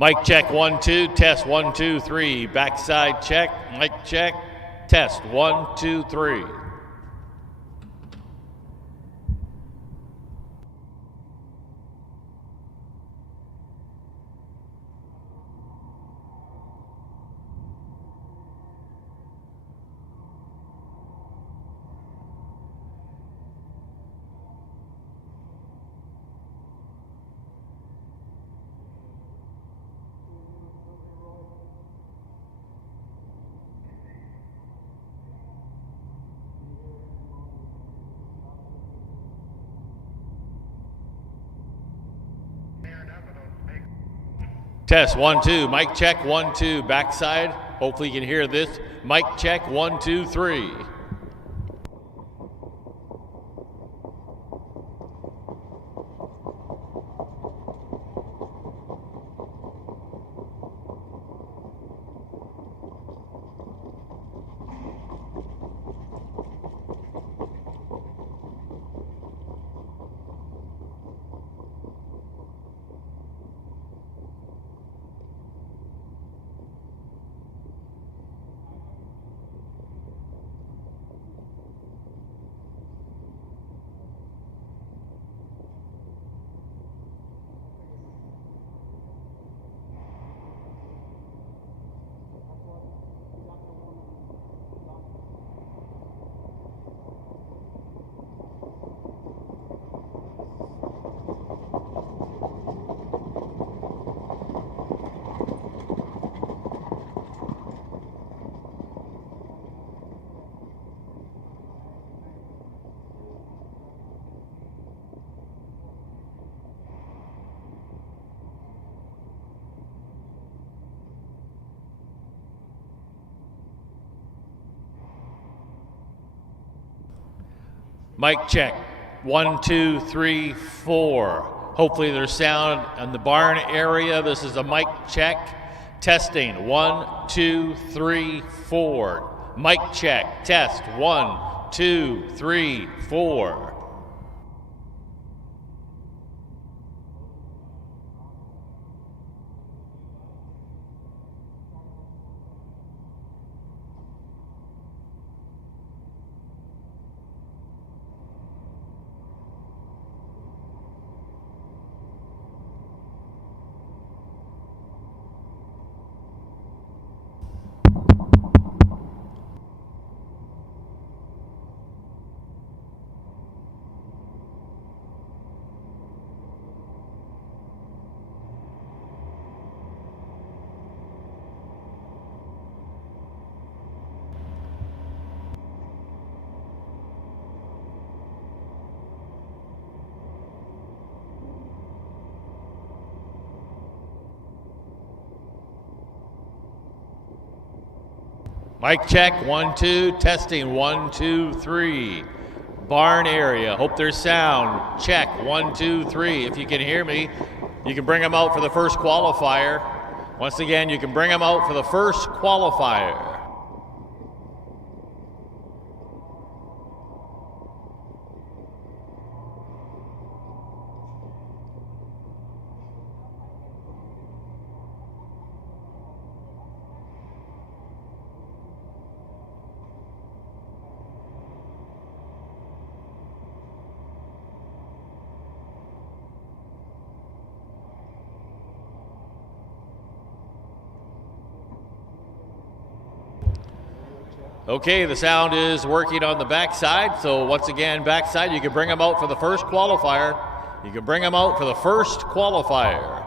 Mic check 1 2, test 1 2 3. Backside check, mic check, test 1 2 3. Test 1 2, mic check 1 2, backside. Hopefully you can hear this. Mic check 1 2 3. Mic check 1 2 3 4. Hopefully there's sound in the barn area. This is a mic check. Testing 1 2 3 4. Mic check. Test 1 2 3 4. Mic check 1 2, testing 1 2 3. Barn area. Hope there's sound. Check 1 2 3. If you can hear me, you can bring them out for the first qualifier. Once again, you can bring them out for the first qualifier. Okay, the sound is working on the backside. So once again, backside, you can bring them out for the first qualifier. You can bring them out for the first qualifier.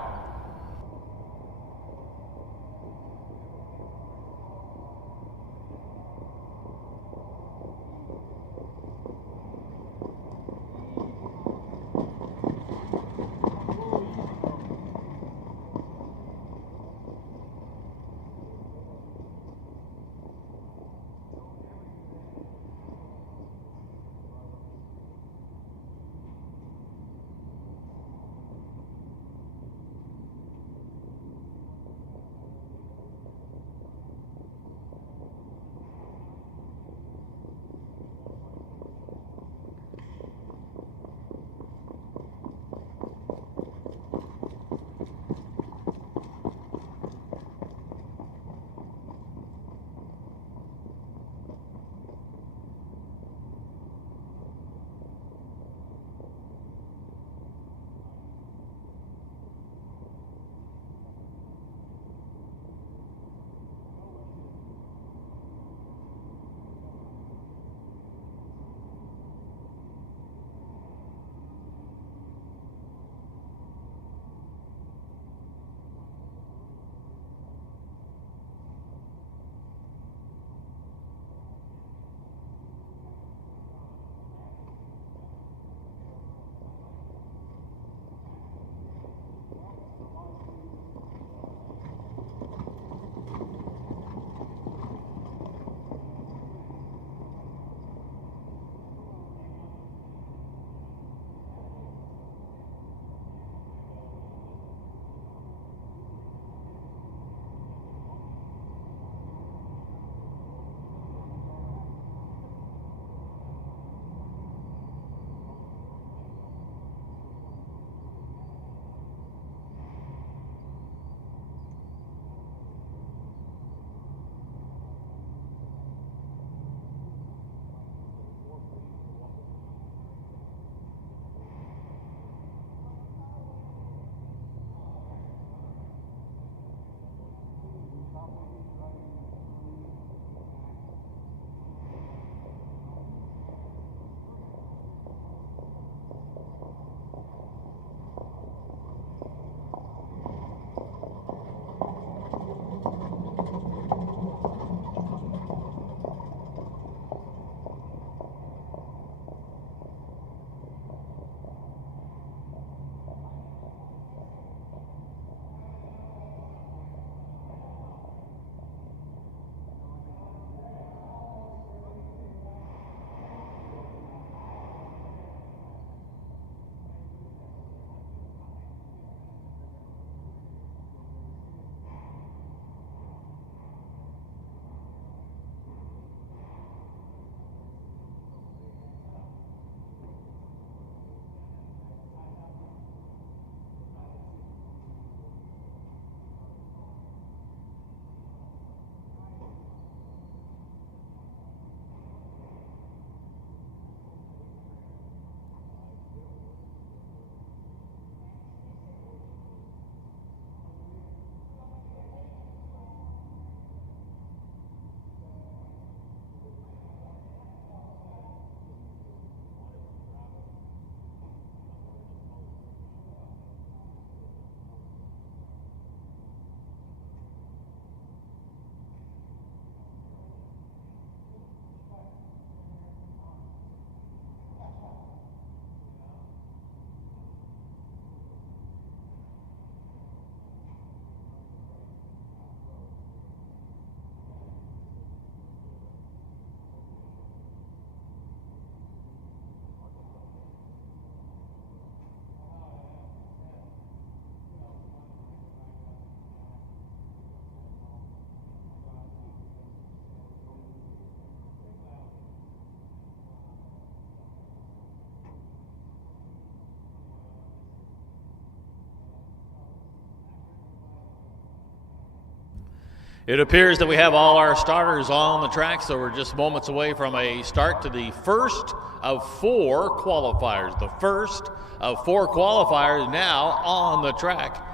It appears that we have all our starters on the track, so we're just moments away from a start to the first of 4 qualifiers. The first of 4 qualifiers now on the track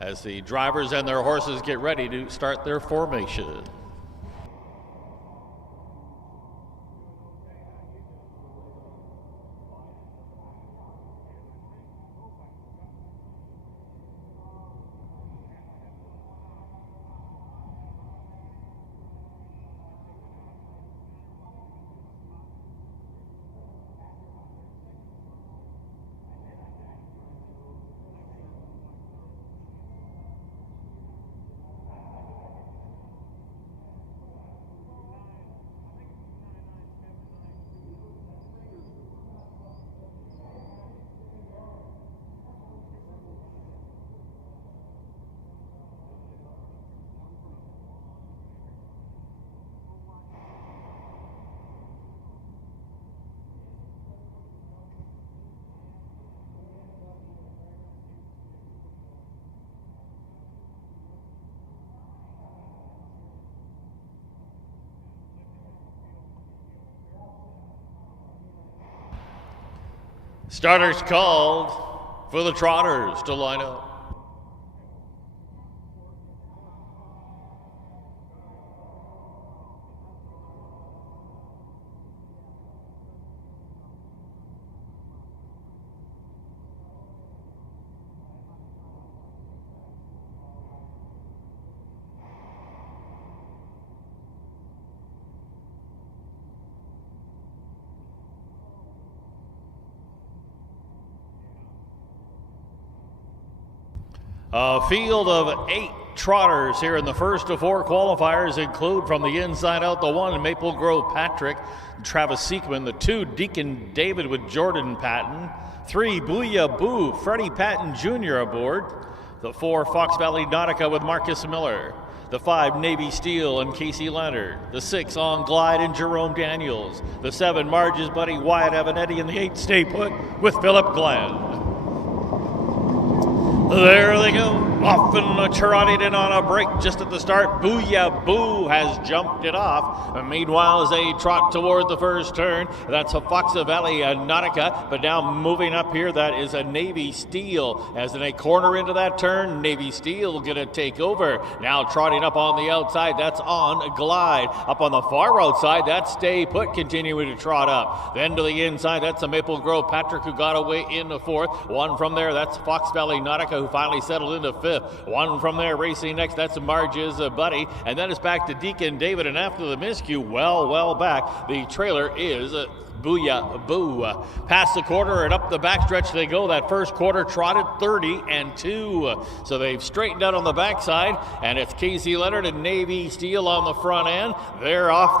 as the drivers and their horses get ready to start their formation. Starters called for the trotters to line up. A field of 8 trotters here in the first of 4 qualifiers include from the inside out the 1, Maple Grove Patrick, Travis Seekman, the 2, Deacon David with Jordan Patton, 3, Booyah Boo, Freddie Patton Jr. aboard, the 4, Fox Valley Nautica with Marcus Miller, the 5, Navy Steel and Casey Leonard, the 6, On Glide and Jerome Daniels, the 7, Marge's Buddy Wyatt Avanetti, and the 8, Stay Put with Philip Glenn. There they go, off and trotted in on a break just at the start. Booyah Boo has jumped it off. Meanwhile, as they trot toward the first turn, that's a Fox Valley Nautica, but now moving up here, that is a Navy Steel. As they corner into that turn, Navy Steel going to take over. Now trotting up on the outside, that's On Glide. Up on the far outside, that's Stay Put, continuing to trot up. Then to the inside, that's a Maple Grove Patrick who got away in the 4th. 1 from there, that's Fox Valley Nautica who finally settled into 5th. 1 from there racing next, that's Marge's Buddy. And then it's back to Deacon David, and after the miscue, well back, the trailer is Booyah Boo. Past the quarter and up the backstretch they go. That first quarter trotted 30-2. So they've straightened out on the backside, and it's Casey Leonard and Navy Steel on the front end. They're off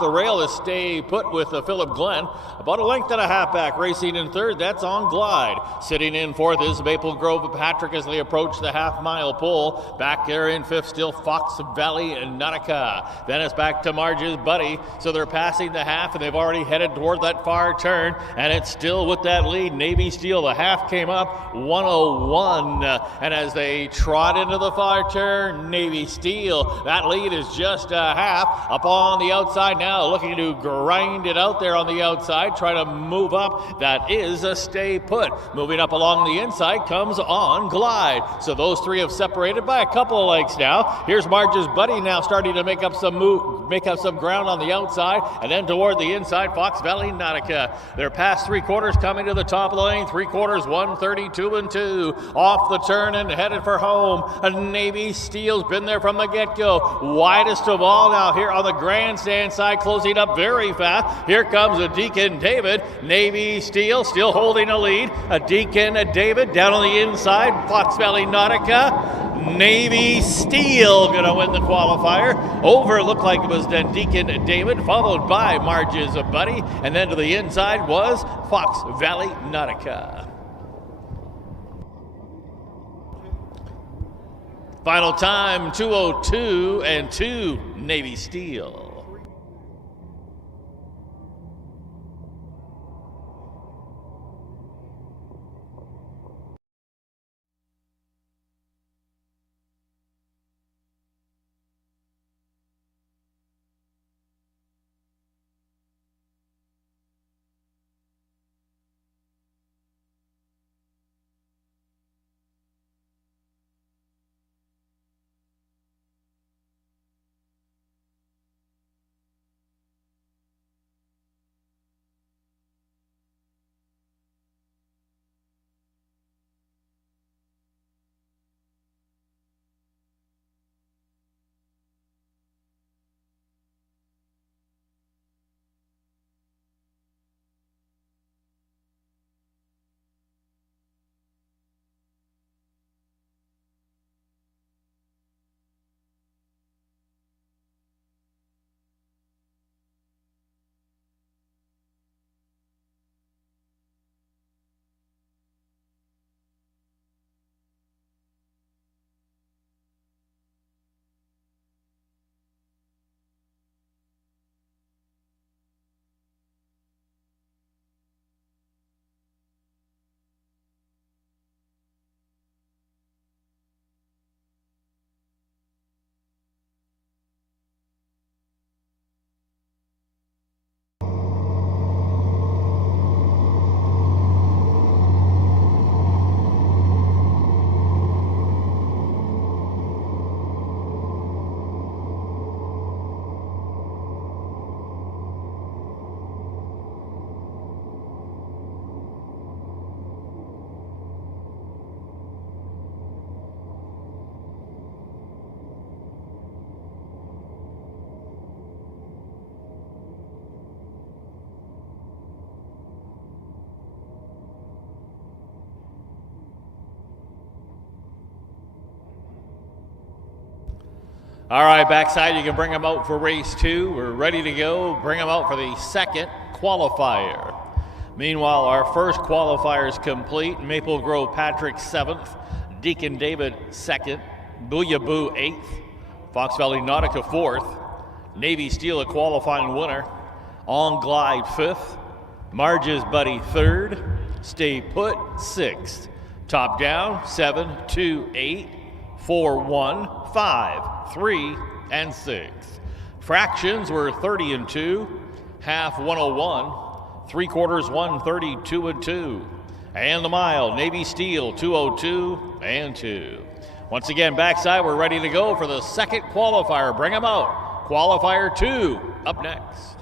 the rail is Stay Put with Philip Glenn. About a length and a half back, racing in 3rd, that's On Glide. Sitting in 4th is Maple Grove Patrick as they approach the half-mile pole. Back there in 5th, still Fox Valley Nautica. Then it's back to Marge's Buddy. So they're passing the half, and they've already headed toward that far turn, and it's still with that lead. Navy Steel, the half came up 101, and as they trot into the far turn, Navy Steel, that lead is just a half. Up on the outside now, looking to grind it out there on the outside, try to move up. That is a Stay Put. Moving up along the inside comes On Glide. So those 3 have separated by a couple of lengths now. Here's Marge's Buddy now starting to make up some ground on the outside, and then toward the inside, Fox Valley Nautica. They're past 3 quarters, coming to the top of the lane. 3 quarters, 132-2. Off the turn and headed for home. A Navy Steel's been there from the get-go. Widest of all now here on the grandstand side, closing up very fast. Here comes a Deacon David. Navy Steel still holding a lead. A Deacon David down on the inside. Fox Valley Nautica. Navy Steel going to win the qualifier. Over looked like it was then Deacon David, followed by Marge's Buddy, and then to the inside was Fox Valley Nautica. Final time 2:02-2, Navy Steel. All right, backside, you can bring them out for race 2. We're ready to go. Bring them out for the second qualifier. Meanwhile, our first qualifier is complete. Maple Grove Patrick 7th, Deacon David 2nd, Booyaboo 8th, Fox Valley Nautica 4th, Navy Steel a qualifying winner, On Glide 5th, Marge's Buddy 3rd, Stay Put 6th, Top Down 7, 2, 8, 4, 1, 5, 3, and 6. Fractions were 30 and 2, half 101, 3/4 132 and 2. And the mile, Navy Steel 202 and 2. Once again, backside, we're ready to go for the second qualifier. Bring them out. Qualifier 2 up next.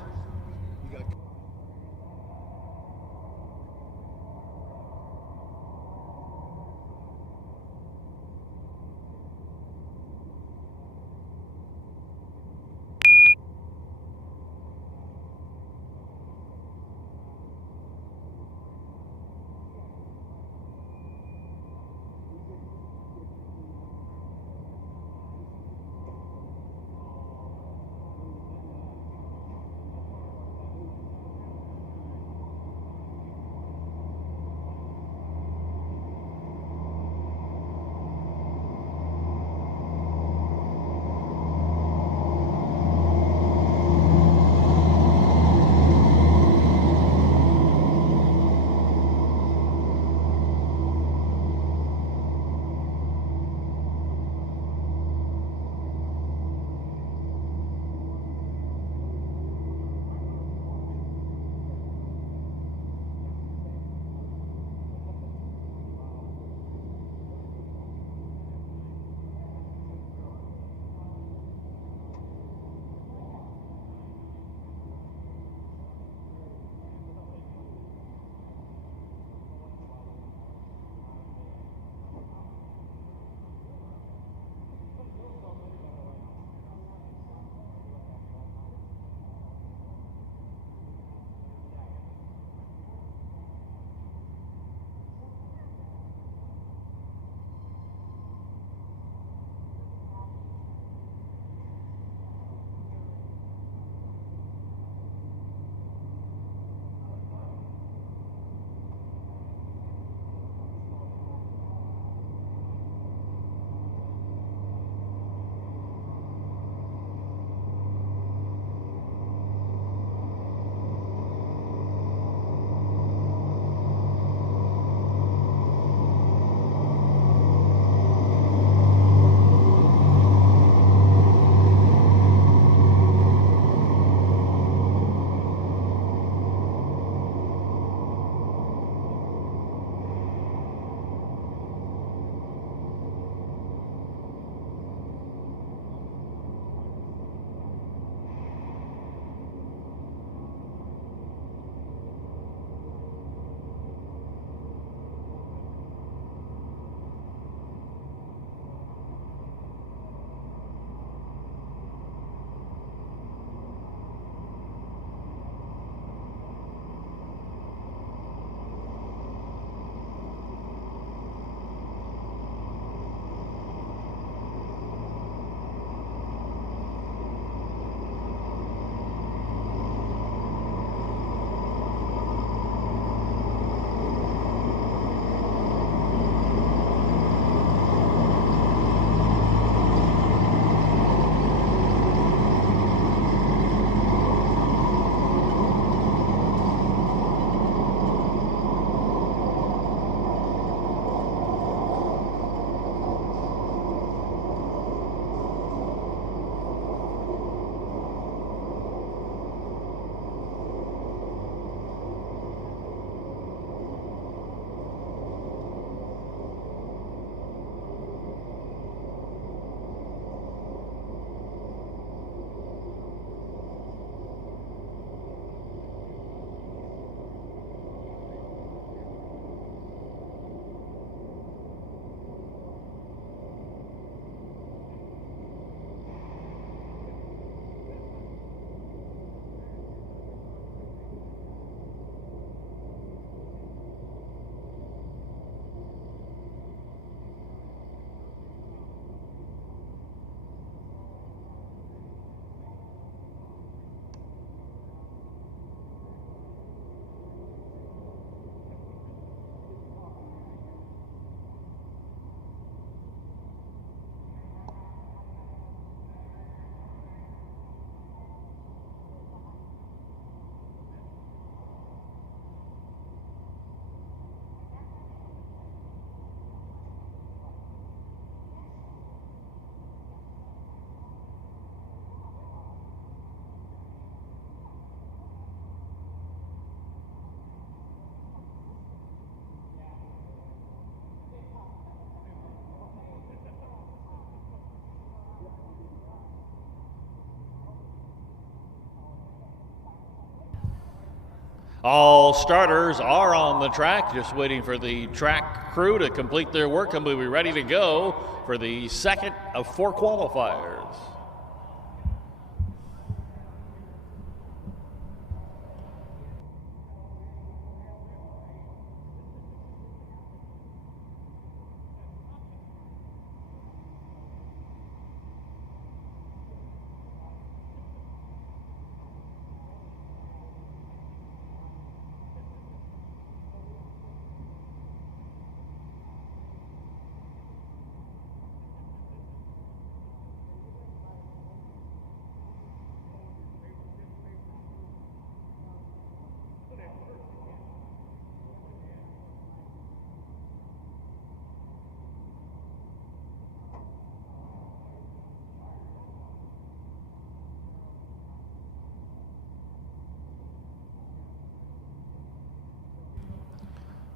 All starters are on the track, just waiting for the track crew to complete their work, and we'll be ready to go for the second of 4 qualifiers.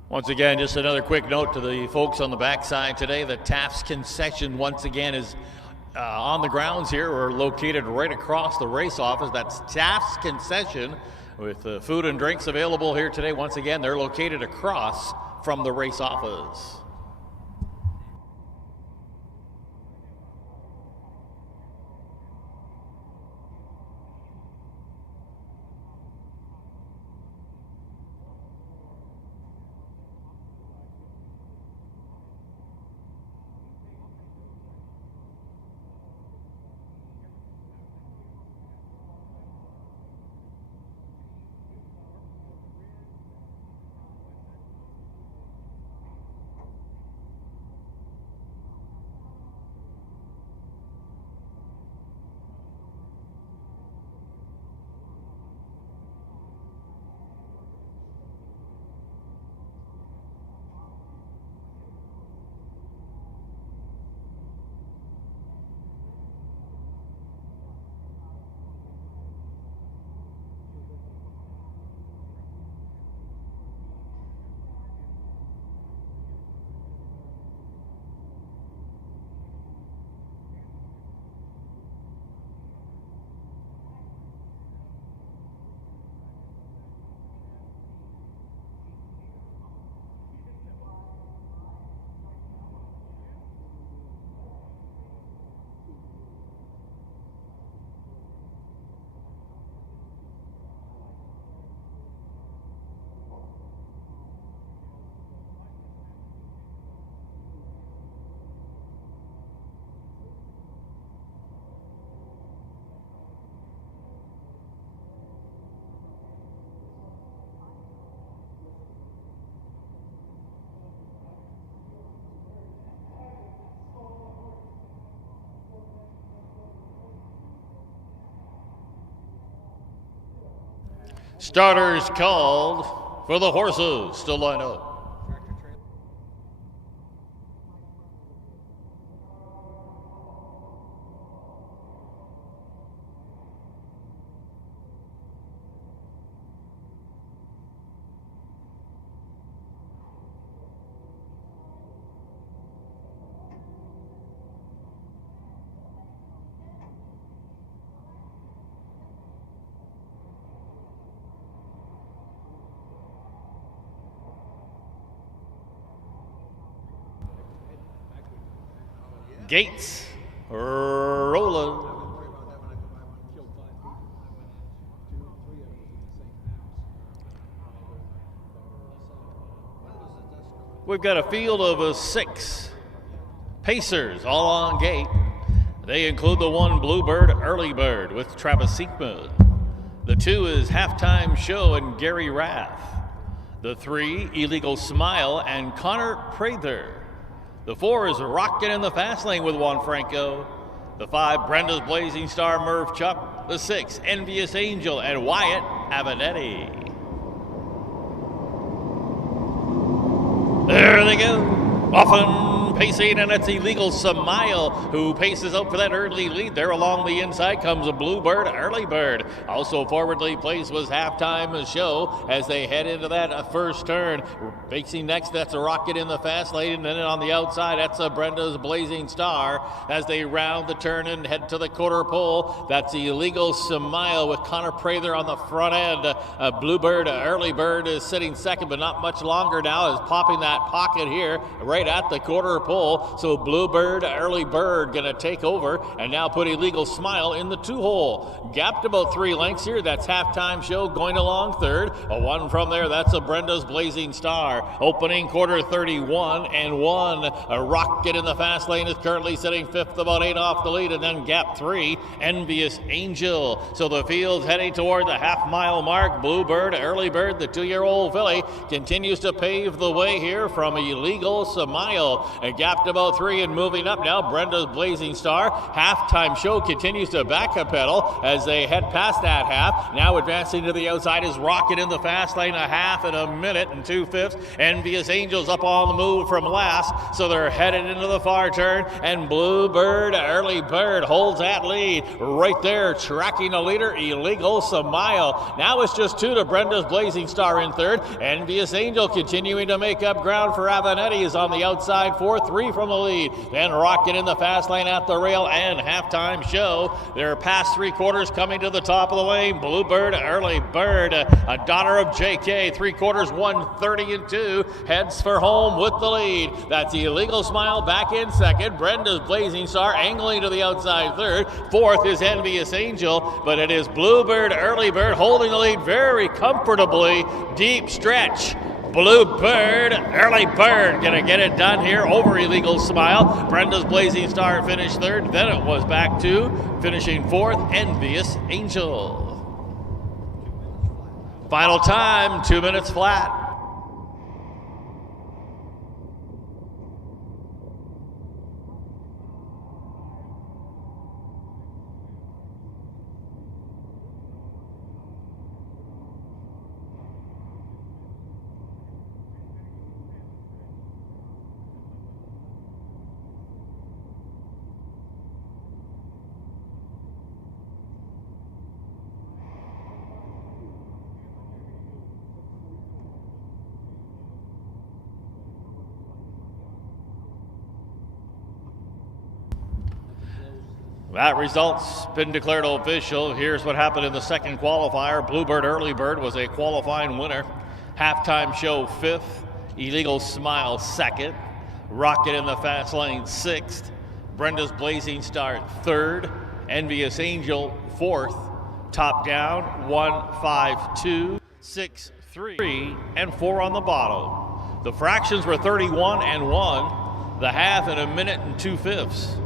Once again, just another quick note to the folks on the backside today. The Taft's concession once again is on the grounds here. We're located right across the race office. That's Taft's concession with food and drinks available here today. Once again, they're located across from the race office. Starters called for the horses to line up. Gates rolling. We've got a field of 6 pacers all on gate. They include the 1 Bluebird Early Bird with Travis Seekman. The 2 is Halftime Show and Gary Rath. The 3, Illegal Smile and Connor Prather. The 4 is Rockin' in the Fast Lane with Juan Franco. The 5, Brenda's Blazing Star, Merv Chuck. The 6, Envious Angel and Wyatt Avenatti. There they go, off and pacing, and it's Illegal Smile who paces out for that early lead. There along the inside comes a Bluebird, Early Bird. Also forwardly placed was Halftime Show as they head into that first turn. Pacing next, that's a Rocket in the fast lane, and then on the outside, that's a Brenda's Blazing Star as they round the turn and head to the quarter pole. That's Illegal Smile with Connor Prather on the front end. Bluebird, Early Bird is sitting second, but not much longer now, is popping that pocket here right at the quarter pole. So Bluebird, Early Bird gonna take over and now put Illegal Smile in the 2-hole. Gapped about 3 lengths here. That's Halftime Show going along third. A 1 from there, that's a Brenda's Blazing Star. Opening quarter 31 and 1. A Rocket in the fast lane is currently sitting fifth, about 8 off the lead, and then gap 3, Envious Angel. So the field's heading toward the half-mile mark. Bluebird, Early Bird, the 2-year-old filly, continues to pave the way here from Illegal Smile. And gapped about 3 and moving up now, Brenda's Blazing Star. Halftime Show continues to back a pedal as they head past that half. Now advancing to the outside is Rocket in the fast lane, a half in a minute and 2/5. Envious Angels up on the move from last, so they're headed into the far turn, and Bluebird, Early Bird holds that lead right there, tracking the leader, Illegal Smile. Now it's just 2 to Brenda's Blazing Star in third. Envious Angel continuing to make up ground for Avanetti is on the outside, 4-3 from the lead. Then Rocket in the fast lane at the rail, and Halftime Show. They're past 3/4 coming to the top of the lane. Bluebird, Early Bird, a daughter of JK, 3/4, 1:30 and 2, heads for home with the lead. That's Illegal Smile back in second. Brenda's Blazing Star angling to the outside third. Fourth is Envious Angel, but it is Bluebird, Early Bird holding the lead very comfortably. Deep stretch. Bluebird, Early Bird gonna get it done here over Illegal Smile. Brenda's Blazing Star finished third. Then it was back to finishing fourth, Envious Angel. Final time, 2 minutes flat. That result's been declared official. Here's what happened in the second qualifier. Bluebird, Early Bird was a qualifying winner. Halftime Show 5th. Illegal Smile 2nd. Rocket in the fast lane 6th. Brenda's Blazing Star 3rd. Envious Angel 4th. Top down 1-5-2, 6-3, and 4 on the bottom. The fractions were 31 and 1. The half in a minute and 2/5.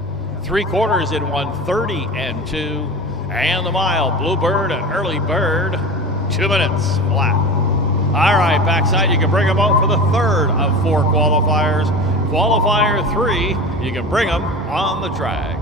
3/4 in 1:30 and 2, and the mile, Bluebird and Early Bird, 2 minutes flat. All right, backside, you can bring them out for the third of 4 qualifiers. Qualifier 3, you can bring them on the track.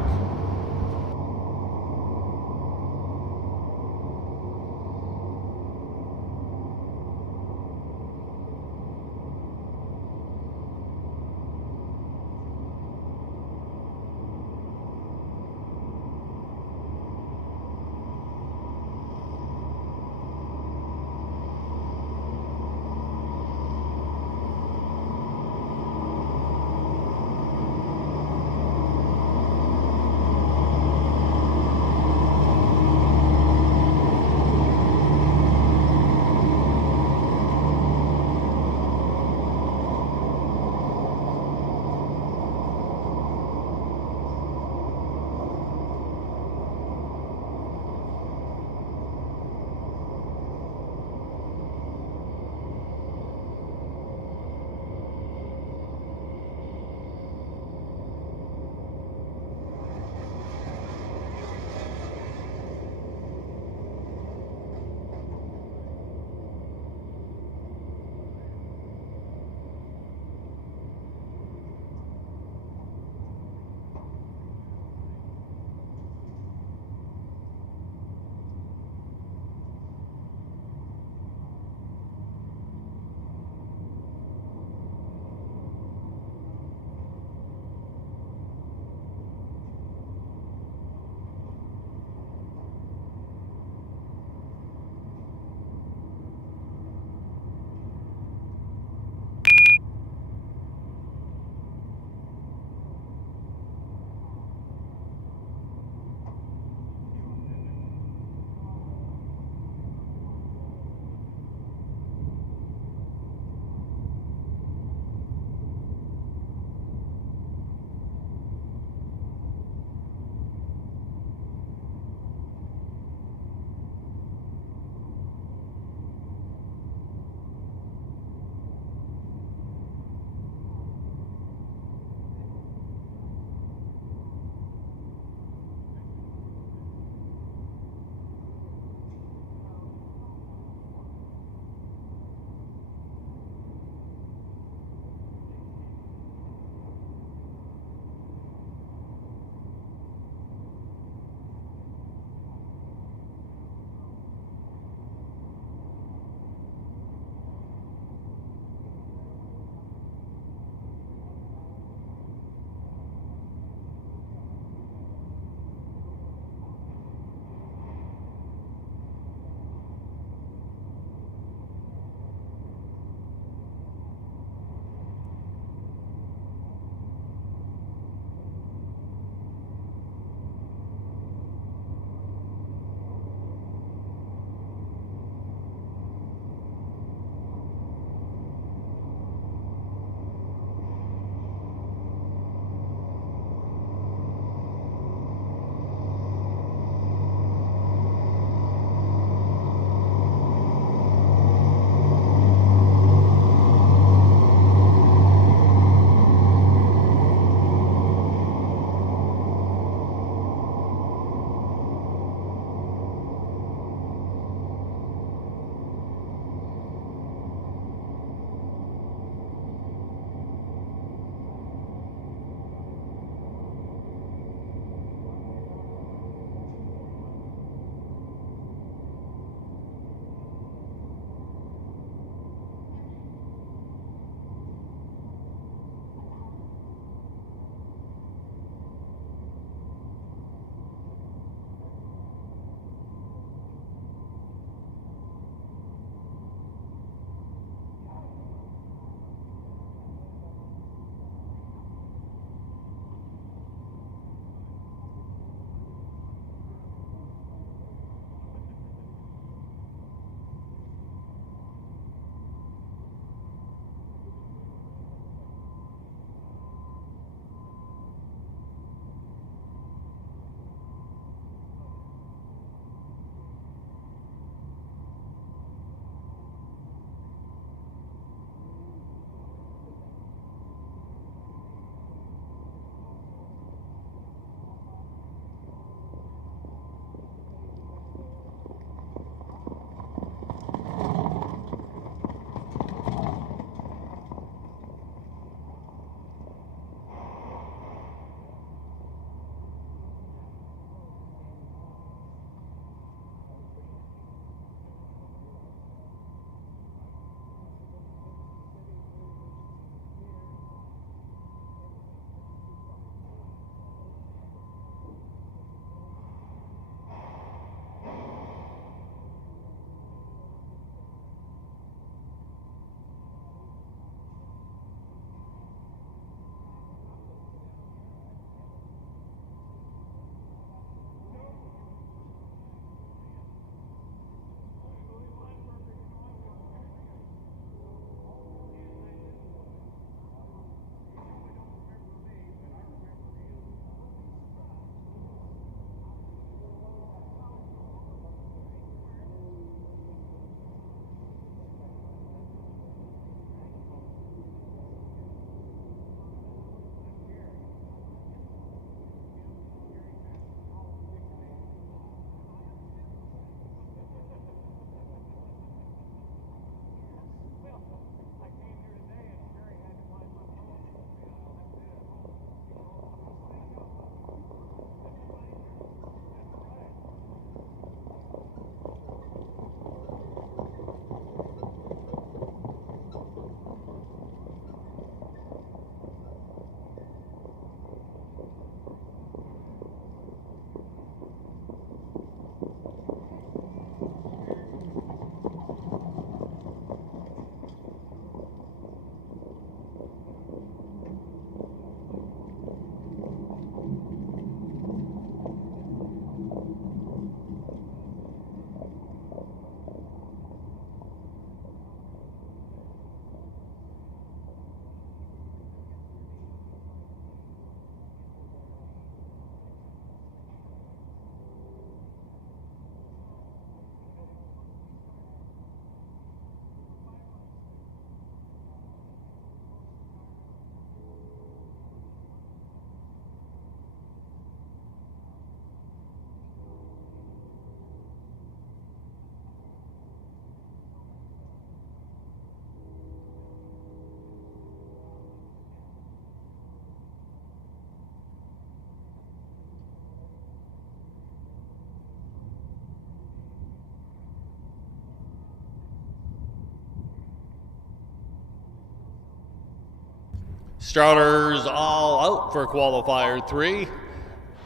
Starters all out for qualifier 3.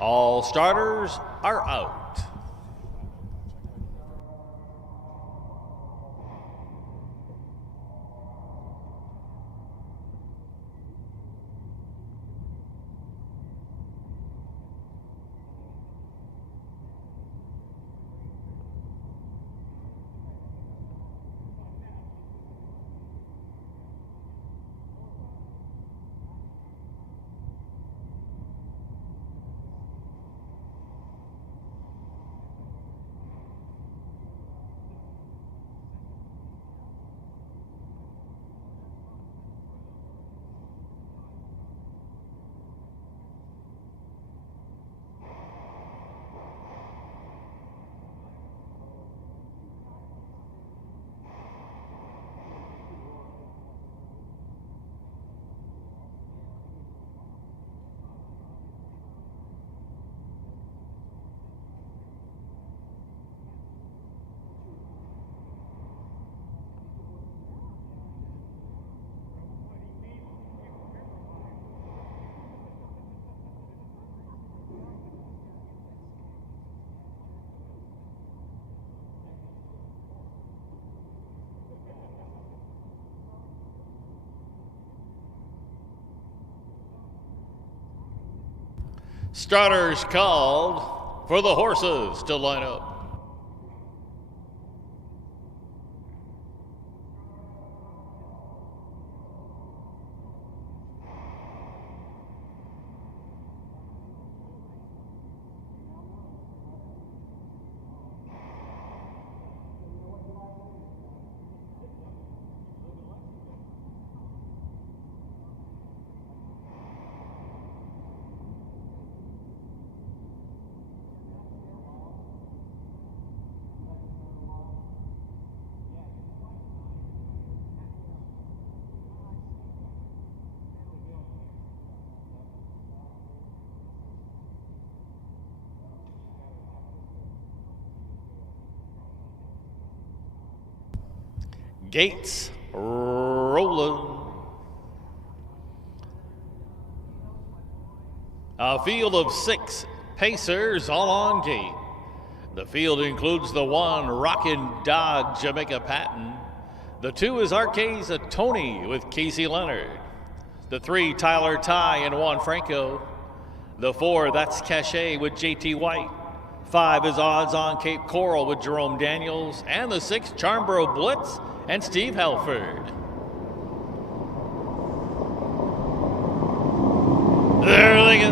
All starters are out. Starters called for the horses to line up. Gates rolling. A field of 6 pacers all on gate. The field includes the 1 Rockin' Dog Jamaica Patton. The 2 is Arcades Tony with Casey Leonard. The 3 Tyler Ty and Juan Franco. The 4 that's Cachet with JT White. 5 is Odds on Cape Coral with Jerome Daniels. And the 6 Charmborough Blitz and Steve Halford. There they go.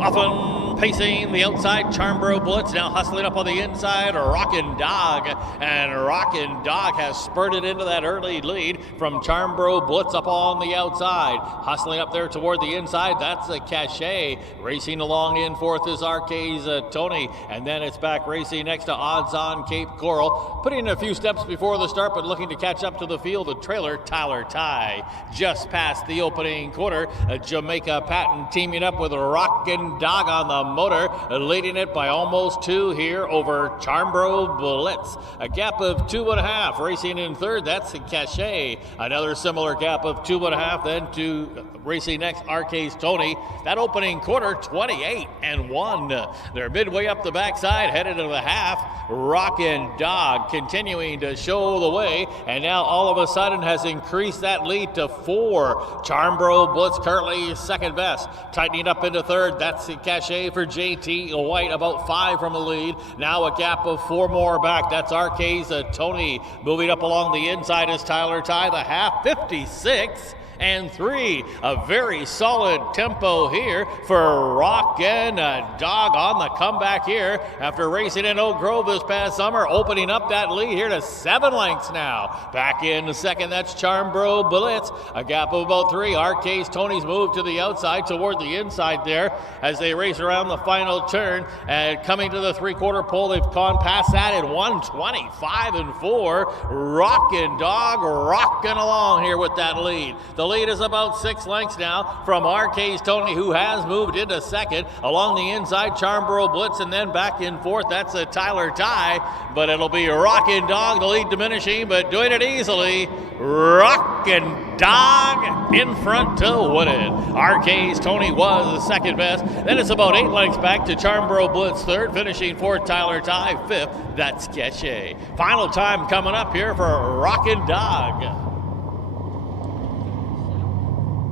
Often pacing the outside, Charmborough Blitz now hustling up on the inside, Rockin' Dog. And Rockin' Dog has spurted into that early lead from Charmborough Blitz up on the outside. Hustling up there toward the inside, that's a Cachet. Racing along in fourth is Arcades Tony. And then it's back racing next to Odds on Cape Coral. Putting in a few steps before the start, but looking to catch up to the field, the trailer, Tyler Ty. Just past the opening quarter, Jamaica Patton teaming up with Rockin' Dog on the motor, leading it by almost 2 here over Charmborough Blitz. A gap of 2.5. Racing in third, that's the Cachet. Another similar gap of 2.5 then to racing next, Arcades Tony. That opening quarter, 28-1. They're midway up the backside, headed to the half. Rockin' Dog continuing to show the way, and now all of a sudden has increased that lead to 4. Charmborough Blitz currently second best. Tightening up into third, that's the Cachet for JT White, about 5 from the lead. Now a gap of 4 more back. That's Arcades Tony. Moving up along the inside is Tyler Ty, the half, 56-3. A very solid tempo here for Rockin' Dog on the comeback here after racing in Oak Grove this past summer, opening up that lead here to 7 lengths now. Back in second, that's Charmborough Blitz. A gap of about 3. Arcades Tony's moved to the outside toward the inside there as they race around the final turn. And coming to the 3/4 pole, they've gone past that at 125-4. Rockin' Dog rocking along here with that lead. The The lead is about 6 lengths now from RK's Tony, who has moved into second. Along the inside, Charmborough Blitz, and then back in fourth. That's a Tyler Ty, but it'll be Rockin' Dog, the lead diminishing, but doing it easily. Rockin' Dog in front to win it. RK's Tony was the second best. Then it's about 8 lengths back to Charmborough Blitz third, finishing fourth, Tyler Ty fifth. That's Keshe. Final time coming up here for Rockin' Dog.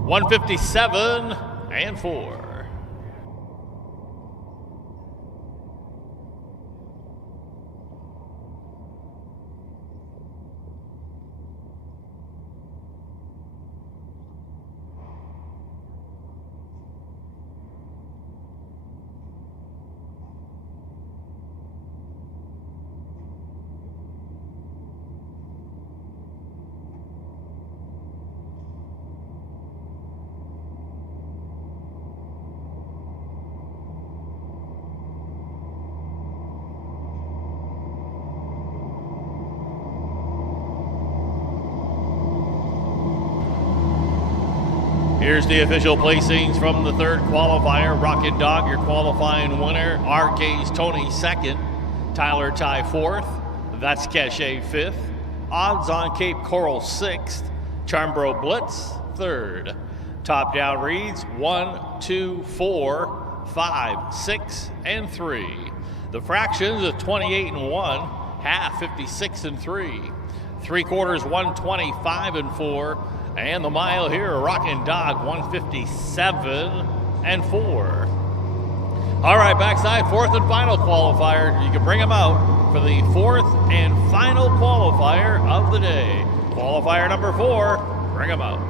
157 and 4. Here's the official placings from the third qualifier. Rockin' Dog, your qualifying winner. RK's Tony second. Tyler Ty fourth. That's Keshe fifth. Odds on Cape Coral sixth. Charmborough Blitz third. Top down reads 1, 2, 4, 5, 6, and 3. The fractions of 28 and 1. Half 56 and 3. 3/4 125 and 4. And the mile here, Rockin' Dog, 157 and 4. All right, backside, fourth and final qualifier. You can bring them out for the fourth and final qualifier of the day. Qualifier number 4, bring them out.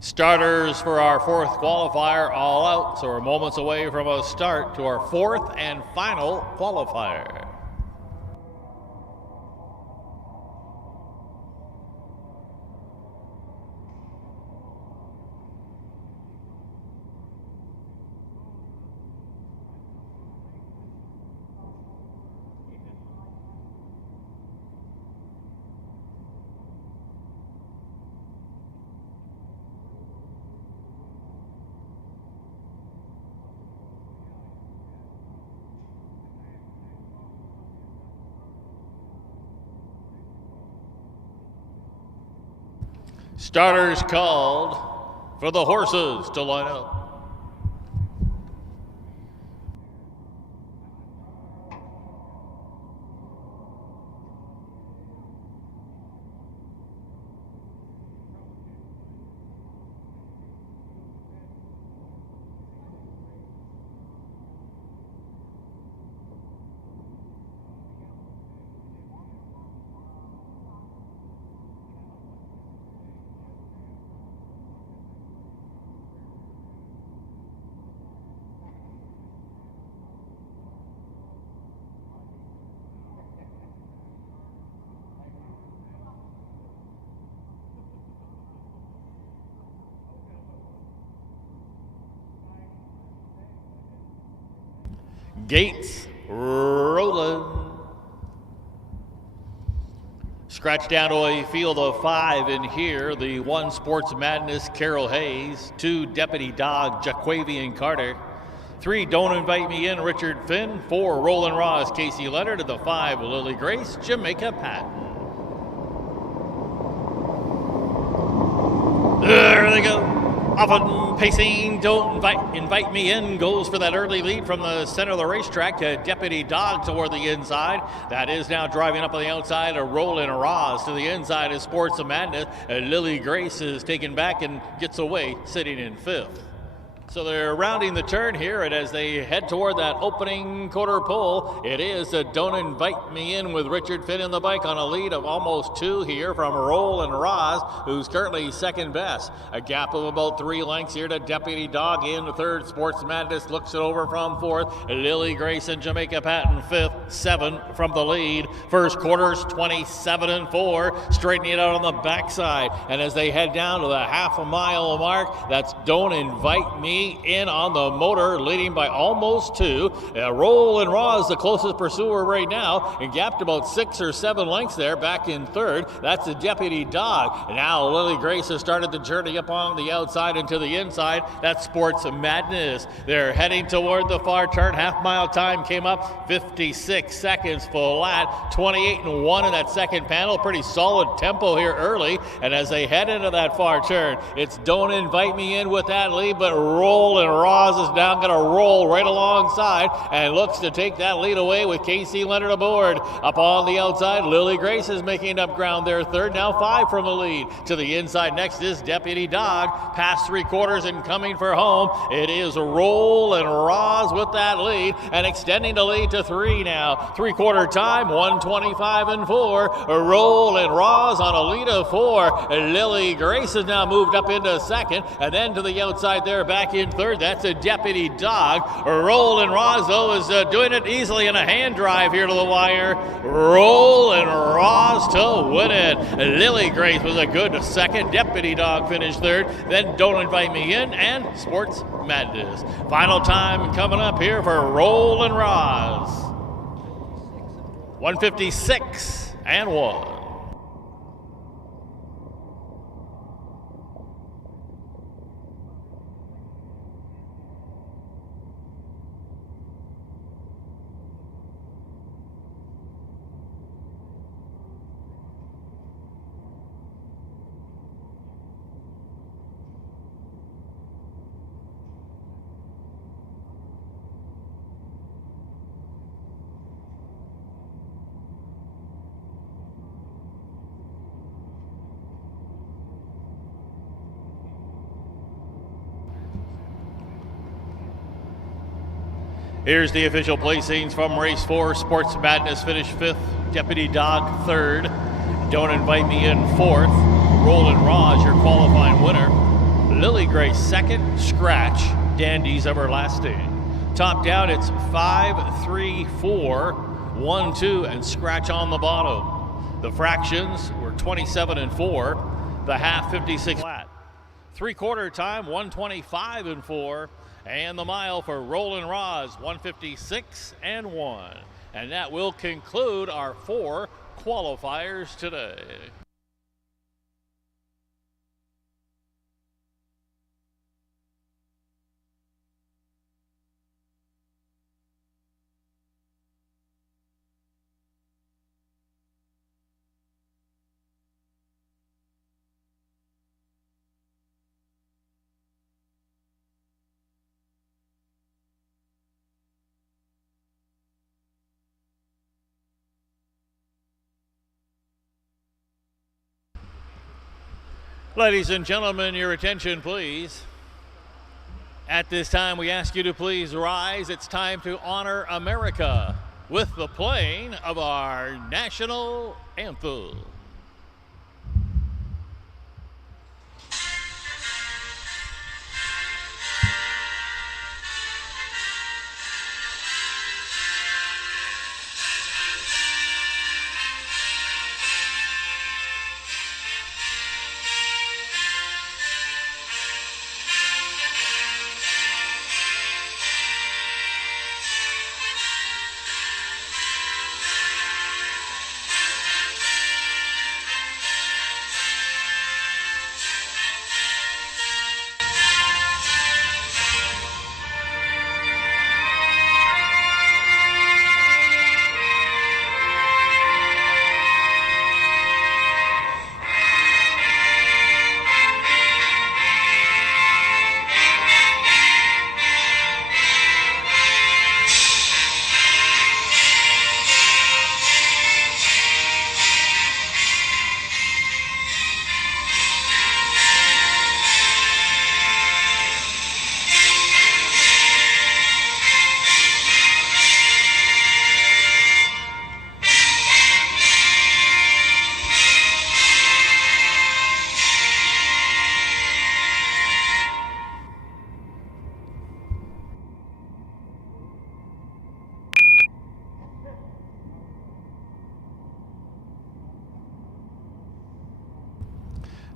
Starters for our fourth qualifier all out, so we're moments away from a start to our fourth and final qualifier. Starters called for the horses to line up. Gates rolling. Scratch down to a field of 5 in here. The 1 Sports Madness, Carol Hayes. 2 Deputy Dog, Jaquavian Carter. 3 Don't Invite Me In, Richard Finn. 4 Roland Ross, Casey Leonard. And the 5 Lily Grace, Jamaica Patton. There they go. Often pacing, Don't invite Me In goes for that early lead from the center of the racetrack to Deputy Dog toward the inside. That is now driving up on the outside. A Roland Ross to the inside is Sports of Madness. Lily Grace is taken back and gets away, sitting in 5th. So they're rounding the turn here, and as they head toward that opening quarter pole, it is a Don't Invite Me In with Richard Finn in the bike on a lead of almost 2 here from Roland Ross, who's currently second best. A gap of about 3 lengths here to Deputy Dog in the 3rd. Sports Madness looks it over from 4th. Lily Grace and Jamaica Patton 5th, 7 from the lead. First quarter's 27-4, straightening it out on the backside. And as they head down to the half-a-mile mark, that's Don't Invite Me In on the motor, leading by almost 2. Roland Ross, the closest pursuer right now, and gapped about 6 or 7 lengths there, back in 3rd. That's the Deputy Dog. Now Lily Grace has started the journey up on the outside and to the inside. That's Sports Madness. They're heading toward the far turn. Half-mile time came up 56 seconds flat, 28-1 in that second panel. Pretty solid tempo here early. And as they head into that far turn, it's Don't Invite Me In with that lead, but Roland Ross is now going to roll right alongside and looks to take that lead away with Casey Leonard aboard. Up on the outside, Lily Grace is making up ground there, 3rd, now 5 from the lead. To the inside next is Deputy Dog, past 3 quarters and coming for home. It is Roland Ross with that lead and extending the lead to 3 now. 3-quarter time, 1:25-4. Roland Ross on a lead of 4. Lily Grace has now moved up into 2nd, and then to the outside there, back in 3rd. That's a Deputy Dog. Roland Ross, though, is doing it easily in a hand drive here to the wire. Roland Ross to win it. Lily Grace was a good 2nd. Deputy Dog finished 3rd. Then Don't Invite Me In and Sports Madness. Final time coming up here for Roland Ross. 1:56-1. Here's the official placings from race 4. Sports Madness finished 5th. Deputy Dog 3rd. Don't Invite Me In 4th. Roland Ross, your qualifying winner. Lily Grace second, scratch, Dandy's Everlasting. Top down, it's 5, 3, 4, 1, 2, and scratch on the bottom. The fractions were 27 and 4, the half 56 flat. 3/4 time, 125 and 4, and the mile for Roland Roz, 156 and 1. And that will conclude our 4 qualifiers today. Ladies and gentlemen, your attention, please. At this time, we ask you to please rise. It's time to honor America with the playing of our national anthem.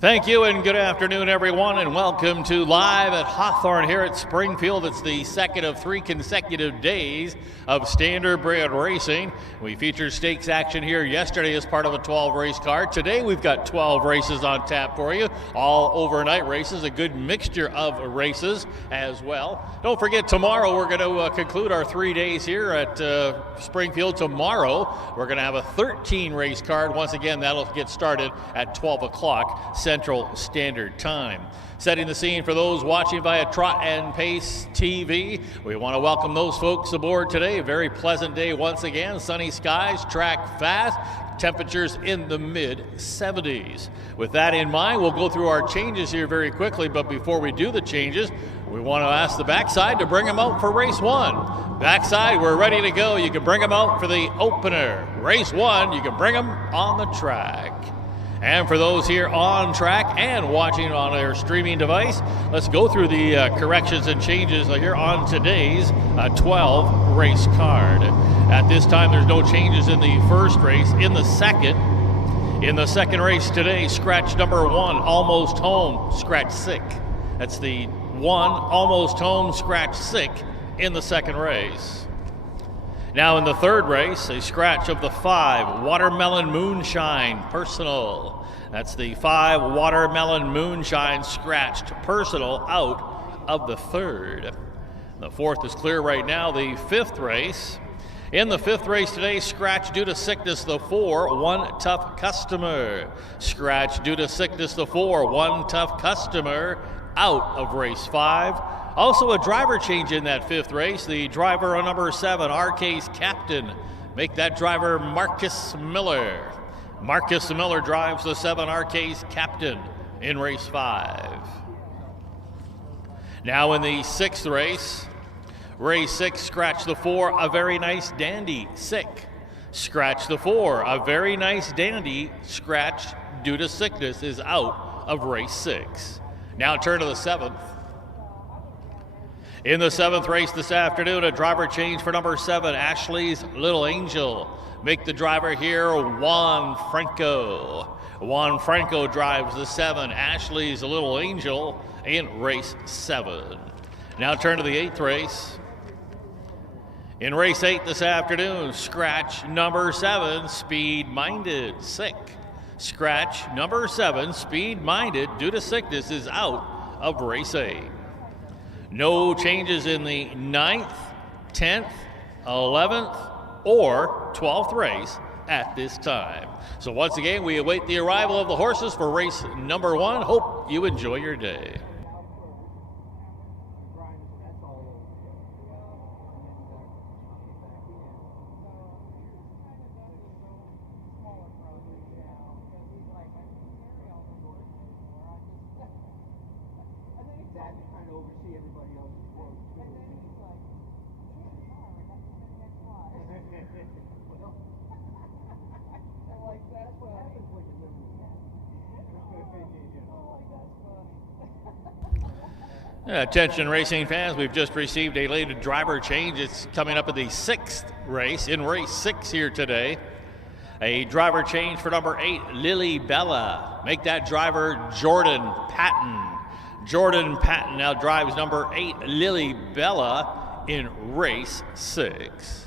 Thank you and good afternoon, everyone, and welcome to Live at Hawthorne here at Springfield. It's the second of 3 consecutive days of standardbred racing. We featured stakes action here yesterday as part of a 12-race card. Today we've got 12 races on tap for you, all overnight races, a good mixture of races as well. Don't forget, tomorrow we're going to conclude our 3 days here at Springfield. Tomorrow we're going to have a 13-race card. Once again, that'll get started at 12 o'clock Central Standard Time. Setting the scene for those watching via Trot and Pace TV, we want to welcome those folks aboard today. A very pleasant day once again. Sunny skies, track fast, temperatures in the mid-70s. With that in mind, we'll go through our changes here very quickly, but before we do the changes, we want to ask the backside to bring them out for race 1. Backside, we're ready to go. You can bring them out for the opener. Race 1, you can bring them on the track. And for those here on track and watching on their streaming device, let's go through the corrections and changes here on today's 12-race card. At this time, there's no changes in the first race. In the second race today, scratch number 1, Almost Home, scratch sick. That's the 1, Almost Home, scratch sick in the second race. Now in the third race, a scratch of the 5, Watermelon Moonshine, personal. That's the 5, Watermelon Moonshine, scratched personal out of the third. The fourth is clear right now. The fifth race. In the fifth race today, scratch due to sickness, the 4, One Tough Customer. Scratch due to sickness, the 4, One Tough Customer, out of race 5. Also a driver change in that fifth race. The driver on number 7, RK's Captain. Make that driver Marcus Miller. Marcus Miller drives the 7, RK's Captain in race 5. Now in the sixth race, race 6, scratch the 4, A Very Nice Dandy, sick. Scratch the 4, A Very Nice Dandy, scratch due to sickness, is out of race 6. Now turn to the 7th. In the 7th race this afternoon, a driver change for number 7, Ashley's Little Angel. Make the driver here, Juan Franco. Juan Franco drives the 7, Ashley's Little Angel, in race 7. Now turn to the 8th race. In race 8 this afternoon, scratch number 7, Speed Minded, sick. Scratch number 7, Speed Minded, due to sickness, is out of race 8. No changes in the 9th, 10th, 11th, or 12th race at this time. So once again, we await the arrival of the horses for race number 1. Hope you enjoy your day. Attention racing fans, we've just received a late driver change. It's coming up in the 6th race, in race 6 here today. A driver change for number 8, Lily Bella. Make that driver Jordan Patton. Jordan Patton now drives number 8, Lily Bella, in race 6.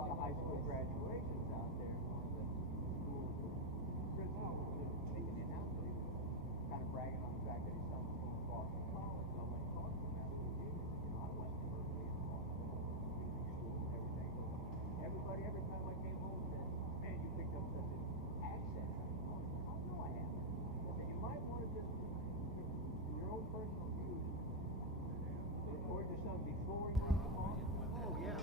lot of high school graduations out there. Chris Hawthorne was speaking in house, but he was kind of bragging on the fact that his son was going to Boston College. Nobody talked to him after the game. I went to Berkeley and Boston school and everything. Everybody, every time I came home, said, "Man, you picked up such an accent." I know I haven't. I said, you might want to just, in your own personal views, record your son before you went to Boston. Oh, yeah.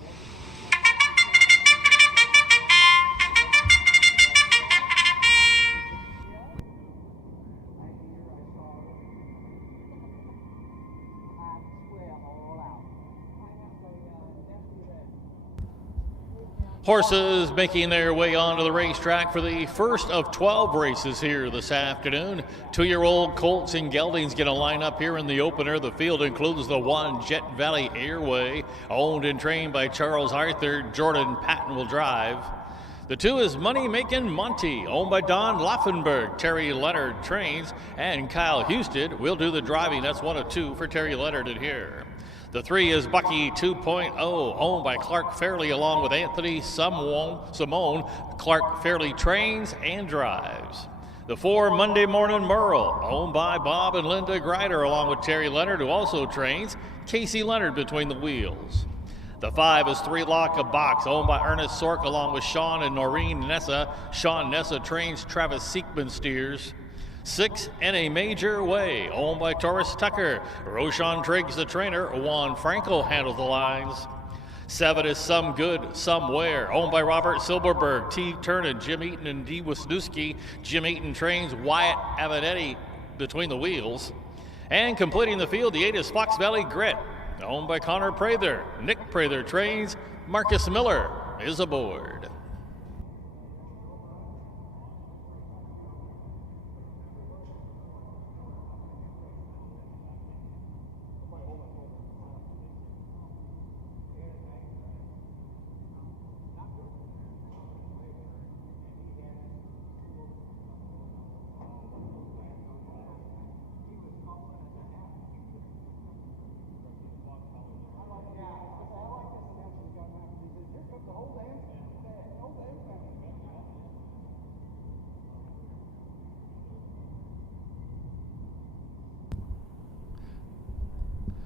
Horses making their way onto the racetrack for the first of 12 races here this afternoon. 2-year-old colts and geldings going to line up here in the opener. The field includes the one Jet Valley Airway, owned and trained by Charles Arthur. Jordan Patton will drive. The 2 is Money Making Monty, owned by Don Laufenberg. Terry Leonard trains, and Kyle Houston will do the driving. That's 1 of 2 for Terry Leonard in here. The 3 is Bucky 2.0, owned by Clark Fairley, along with Anthony Simone. Clark Fairley trains and drives. The 4, Monday Morning Merle, owned by Bob and Linda Greider, along with Terry Leonard, who also trains. Casey Leonard between the wheels. The 5 is 3 Lock a Box, owned by Ernest Sork, along with Sean and Noreen Nessa. Sean Nessa trains, Travis Siekman steers. 6, In a Major Way, owned by Taurus Tucker. Roshan Triggs, the trainer. Juan Franco handles the lines. 7 is Some Good Somewhere, owned by Robert Silberberg, T. Turner, Jim Eaton, and D. Wisniewski. Jim Eaton trains, Wyatt Avenatti between the wheels. And completing the field, the 8 is Fox Valley Grit, owned by Connor Prather. Nick Prather trains. Marcus Miller is aboard.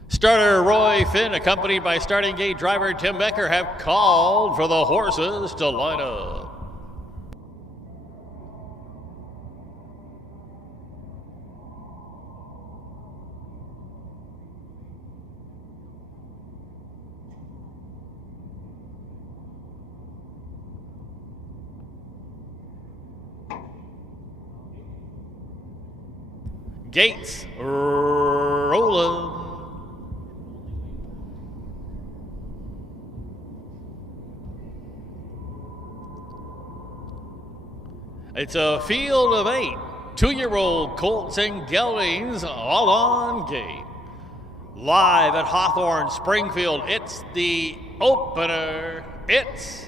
Starter Roy Finn, accompanied by starting gate driver Tim Becker, have called for the horses to line up. Gates rolling. It's a field of 8 2-year-old colts and geldings, all on gate. Live at Hawthorne, Springfield, it's the opener. It's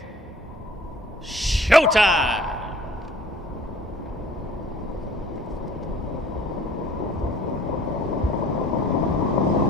showtime.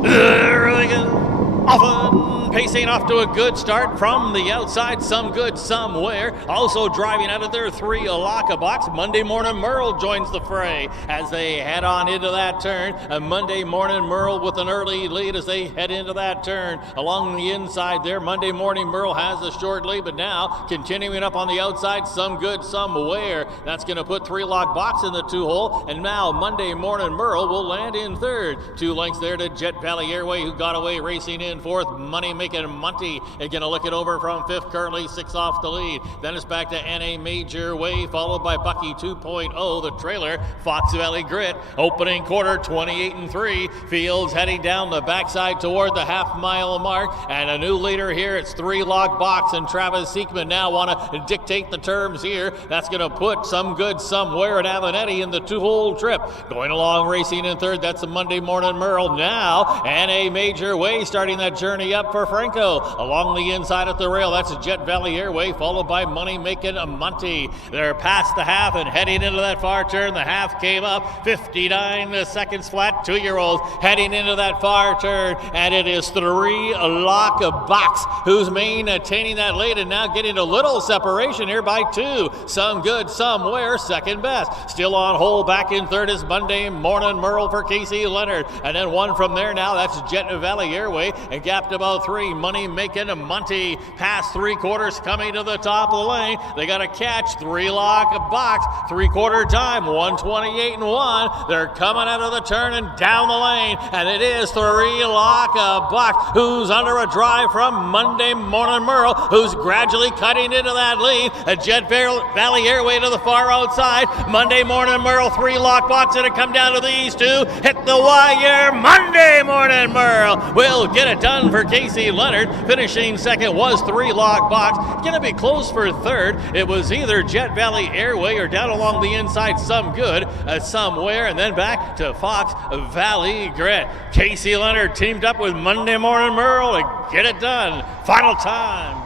There they go. Often pacing off to a good start from the outside. Some Good Somewhere. Also driving out of their 3, a Lock a Box. Monday Morning Merle joins the fray as they head on into that turn. And Monday Morning Merle with an early lead as they head into that turn. Along the inside there, Monday Morning Merle has a short lead, but now continuing up on the outside, Some Good Somewhere. That's going to put 3 Lock Box in the 2-hole. And now Monday Morning Merle will land in 3rd. 2 lengths there to Jet Valley Airway, who got away racing in 4th. Money Making Monty is going to look it over from 5th, currently 6 off the lead. Then it's back to N.A. Major Way, followed by Bucky 2.0, the trailer. Fox Valley Grit, opening quarter, 28-3. Fields heading down the backside toward the half-mile mark. And a new leader here, it's 3 Lock Box, and Travis Siekman now want to dictate the terms here. That's going to put Some Good Somewhere at Avenatti in the 2-hole trip. Going along racing in 3rd, that's the Monday Morning Merle. Now, N.A. Major Way starting that journey up for Franco. Along the inside at the rail, that's Jet Valley Airway, followed by Money Making Monty. They're past the half and heading into that far turn. The half came up 59 seconds flat. 2-year-olds heading into that far turn, and it is 3 Lock Box who's maintaining that lead and now getting a little separation here by 2. Some Good Somewhere, second best. Still on hold back in third is Monday Morning Merle for Casey Leonard, and then one from there now, that's Jet Valley Airway, and gapped about 3. Money Making Monty past 3/4 coming to the top of the lane. They got to catch 3 Lock Box, 3/4 time, 1:28 and 1. They're coming out of the turn and down the lane, and it is 3 Lock Box who's under a drive from Monday Morning Merle, who's gradually cutting into that lead. A Jet Valley Airway to the far outside. Monday Morning Merle, 3 Lock Box, and it come down to these two. Hit the wire. Monday Morning Merle will get it done for Casey Leonard. Finishing second was 3 Lock Box. Gonna be close for third. It was either Jet Valley Airway or down along the inside Some Good Somewhere, and then back to Fox Valley Grit. Casey Leonard teamed up with Monday Morning Merle to get it done. Final time,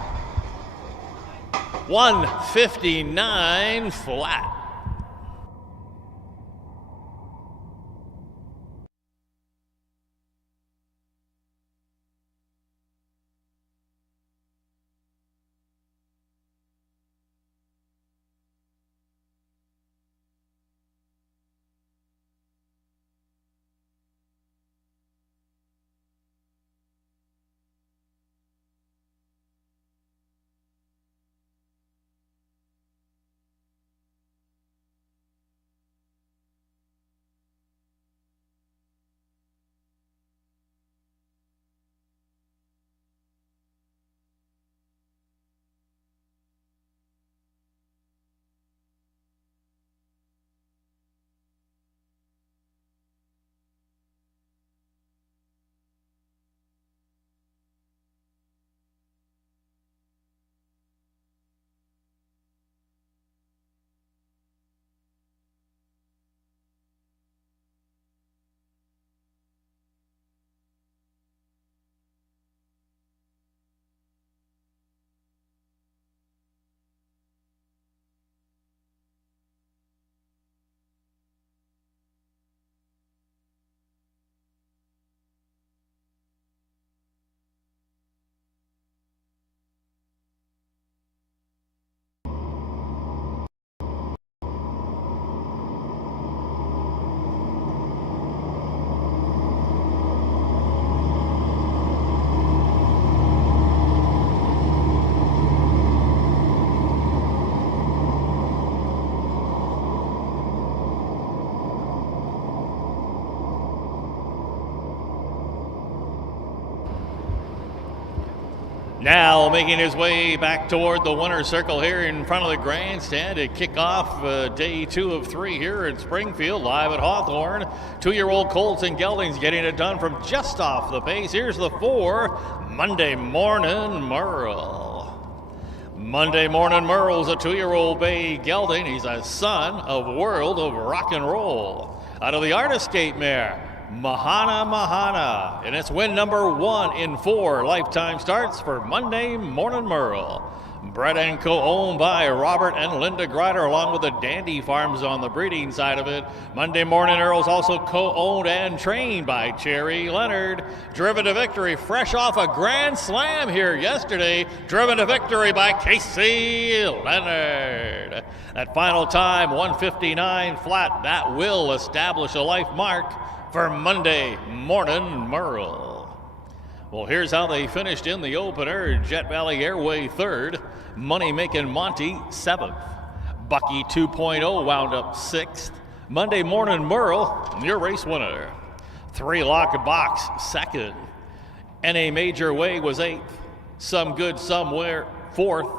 1:59 flat. Now making his way back toward the winner's circle here in front of the grandstand to kick off day 2 of 3 here in Springfield, live at Hawthorne. 2-year-old Colts and Geldings getting it done from just off the pace. Here's the 4, Monday Morning Merle. Monday Morning Merle's a 2-year-old bay gelding. He's a son of World of Rock and Roll. Out of the Artist Gate mare, Mahana, and it's win number 1 in 4 lifetime starts for Monday Morning Merle. Bred and co-owned by Robert and Linda Grider, along with the Dandy Farms on the breeding side of it. Monday Morning Merle's also co-owned and trained by Cherry Leonard. Driven to victory, fresh off a grand slam here yesterday. Driven to victory by Casey Leonard. That final time, 1:59 flat. That will establish a life mark for Monday Morning Merle. Well, here's how they finished in the opener. Jet Valley Airway 3rd, Money Making Monty 7th, Bucky 2.0 wound up 6th, Monday Morning Merle, your race winner. 3 Lock Box 2nd, NA Major Way was 8th, Some Good Somewhere 4th,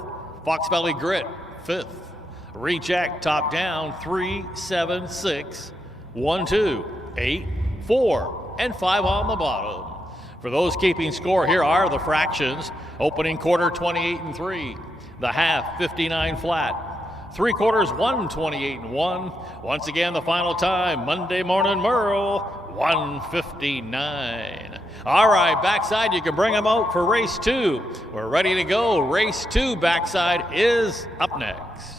Fox Valley Grit 5th, Recheck top down 3, 7, 6, 1, 2, 8, 4, and 5 on the bottom. For those keeping score, here are the fractions. Opening quarter, 28 and 3. The half, 59 flat. 3 quarters, 128-1. Once again, the final time, Monday Morning Merle, 159. All right, backside, you can bring them out for race 2. We're ready to go. Race 2 backside is up next.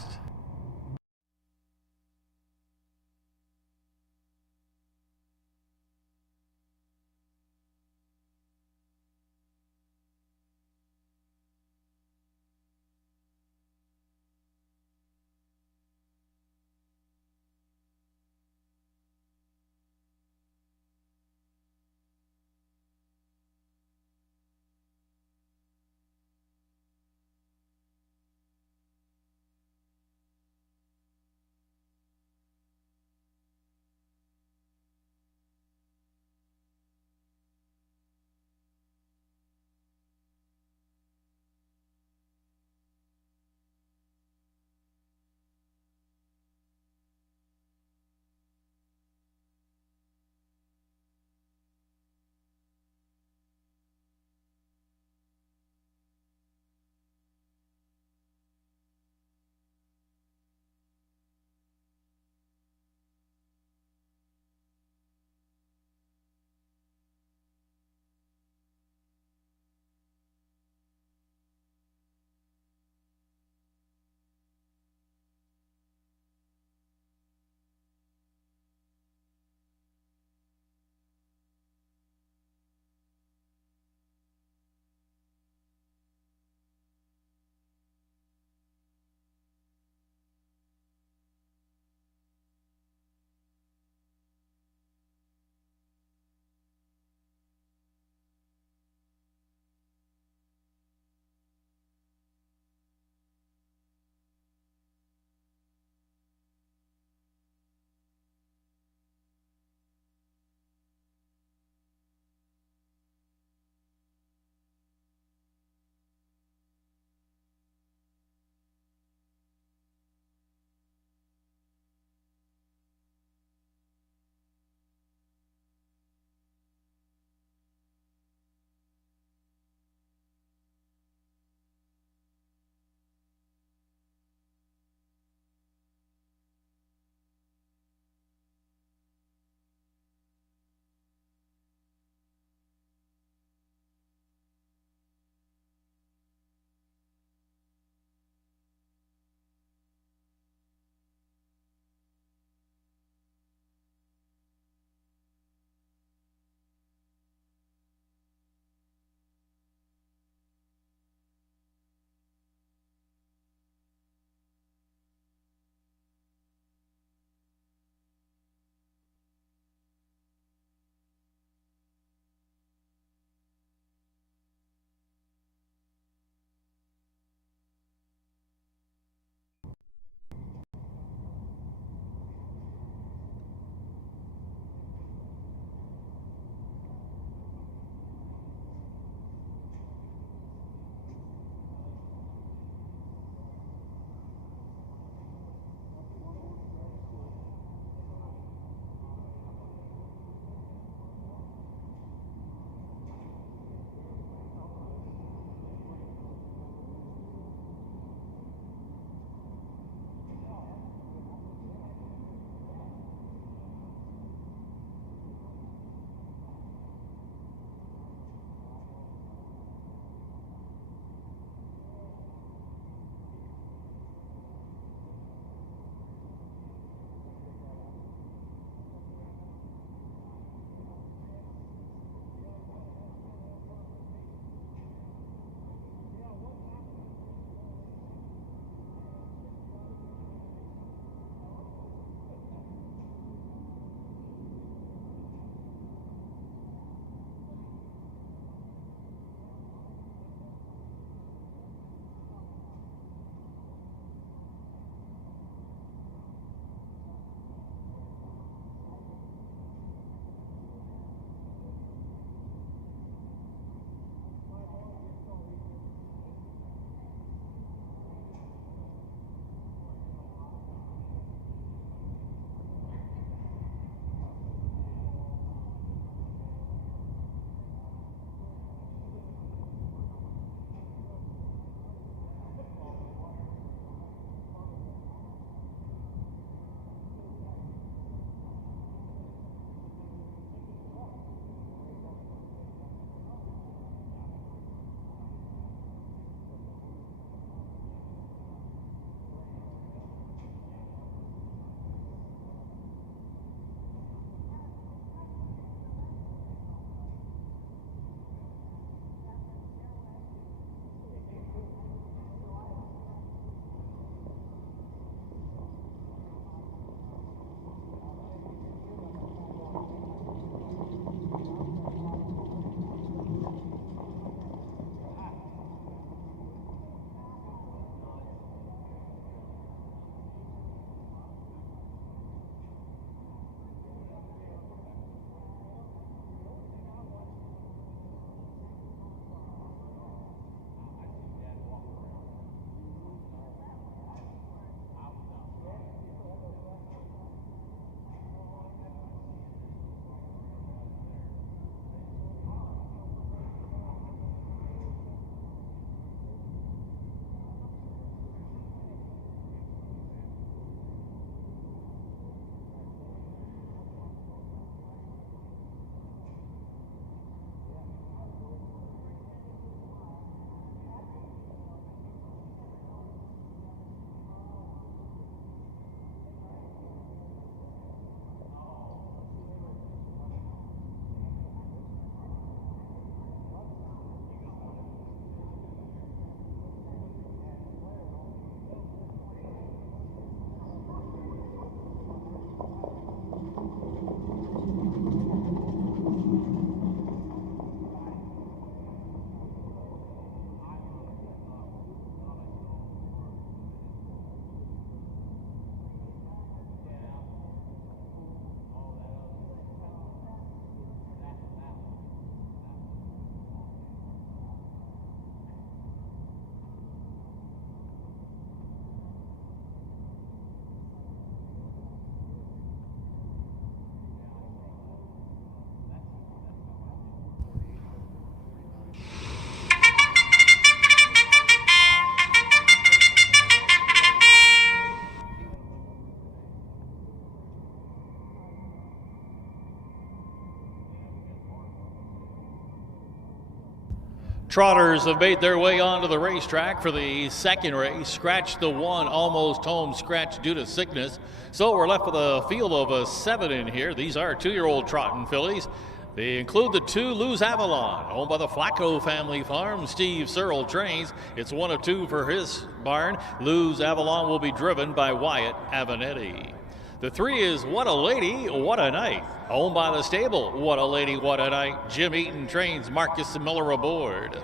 Trotters have made their way onto the racetrack for the second race. Scratch the one, almost home scratch due to sickness. So we're left with a field of 7 in here. These are 2-year-old trotting fillies. They include the 2 Luz Avalon, owned by the Flacco family farm. Steve Searle trains. It's 1 of 2 for his barn. Luz Avalon will be driven by Wyatt Avanetti. The 3 is What a Lady, What a Night, owned by the stable. What a Lady, What a Night. Jim Eaton trains. Marcus Miller aboard.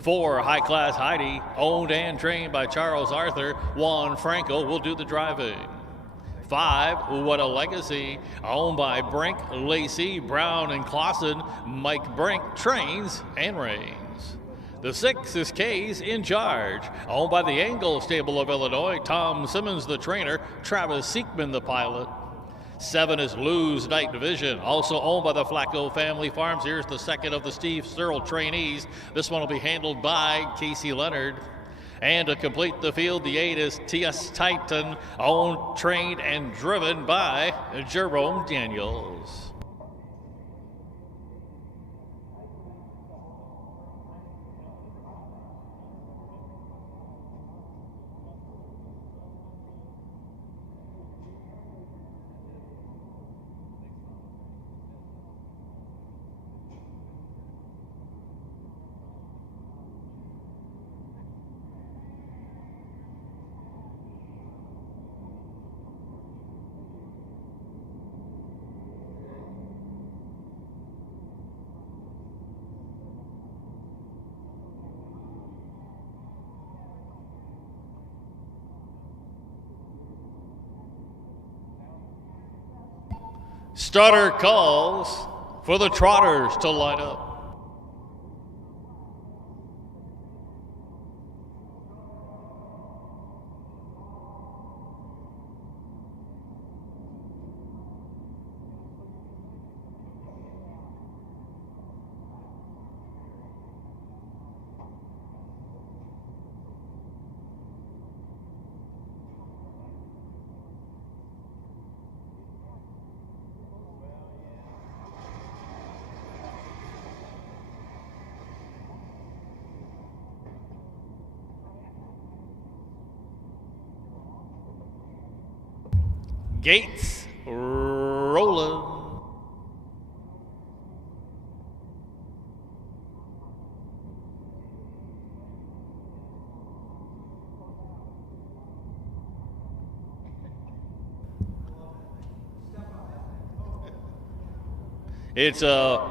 4, High Class Heidi, owned and trained by Charles Arthur. Juan Franco will do the driving. 5, What a Legacy, owned by Brink, Lacey, Brown, and Clausen. Mike Brink trains and reigns. The 6 is K's in Charge, owned by the Angle Stable of Illinois. Tom Simmons, the trainer. Travis Seekman, the pilot. 7 is Luz Night Division, also owned by the Flacco family farms. Here's the 2nd of the Steve Searle trainees. This one will be handled by Casey Leonard. And to complete the field, the 8 is T.S. Titan, owned, trained, and driven by Jerome Daniels. Starter calls for the Trotters to line up. Gates rolling. It's a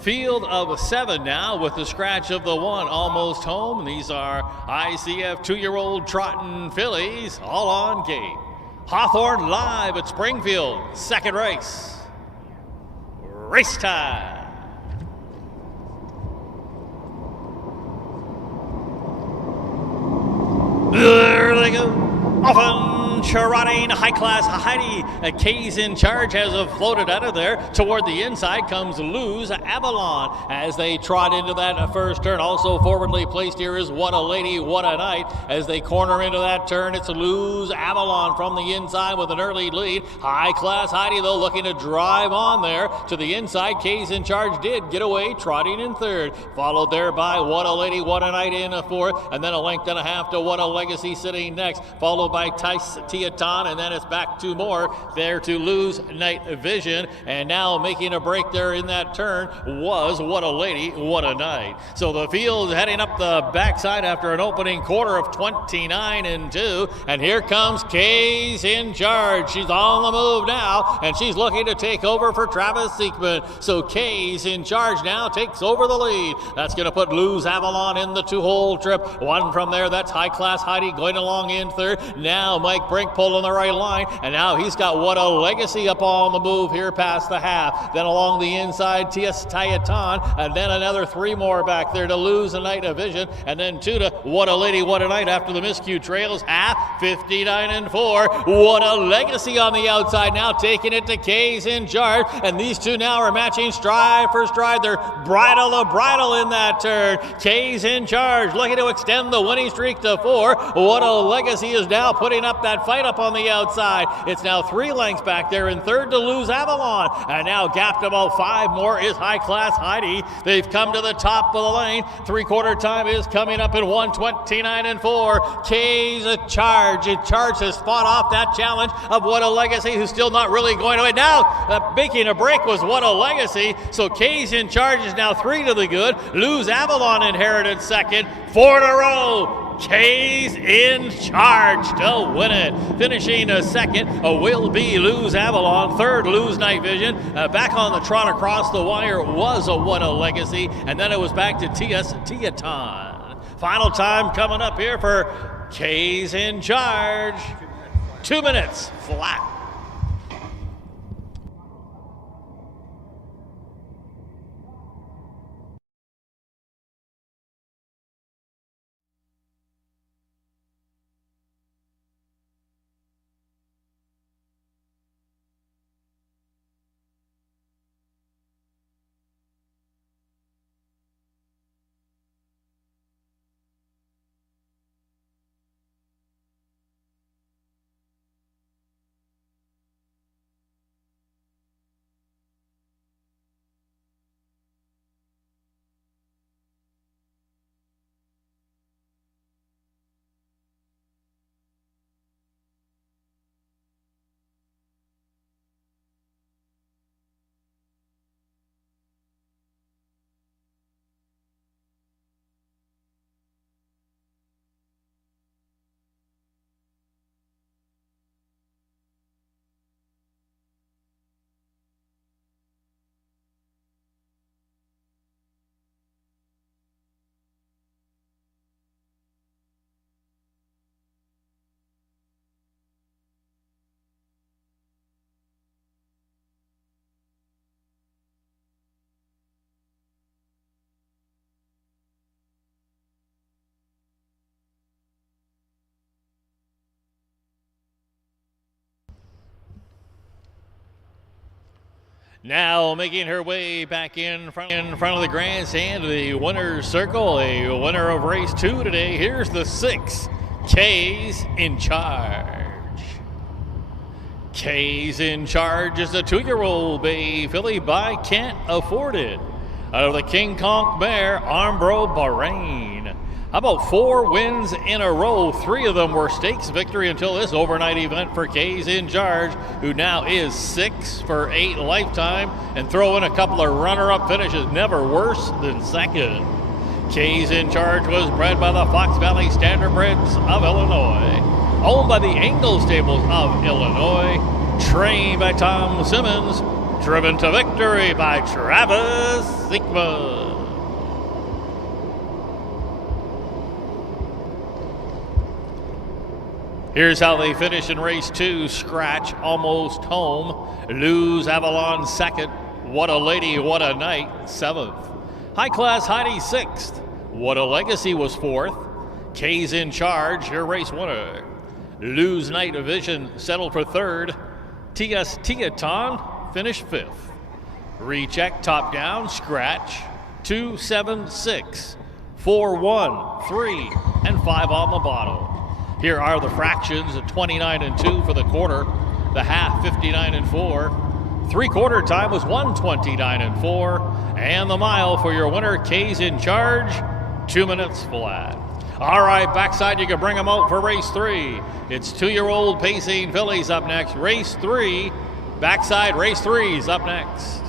field of 7 now with the scratch of the 1 almost home. These are ICF 2-year-old trotting fillies, all on gate. Hawthorne live at Springfield, 2nd race. Race time. There they go. Often trotting High Class Heidi. K's in Charge has floated out of there. Toward the inside comes Luz Avalon as they trot into that first turn. Also forwardly placed here is What a Lady, What a Night. As they corner into that turn, it's Luz Avalon from the inside with an early lead. High Class Heidi, though, looking to drive on there to the inside. K's in Charge did get away, trotting in 3rd. Followed there by What a Lady, What a Night in 4th. And then a length and a half to What a Legacy sitting next. Followed by Tiaton, and then it's back 2 more there to Luz Night Vision. And now making a break there in that turn was What a Lady, What a Night. So the field heading up the backside after an opening quarter of 29-2. And here comes K's in Charge. She's on the move now, and she's looking to take over for Travis Seekman. So K's in Charge now takes over the lead. That's going to put Luz Avalon in the 2-hole trip. 1 from there, that's High Class Heidi going along in 3rd. Now Mike Brink pulling the right line, and now he's got What a Legacy up on the move here past the half. Then along the inside, T.S. Tiaton, and then another 3 more back there to Luz Night Vision, and then 2 to What a Lady, What a Night after the miscue trails half, 59-4. What a Legacy on the outside now, taking it to K's in Charge, and these 2 now are matching stride for stride. They're bridle to bridle in that turn. K's in Charge, looking to extend the winning streak to 4. What a Legacy is now putting up that fight fight up on the outside. It's now 3 lengths back there. In third to Lose Avalon. And now gapped about 5 more is High Class Heidi. They've come to the top of the lane. 3/4 time is coming up in 1:29 and 4. K's a charge. It charged to spot off that challenge of What a Legacy, who's still not really going away. Now making a break was What a Legacy. So K's in charge is now 3 to the good. Lose Avalon inherited second. 4 in a row. K's in charge to win it. Finishing second will be Lose Avalon. Third, Lose Night Vision. Back on the trot across the wire was a What a Legacy. And then it was back to T.S. Teaton. Final time coming up here for K's in charge. 2 minutes flat. Now making her way back in front of the grandstand, the winner's circle, a winner of race 2 today. Here's the 6, K's in charge. K's in charge is a 2-year-old bay filly by Can't Afford It. Out of the King Kong mare, Armbro Bahrain. How about 4 wins in a row? 3 of them were stakes victory until this overnight event for K's in charge, who now is 6 for 8 lifetime, and throw in a couple of runner-up finishes, never worse than second. K's in charge was bred by the Fox Valley Standardbreds of Illinois, owned by the Engel Stables of Illinois, trained by Tom Simmons, driven to victory by Travis Siegman. Here's how they finish in race 2. Scratch almost home. Lose Avalon second. What a Lady, What a Night 7th. High Class Heidi 6th. What a Legacy was 4th. K's in charge, your race winner. Lose Night Vision settled for 3rd. T.S. Teaton finished 5th. Recheck top down, scratch 2, 7, 6, 4, 1, 3, and 5 on the bottom. Here are the fractions at 29 and 2 for the quarter, the half 59 and 4. 3/4 time was 1:29 and 4, and the mile for your winner, K's in charge, 2 minutes flat. All right, backside you can bring them out for race 3. It's 2-year-old pacing fillies up next. Race 3, backside race 3's up next.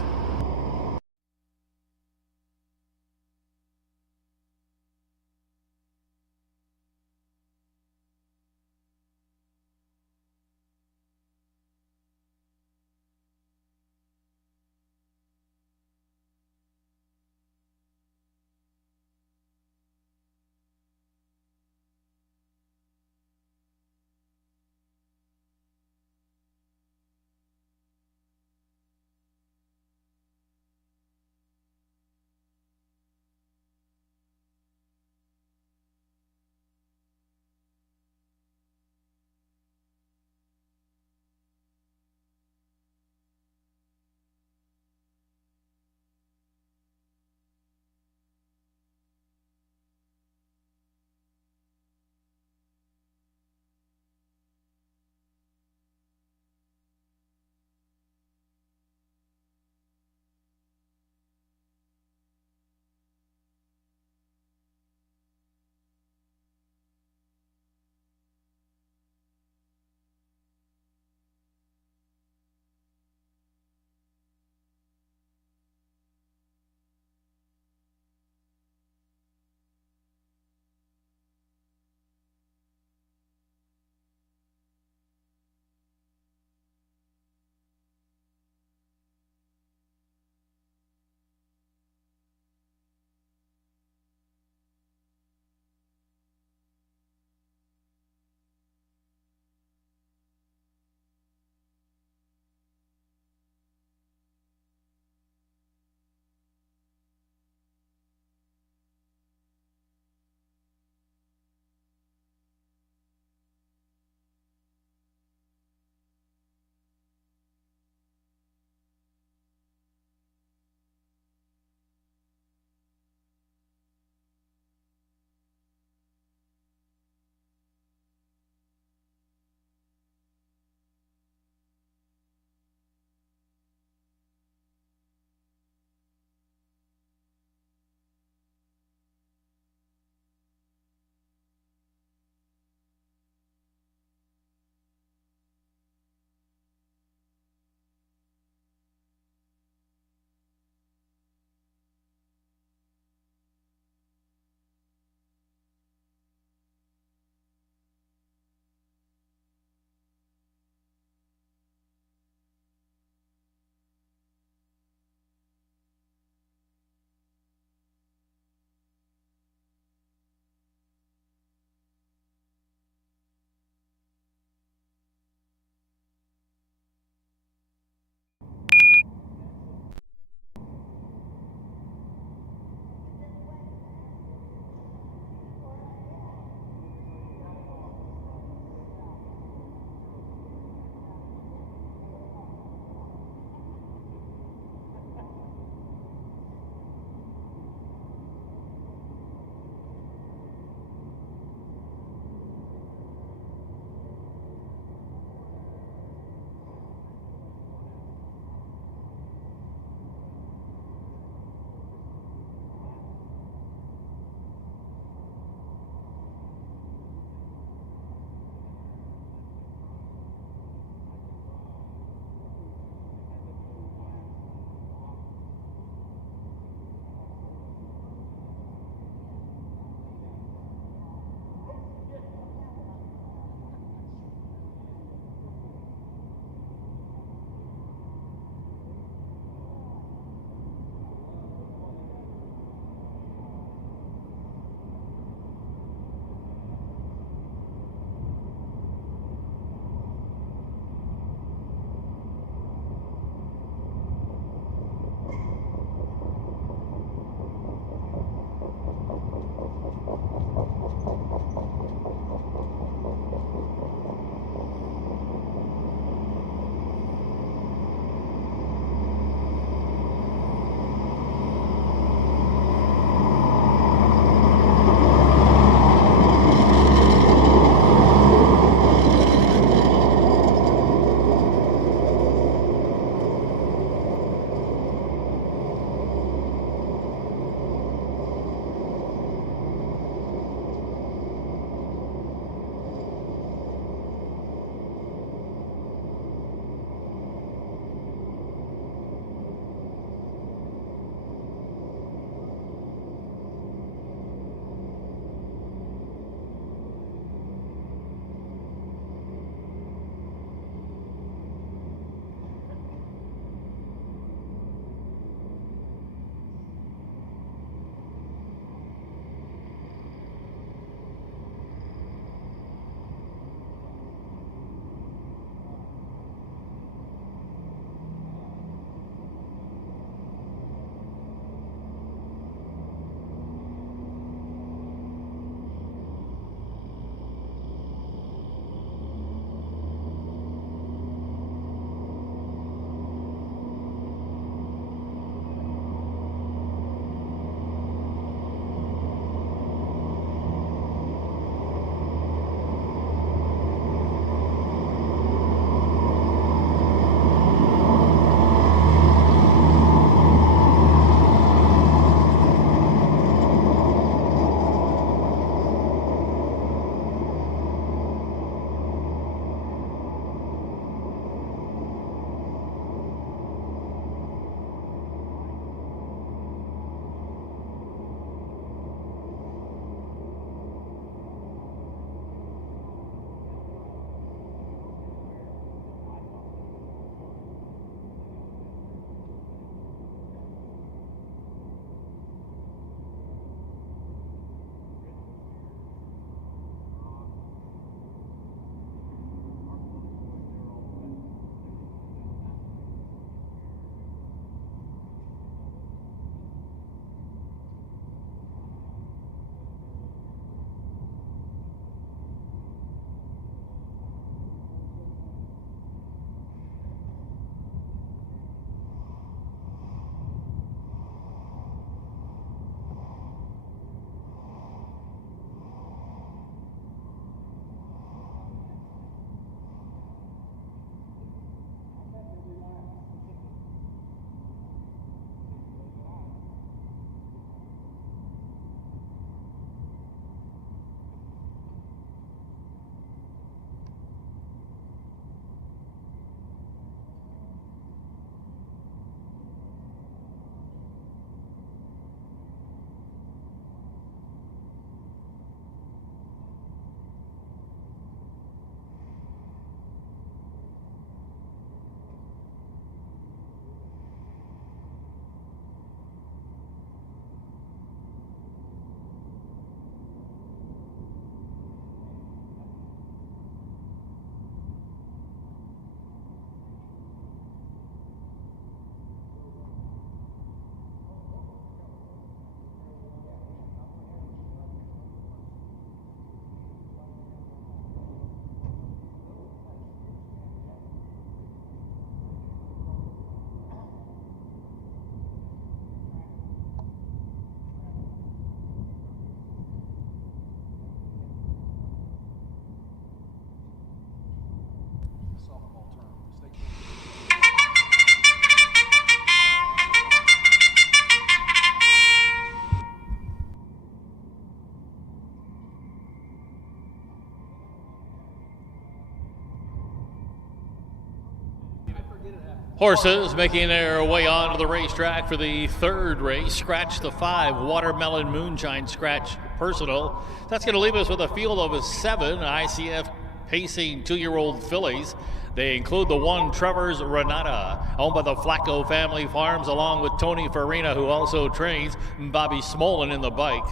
Horses making their way onto the racetrack for the third race. Scratch the 5, Watermelon Moonshine Scratch Personal. That's going to leave us with a field of 7 ICF pacing 2-year-old fillies. They include the 1 Trevor's Renata, owned by the Flacco Family Farms, along with Tony Farina, who also trains Bobby Smolin in the bike.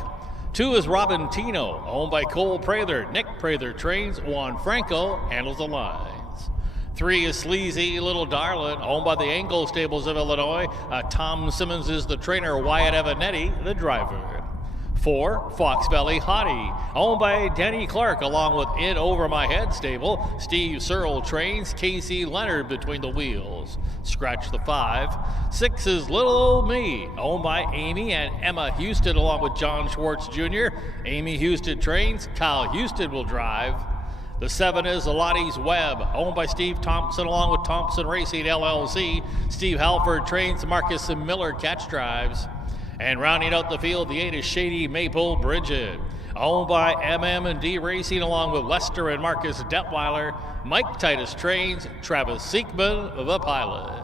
2 is Robin Tino, owned by Cole Prather. Nick Prather trains. Juan Franco handles the lines. 3 is Sleazy Little Darlin', owned by the Engel Stables of Illinois. Tom Simmons is the trainer. Wyatt Evanetti, the driver. 4, Fox Valley Hottie, owned by Denny Clark, along with In Over My Head stable. Steve Searle trains. Casey Leonard between the wheels. Scratch the 5. 6 is Little Old Me, owned by Amy and Emma Houston, along with John Schwartz Jr. Amy Houston trains. Kyle Houston will drive. The 7 is Lottie's Web, owned by Steve Thompson, along with Thompson Racing LLC. Steve Halford trains. Marcus Miller catch drives. And rounding out the field, the 8 is Shady Maple Bridget, owned by MM&D Racing, along with Lester and Marcus Detweiler. Mike Titus trains. Travis Siekman, the pilot.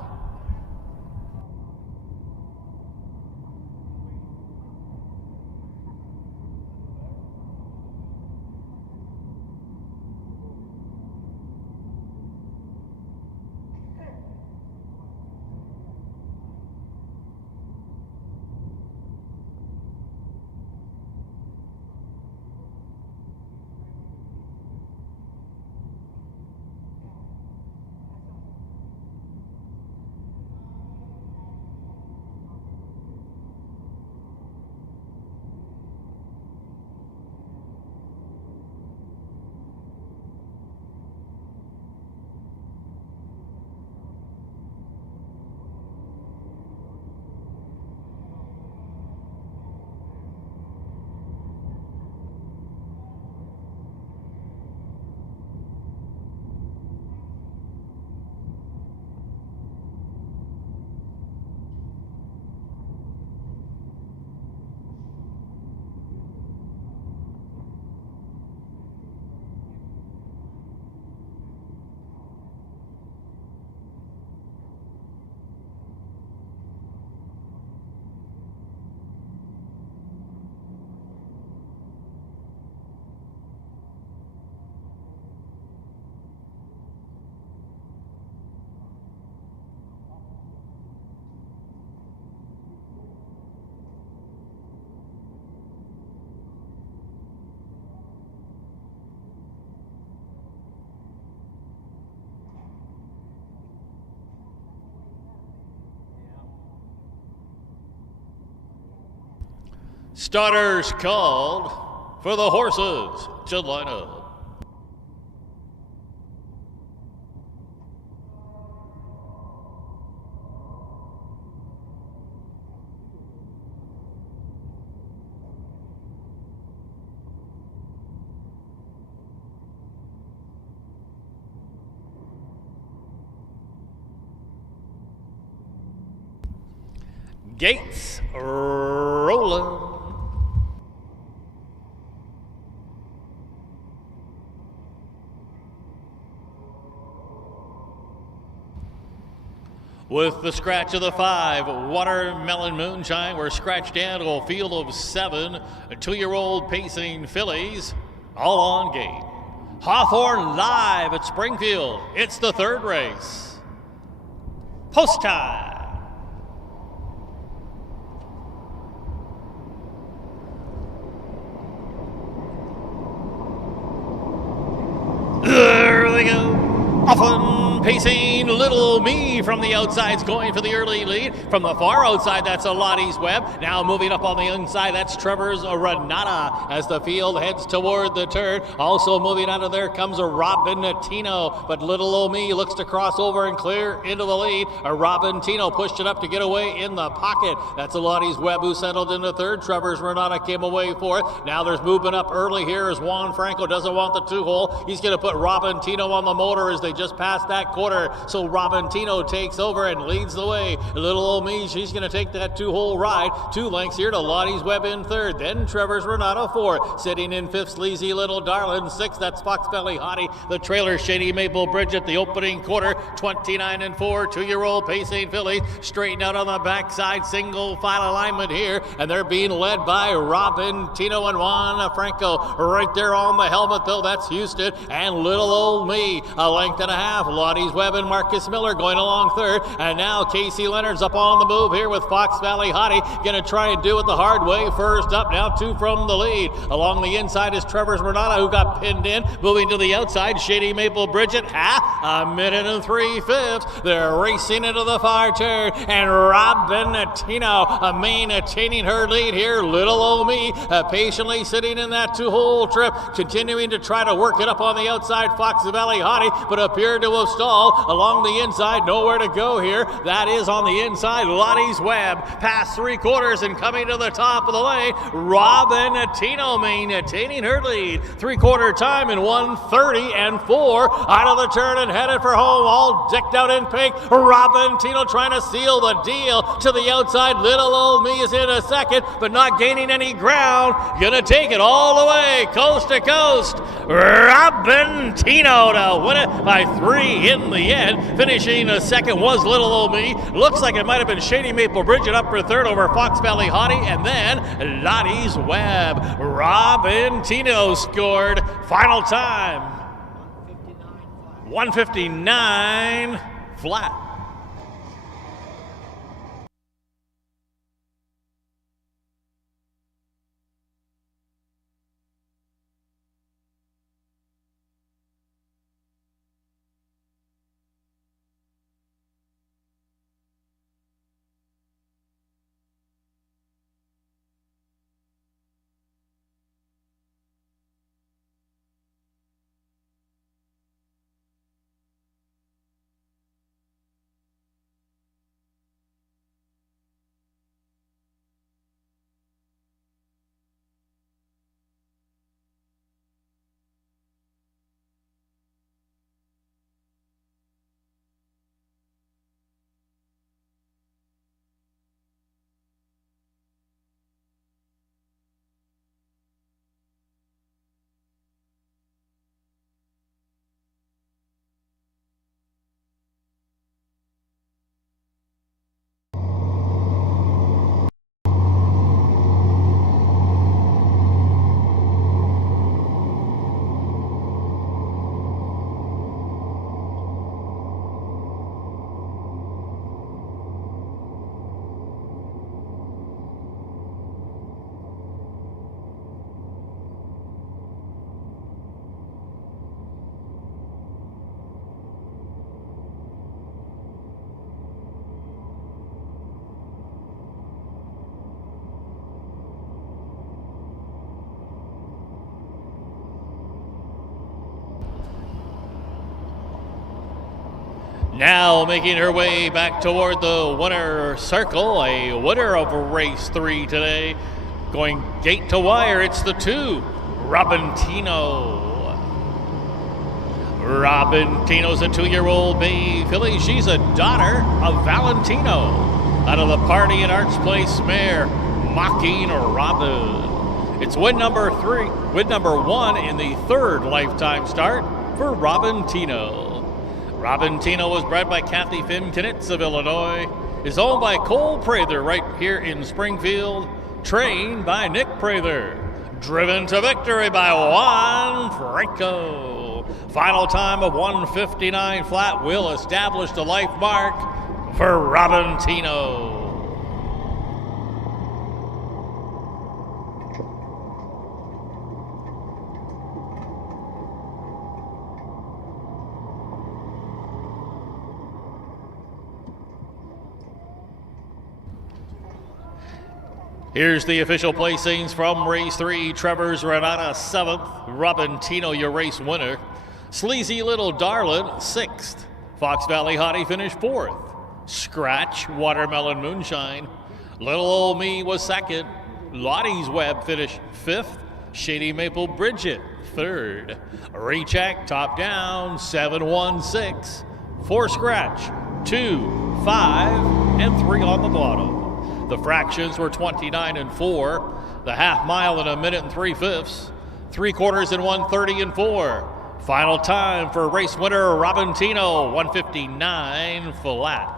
Starters called for the horses to line up. Gates rolling. With the scratch of the 5, Watermelon Moonshine, we're scratched down to a field of 7 2-year-old pacing fillies, all on gate. Hawthorne live at Springfield. It's the 3rd race. Post time. There they go. Often pacing Little Me from the outside's going for the early lead. From the far outside, that's Lottie's Web. Now moving up on the inside, that's Trevor's Renata as the field heads toward the turn. Also moving out of there comes a Robin Tino, but Little Old Me looks to cross over and clear into the lead. A Robin Tino pushed it up to get away in the pocket. That's Lottie's Web who settled into 3rd. Trevor's Renata came away 4th. Now there's movement up early here as Juan Franco doesn't want the 2-hole. He's going to put Robin Tino on the motor as they just pass that quarter. So Robin Tino takes over and leads the way. Little old me, she's going to take that 2-hole ride. 2 lengths here to Lottie's Web in third. Then Trevor's Renato fourth. Sitting in fifth, Sleazy Little Darlin. Sixth, that's Fox Valley Hottie. The trailer, Shady Maple Bridget. The opening quarter, 29-4. 2-year-old Pacing Phillies. Straighten out on the backside. Single file alignment here. And they're being led by Robin Tino and Juan Franco. Right there on the helmet, though, that's Houston. And Little Old Me, a length and a half. Lottie's Web and Marcus Miller going along third. And now Casey Leonard's up on the move here with Fox Valley Hottie. Going to try and do it the hard way. First up now, 2 from the lead. Along the inside is Trevor's Renata, who got pinned in. Moving to the outside, Shady Maple Bridget. A minute and 3/5. They're racing into the far turn. And Robin Tino maintaining her lead here. Little old me patiently sitting in that 2-hole trip, continuing to try to work it up on the outside. Fox Valley Hottie, but appeared to have stalled along the inside. Nowhere to go here. That is on the inside. Lottie's Web past 3/4 and coming to the top of the lane. Robin Tino maintaining her lead. 3/4 time in 1:30-4. Out of the turn and headed for home, all decked out in pink. Robin Tino trying to seal the deal to the outside. Little old me is in a second, but not gaining any ground. Gonna take it all the way, coast to coast. Robin Tino to win it by 3 in the end. Finishing a second was Little Old Me. Looks like it might have been Shady Maple Bridget up for third over Fox Valley Hottie, and then Lottie's Web. Robin Tino scored. Final time, 159 flat. Now making her way back toward the winner circle, a winner of race 3 today. Going gate to wire, it's the 2, Robin Tino. Robin Tino's a 2-year-old Bay filly. She's a daughter of Valentino. Out of the Party and Arts Place mare, Mocking Robin. It's win number 1 in the 3rd lifetime start for Robin Tino. Robin Tino was bred by Kathy Finn Knitz of Illinois, is owned by Cole Prather right here in Springfield, trained by Nick Prather, driven to victory by Juan Franco. Final time of 159 flat will establish the life mark for Robin Tino. Here's the official placings from race 3. Trevor's Renata 7th. Robin Tino, your race winner. Sleazy Little Darlin 6th. Fox Valley Hottie finished 4th. Scratch Watermelon Moonshine. Little Old Me was 2nd. Lottie's Web finished 5th. Shady Maple Bridget 3rd. Recheck top down 7-1-6. 4 scratch, 2, 5, and 3 on the bottom. The fractions were 29 and 4, the half mile in a minute and 3/5, 3/4 in 1:30 and 4. Final time for race winner Robintino, 1:59 flat.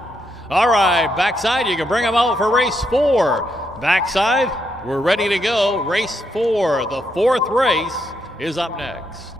All right, backside, you can bring them out for race 4. Backside, we're ready to go. Race 4, the 4th race, is up next.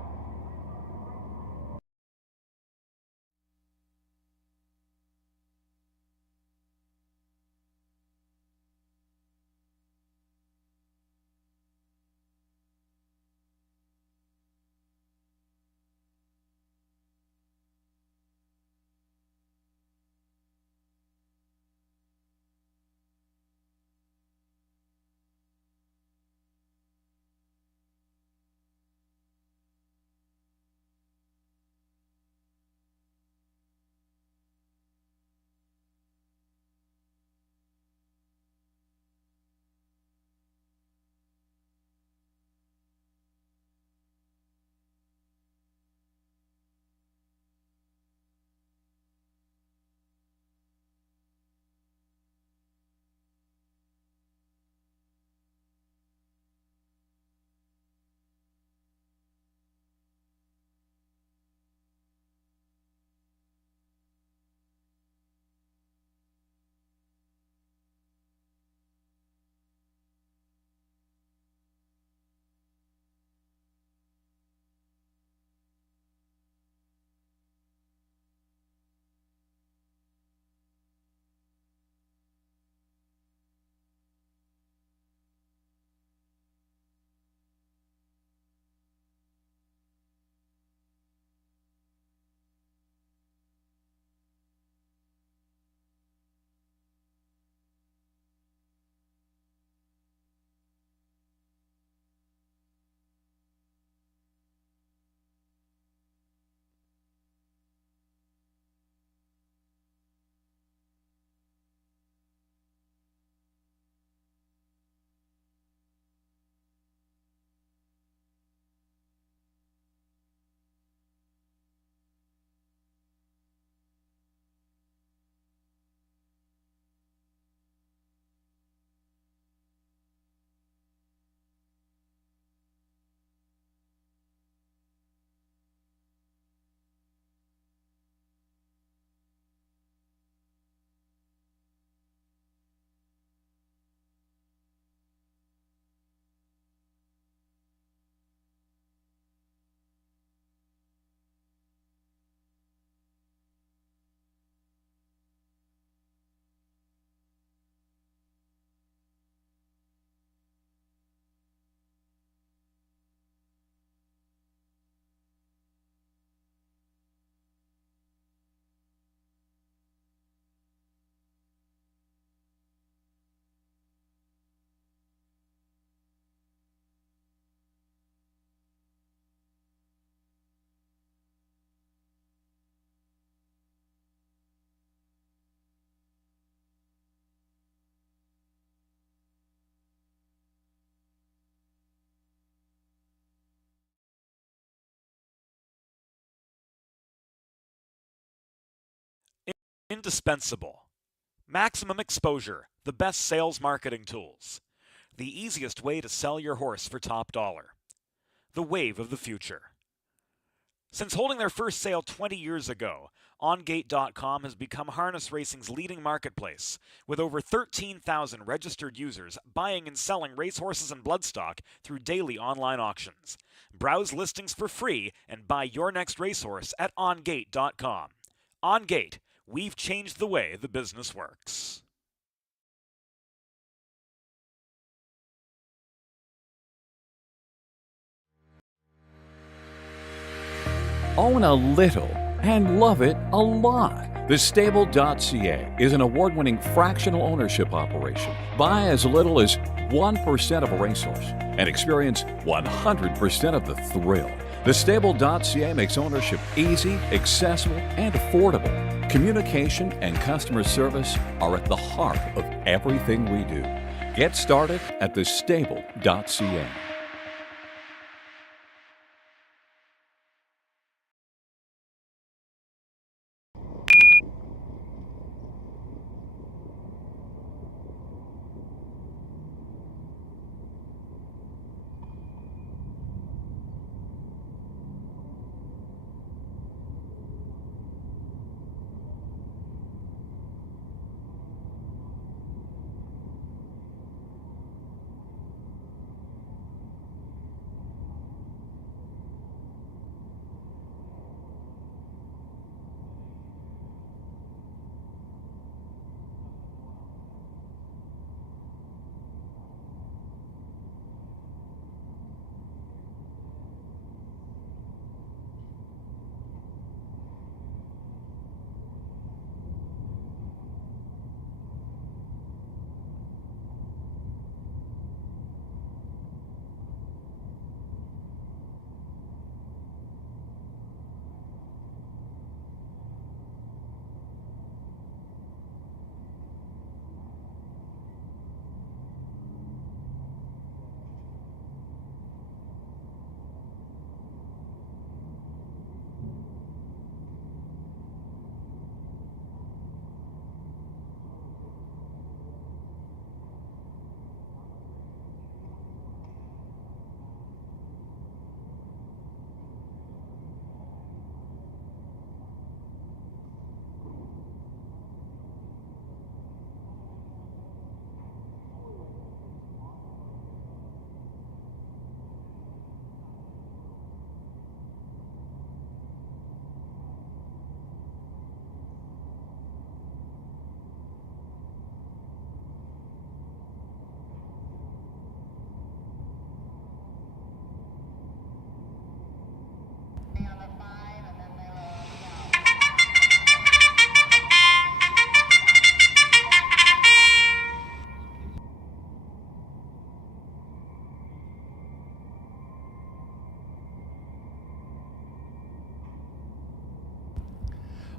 Indispensable. Maximum exposure, the best sales marketing tools. The easiest way to sell your horse for top dollar. The wave of the future. Since holding their first sale 20 years ago, OnGate.com has become harness racing's leading marketplace, with over 13,000 registered users buying and selling racehorses and bloodstock through daily online auctions. Browse listings for free and buy your next racehorse at OnGate.com. OnGate, we've changed the way the business works. Own a little and love it a lot. TheStable.ca is an award-winning fractional ownership operation. Buy as little as 1% of a racehorse and experience 100% of the thrill. TheStable.ca makes ownership easy, accessible, and affordable. Communication and customer service are at the heart of everything we do. Get started at TheStable.ca.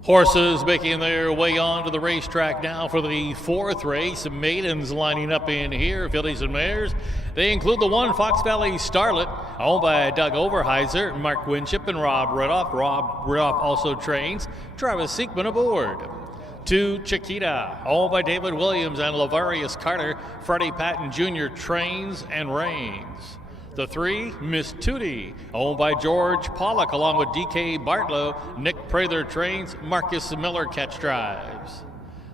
Horses making their way onto the racetrack now for the fourth race. Maidens lining up in here, fillies and mares. They include the one Fox Valley Starlet, owned by Doug Overheiser, Mark Winship, and Rob Riddoff. Rob Riddoff also trains. Travis Seekman aboard. 2 Chiquita, owned by David Williams and Lavarius Carter. Freddie Patton Jr. trains and reigns. The 3, Miss Tootie, owned by George Pollock, along with D.K. Bartlow. Nick Prather trains, Marcus Miller catch drives.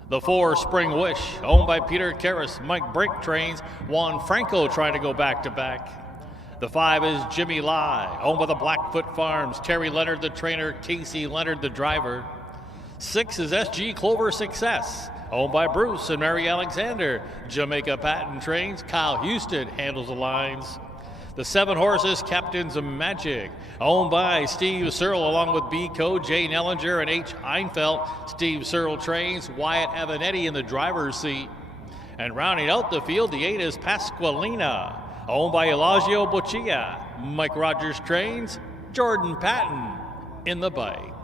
The 4, Spring Wish, owned by Peter Karras. Mike Brink trains, Juan Franco trying to go back-to-back. The 5 is Jimmy Lai, owned by the Blackfoot Farms. Terry Leonard, the trainer, Casey Leonard, the driver. 6 is SG Clover Success, owned by Bruce and Mary Alexander. Jamaica Patton trains, Kyle Houston handles the lines. The 7 horses, Captains of Magic, owned by Steve Searle, along with B. Co, Jay Nellinger, and H. Einfeld. Steve Searle trains, Wyatt Avanetti in the driver's seat. And rounding out the field, the 8 is Pasqualina, owned by Elagio Boccia. Mike Rogers trains, Jordan Patton in the bike.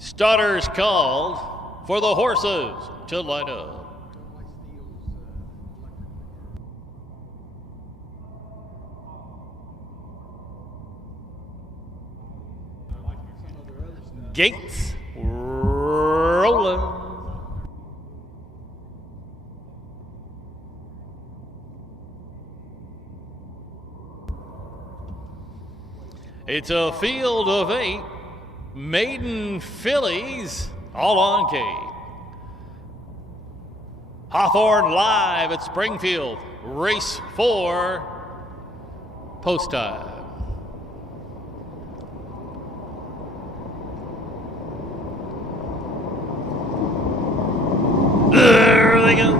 Starters called for the horses to line up. Gates rolling. It's a field of 8 maiden fillies, all on Kate. Hawthorne live at Springfield, race 4, post time. There they go.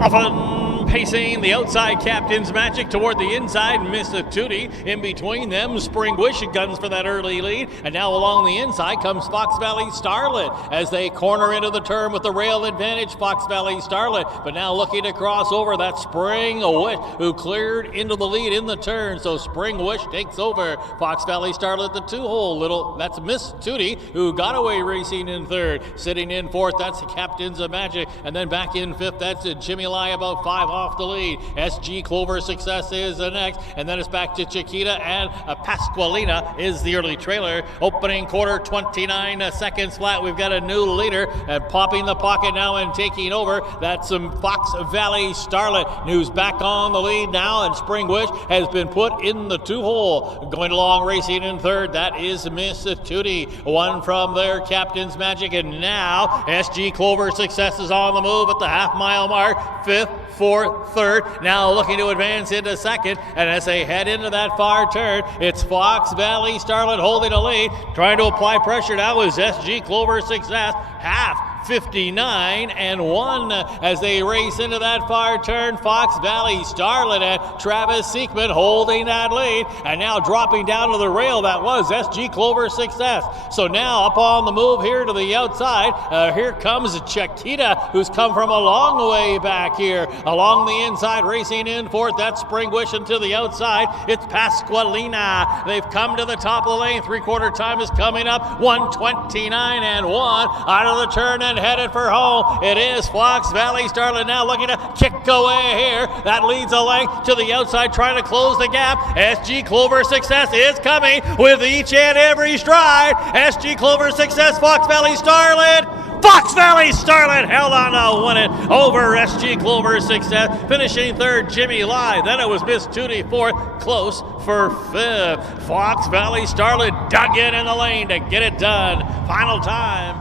Often pacing the outside, Captain's Magic toward the inside, Miss Tootie. In between them, Spring Wish guns for that early lead. And now along the inside comes Fox Valley Starlet as they corner into the turn with the rail advantage, Fox Valley Starlet. But now looking to cross over, that Spring Wish who cleared into the lead in the turn. So Spring Wish takes over. Fox Valley Starlet, the 2-hole little. That's Miss Tootie who got away racing in third. Sitting in fourth, that's the Captain's Magic. And then back in fifth, that's Jimmy Lai about 5 off the lead. SG Clover Success is the next, and then it's back to Chiquita, and Pasqualina is the early trailer. Opening quarter, 29 seconds flat. We've got a new leader, and popping the pocket now and taking over. That's some Fox Valley Starlet, who's back on the lead now, and Spring Wish has been put in the 2-hole. Going along racing in third, that is Miss Tootie. One from there, Captain's Magic, and now SG Clover Success is on the move at the half-mile mark. Fifth, fourth, third, now looking to advance into second, and as they head into that far turn, it's Fox Valley Starlet holding a lead, trying to apply pressure now is SG Clover Success, half 59-1 as they race into that far turn. Fox Valley Starlet and Travis Seekman holding that lead, and now dropping down to the rail, that was SG Clover Success. So now up on the move here to the outside, here comes Chiquita, who's come from a long way back here. Along the inside, racing in fourth, that's Spring Wish, and to the outside, it's Pasqualina. They've come to the top of the lane. 3/4 time is coming up. 1:29-1 out of the turn and headed for home. It is Fox Valley Starlet now looking to kick away here. That leads a length to the outside, trying to close the gap. SG Clover Success is coming with each and every stride. SG Clover Success, Fox Valley Starlet Fox Valley Starlet held on to win it over SG Clover Success. Finishing third, Jimmy Lai. Then it was Miss Tootie fourth, close for fifth. Fox Valley Starlet dug in the lane to get it done. Final time,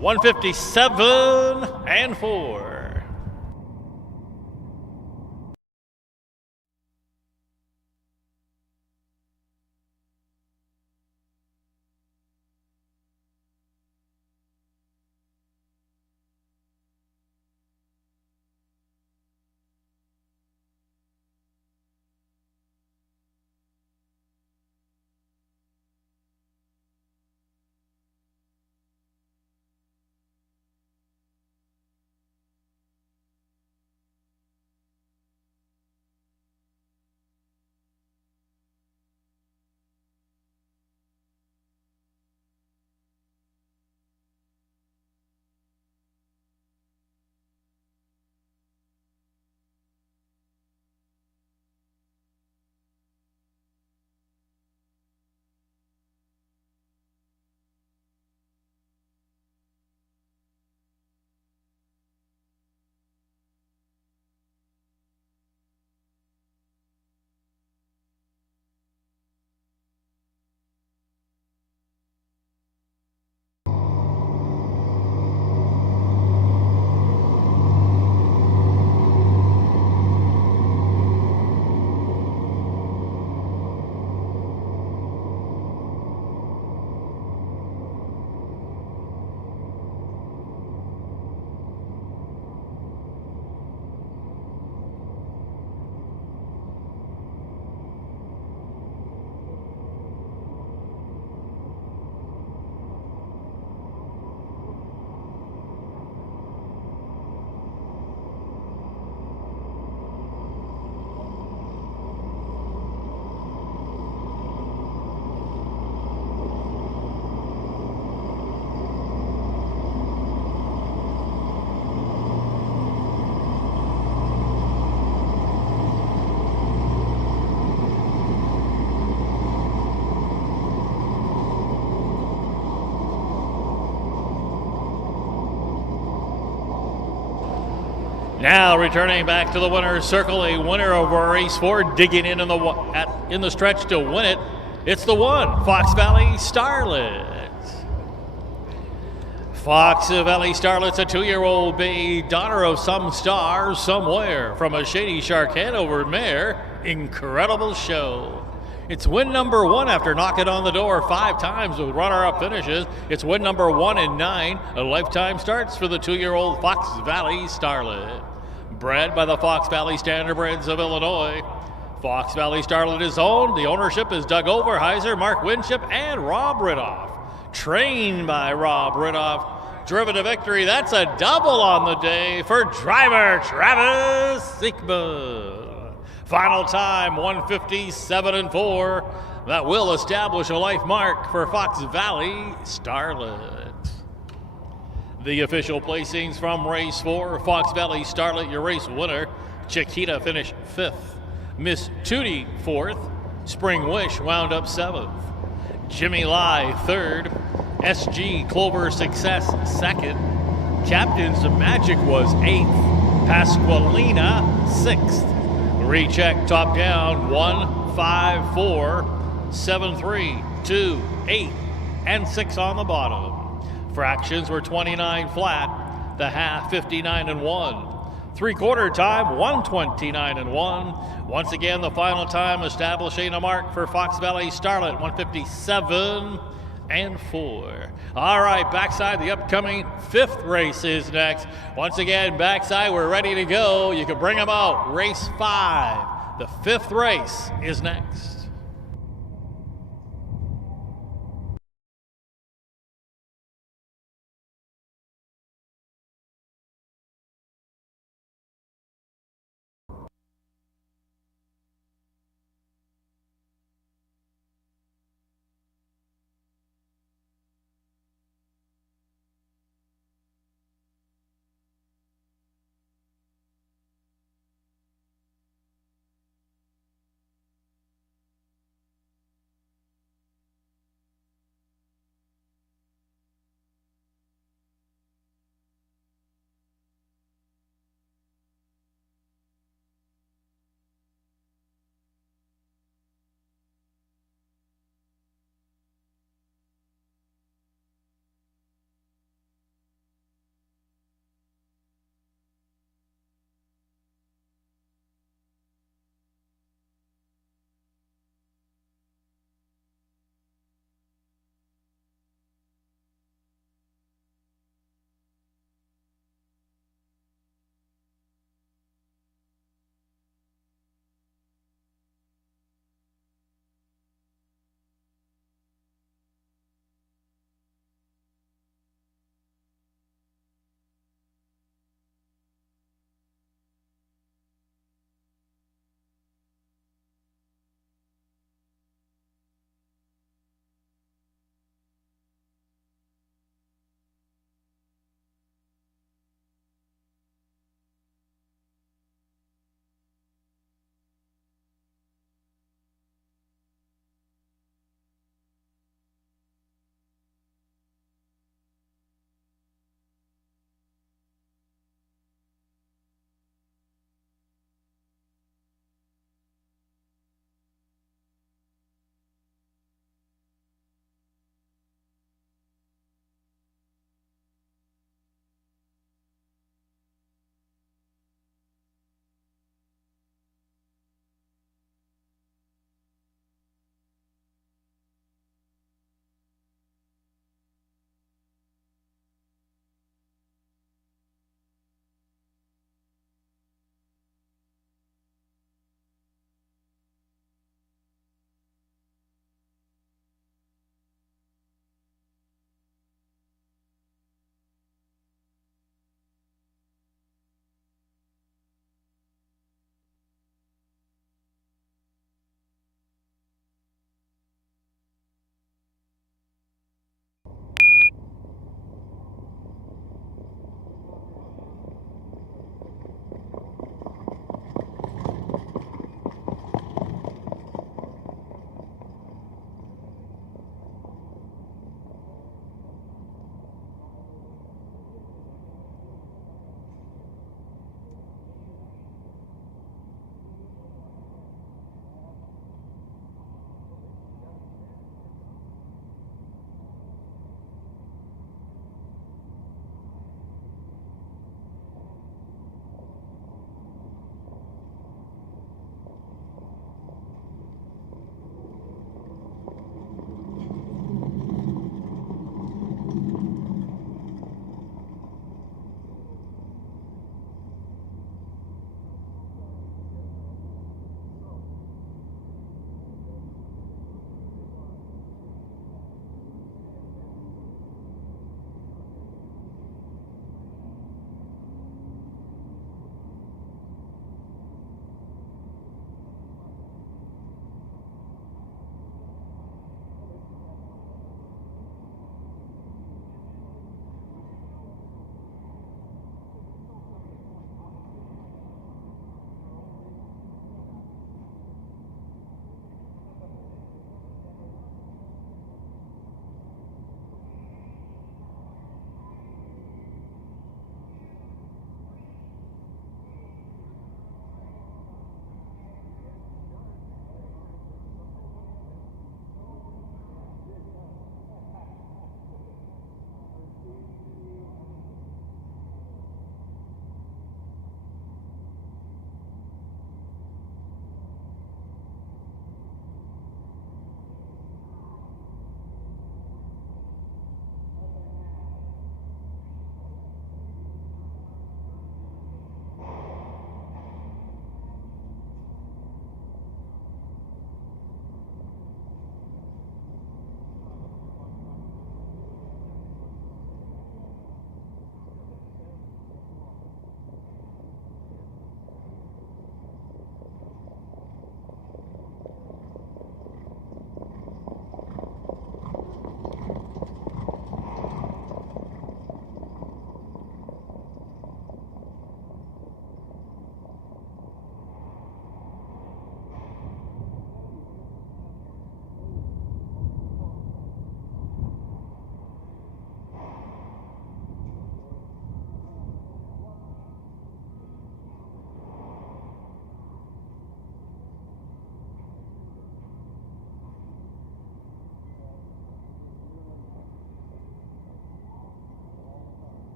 157 and 4. Now returning back to the winner's circle, a winner of race 4, digging in the stretch to win it. It's the one, Fox Valley Starlet. Fox Valley Starlet's a 2-year-old bay, daughter of some star somewhere from a Shady Shark Hanover mare. Incredible show. It's win number 1 after knocking on the door 5 times with runner-up finishes. It's win number 1 in 9. A lifetime starts for the 2-year-old Fox Valley Starlet. Bred by the Fox Valley Standardbreds of Illinois. Fox Valley Starlet is owned. The ownership is Doug Overheiser, Mark Winship, and Rob Ridoff. Trained by Rob Ridoff. Driven to victory. That's a double on the day for driver Travis Siekman. Final time, 157 and 4. That will establish a life mark for Fox Valley Starlet. The official placings from race 4, Fox Valley Starlet, your race winner. Chiquita finished 5th. Miss Tootie 4th. Spring Wish wound up 7th. Jimmy Lai 3rd. SG Clover Success 2nd. Captain's Magic was 8th. Pasqualina 6th. Recheck top down 1, 5, 4, 7, 3, 2, 8, and 6 on the bottom. Fractions were 29 flat, the half 59 and 1. 3/4 time 129 and 1. Once again, the final time establishing a mark for Fox Valley Starlet, 157 and 4. All right, backside, the upcoming 5th race is next. Once again, backside, we're ready to go. You can bring them out. Race 5. The 5th race is next.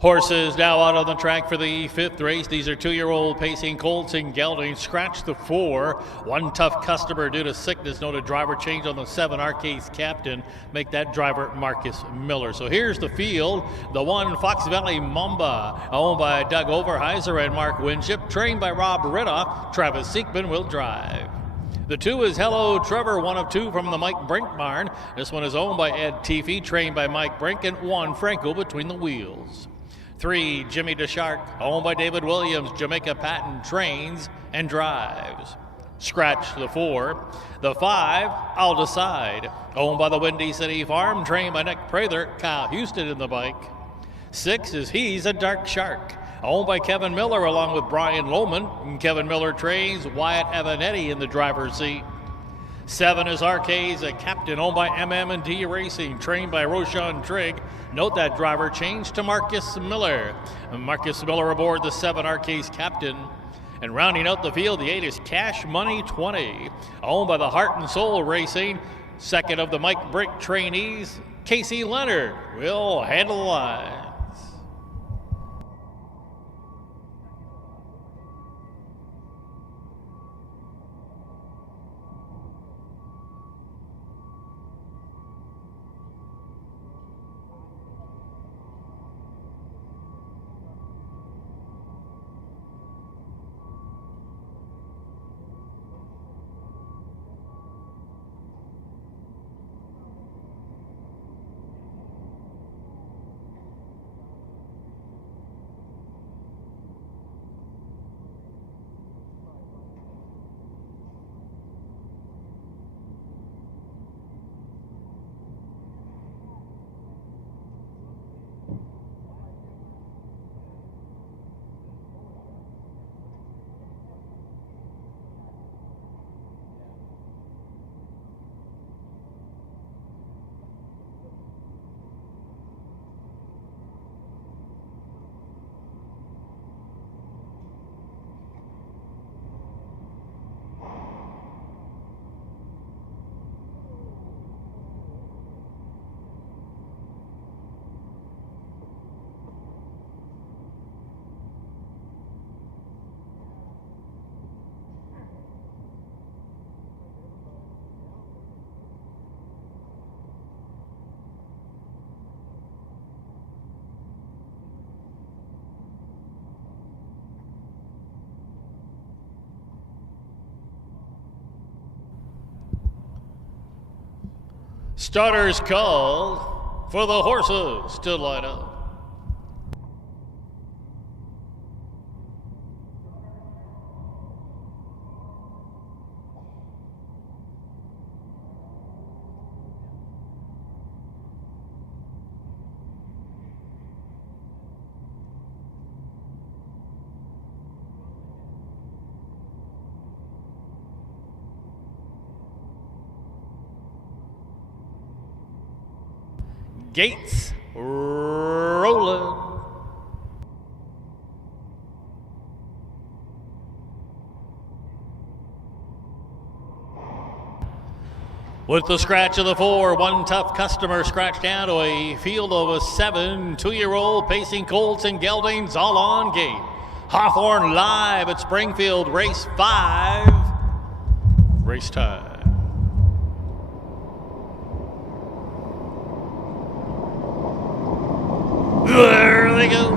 Horses now out on the track for the 5th race. These are 2-year-old pacing colts and geldings. Scratch the 4. One tough customer due to sickness. Noted driver change on the 7. Arcade's captain. Make that driver Marcus Miller. So here's the field. The 1 Fox Valley Mamba, owned by Doug Overheiser and Mark Winship. Trained by Rob Riddoff. Travis Siekman will drive. The 2 is Hello Trevor, 1 of 2 from the Mike Brink barn. This one is owned by Ed Teefy, trained by Mike Brink, and 1 Franco between the wheels. 3, Jimmy DeShark, owned by David Williams. Jamaica Patton trains and drives. Scratch the 4. The 5, I'll Decide, owned by the Windy City Farm, trained by Nick Prather. Kyle Houston in the bike. 6 is He's a Dark Shark, owned by Kevin Miller along with Brian Lohman. And Kevin Miller trains. Wyatt Avanetti in the driver's seat. 7 is Arcade's a captain, owned by MM&D Racing, trained by Roshan Trigg. Note that driver changed to Marcus Miller. Marcus Miller aboard the 7 Arcade's captain. And rounding out the field, the 8 is Cash Money 20, owned by the Heart and Soul Racing. 2nd of the Mike Brink trainees, Casey Leonard will handle the line. Starters called for the horses to line up. Gates rolling. With the scratch of the 4, one tough customer scratched down to a field of 7 2-year-old pacing colts and geldings all on gate. Hawthorne live at Springfield, race 5. Race time. There they go.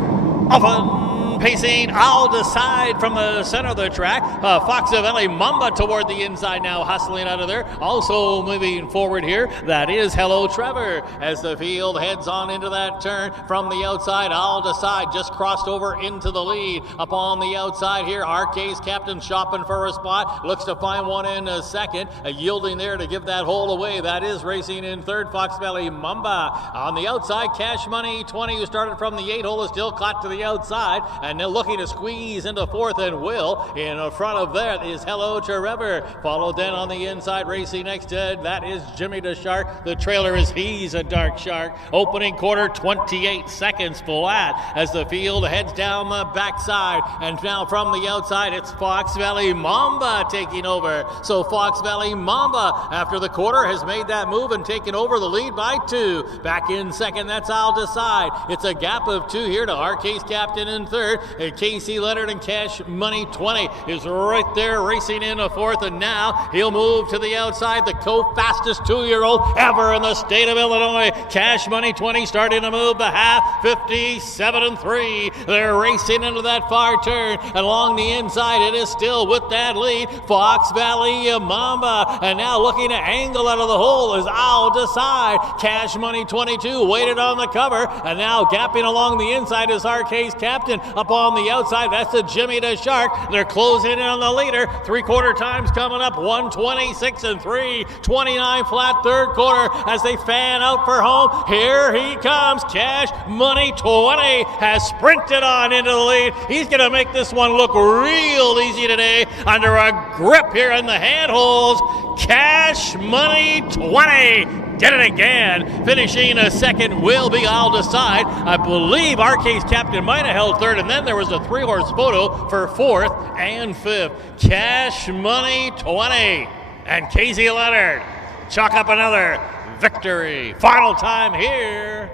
Often pacing, I'll Decide from the center of the track. Fox Valley Mamba toward the inside now, hustling out of there. Also moving forward here, that is Hello Trevor as the field heads on into that turn from the outside. I'll Decide just crossed over into the lead. Up on the outside here, Arcade's captain shopping for a spot. Looks to find one in a second. Yielding there to give that hole away. That is racing in third, Fox Valley Mamba. On the outside, Cash Money 20, who started from the 8 hole, is still caught to the outside. and they're looking to squeeze into fourth and will. In front of that is Hello Trevor, followed then on the inside, racing next to that is Jimmy the Shark. The trailer is He's a Dark Shark. Opening quarter, 28 seconds flat as the field heads down the backside, and now from the outside it's Fox Valley Mamba taking over. So Fox Valley Mamba after the quarter has made that move and taken over the lead by 2. Back in second, that's I'll Decide. It's a gap of 2 here to RK's captain in third. And Casey Leonard and Cash Money 20 is right there racing in a fourth, and now he'll move to the outside, the co-fastest 2-year-old ever in the state of Illinois. Cash Money 20 starting to move the half, 57-3. They're racing into that far turn, and along the inside it is still with that lead Fox Valley Mamba, and now looking to angle out of the hole is I'll Decide. Cash Money 22 waited on the cover, and now gapping along the inside is RK's captain. Up on the outside, that's the Jimmy the Shark. They're closing in on the leader. 3/4 times coming up, 1:26-3, 29 flat third quarter as they fan out for home. Here he comes. Cash Money 20 has sprinted on into the lead. He's going to make this one look real easy today under a grip here in the handholds. Cash Money 20 did it again. Finishing a second will be I'll Decide. I believe RK's captain might have held third, and then there was a 3-horse photo for fourth and fifth. Cash Money 20 and Casey Leonard chalk up another victory. Final time here,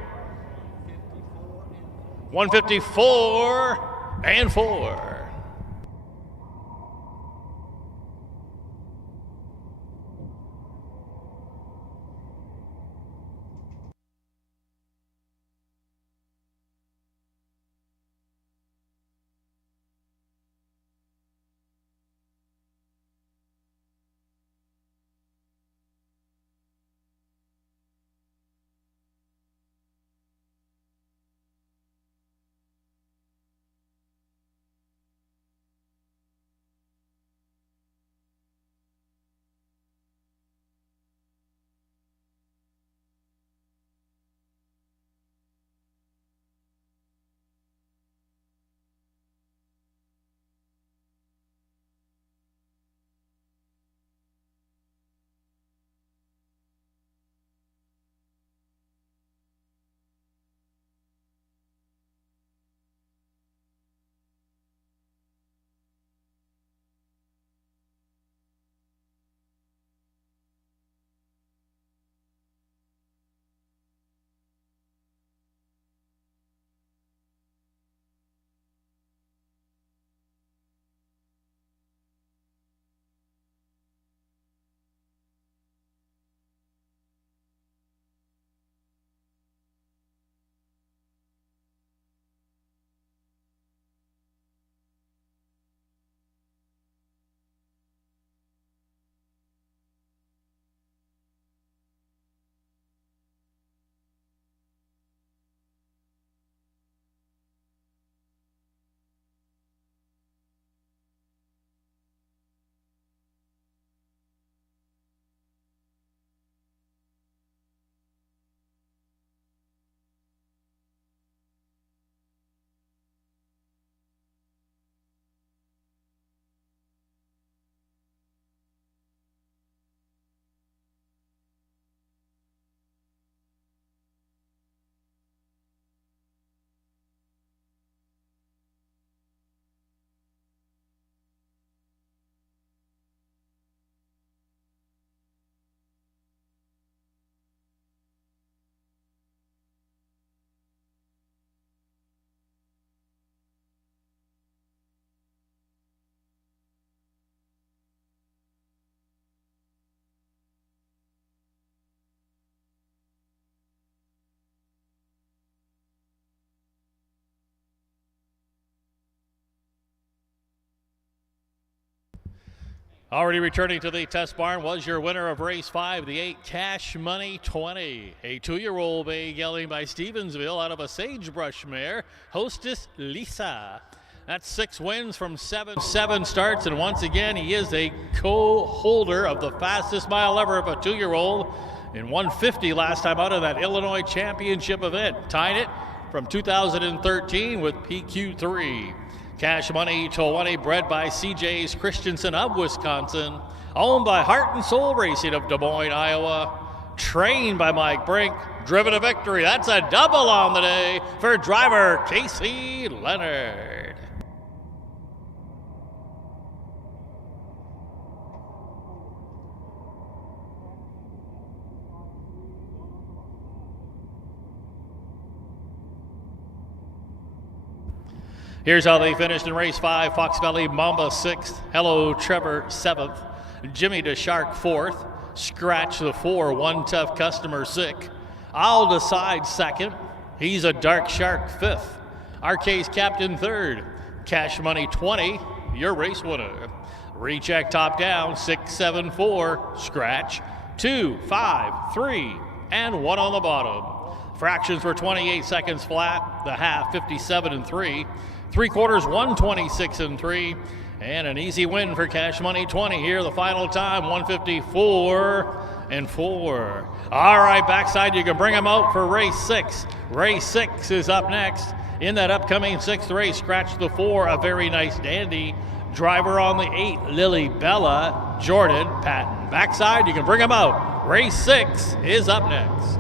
154-4. Already returning to the test barn was your winner of race 5, the 8 Cash Money 20. A 2-year-old bay gelding by Stevensville out of a sagebrush mare, Hostess Lisa. That's 6 wins from seven starts, and once again he is a co-holder of the fastest mile ever of a 2-year-old in 150 last time out of that Illinois Championship event. Tied it from 2013 with PQ3. Cash Money 20, bred by CJ's Christensen of Wisconsin, owned by Heart and Soul Racing of Des Moines, Iowa, trained by Mike Brink, driven to victory. That's a double on the day for driver Casey Leonard. Here's how they finished in race 5. Fox Valley Mamba 6th, Hello Trevor 7th, Jimmy DeShark 4th, Scratch the 4, One Tough Customer sick, I'll Decide 2nd, He's a Dark Shark 5th, Arcase Captain 3rd, Cash Money 20, your race winner. Recheck top down, 6, 7, 4, Scratch, 2, 5, 3, and 1 on the bottom. Fractions were 28 seconds flat, the half 57 and 3, 3/4 126 and 3, and an easy win for Cash Money 20 here. The final time 154 and 4. All right, backside you can bring them out for race 6. Race 6 is up next. In that upcoming 6th race, Scratch the 4, a very nice dandy. Driver on the 8, Lily Bella, Jordan Patton. Backside you can bring them out. Race 6 is up next.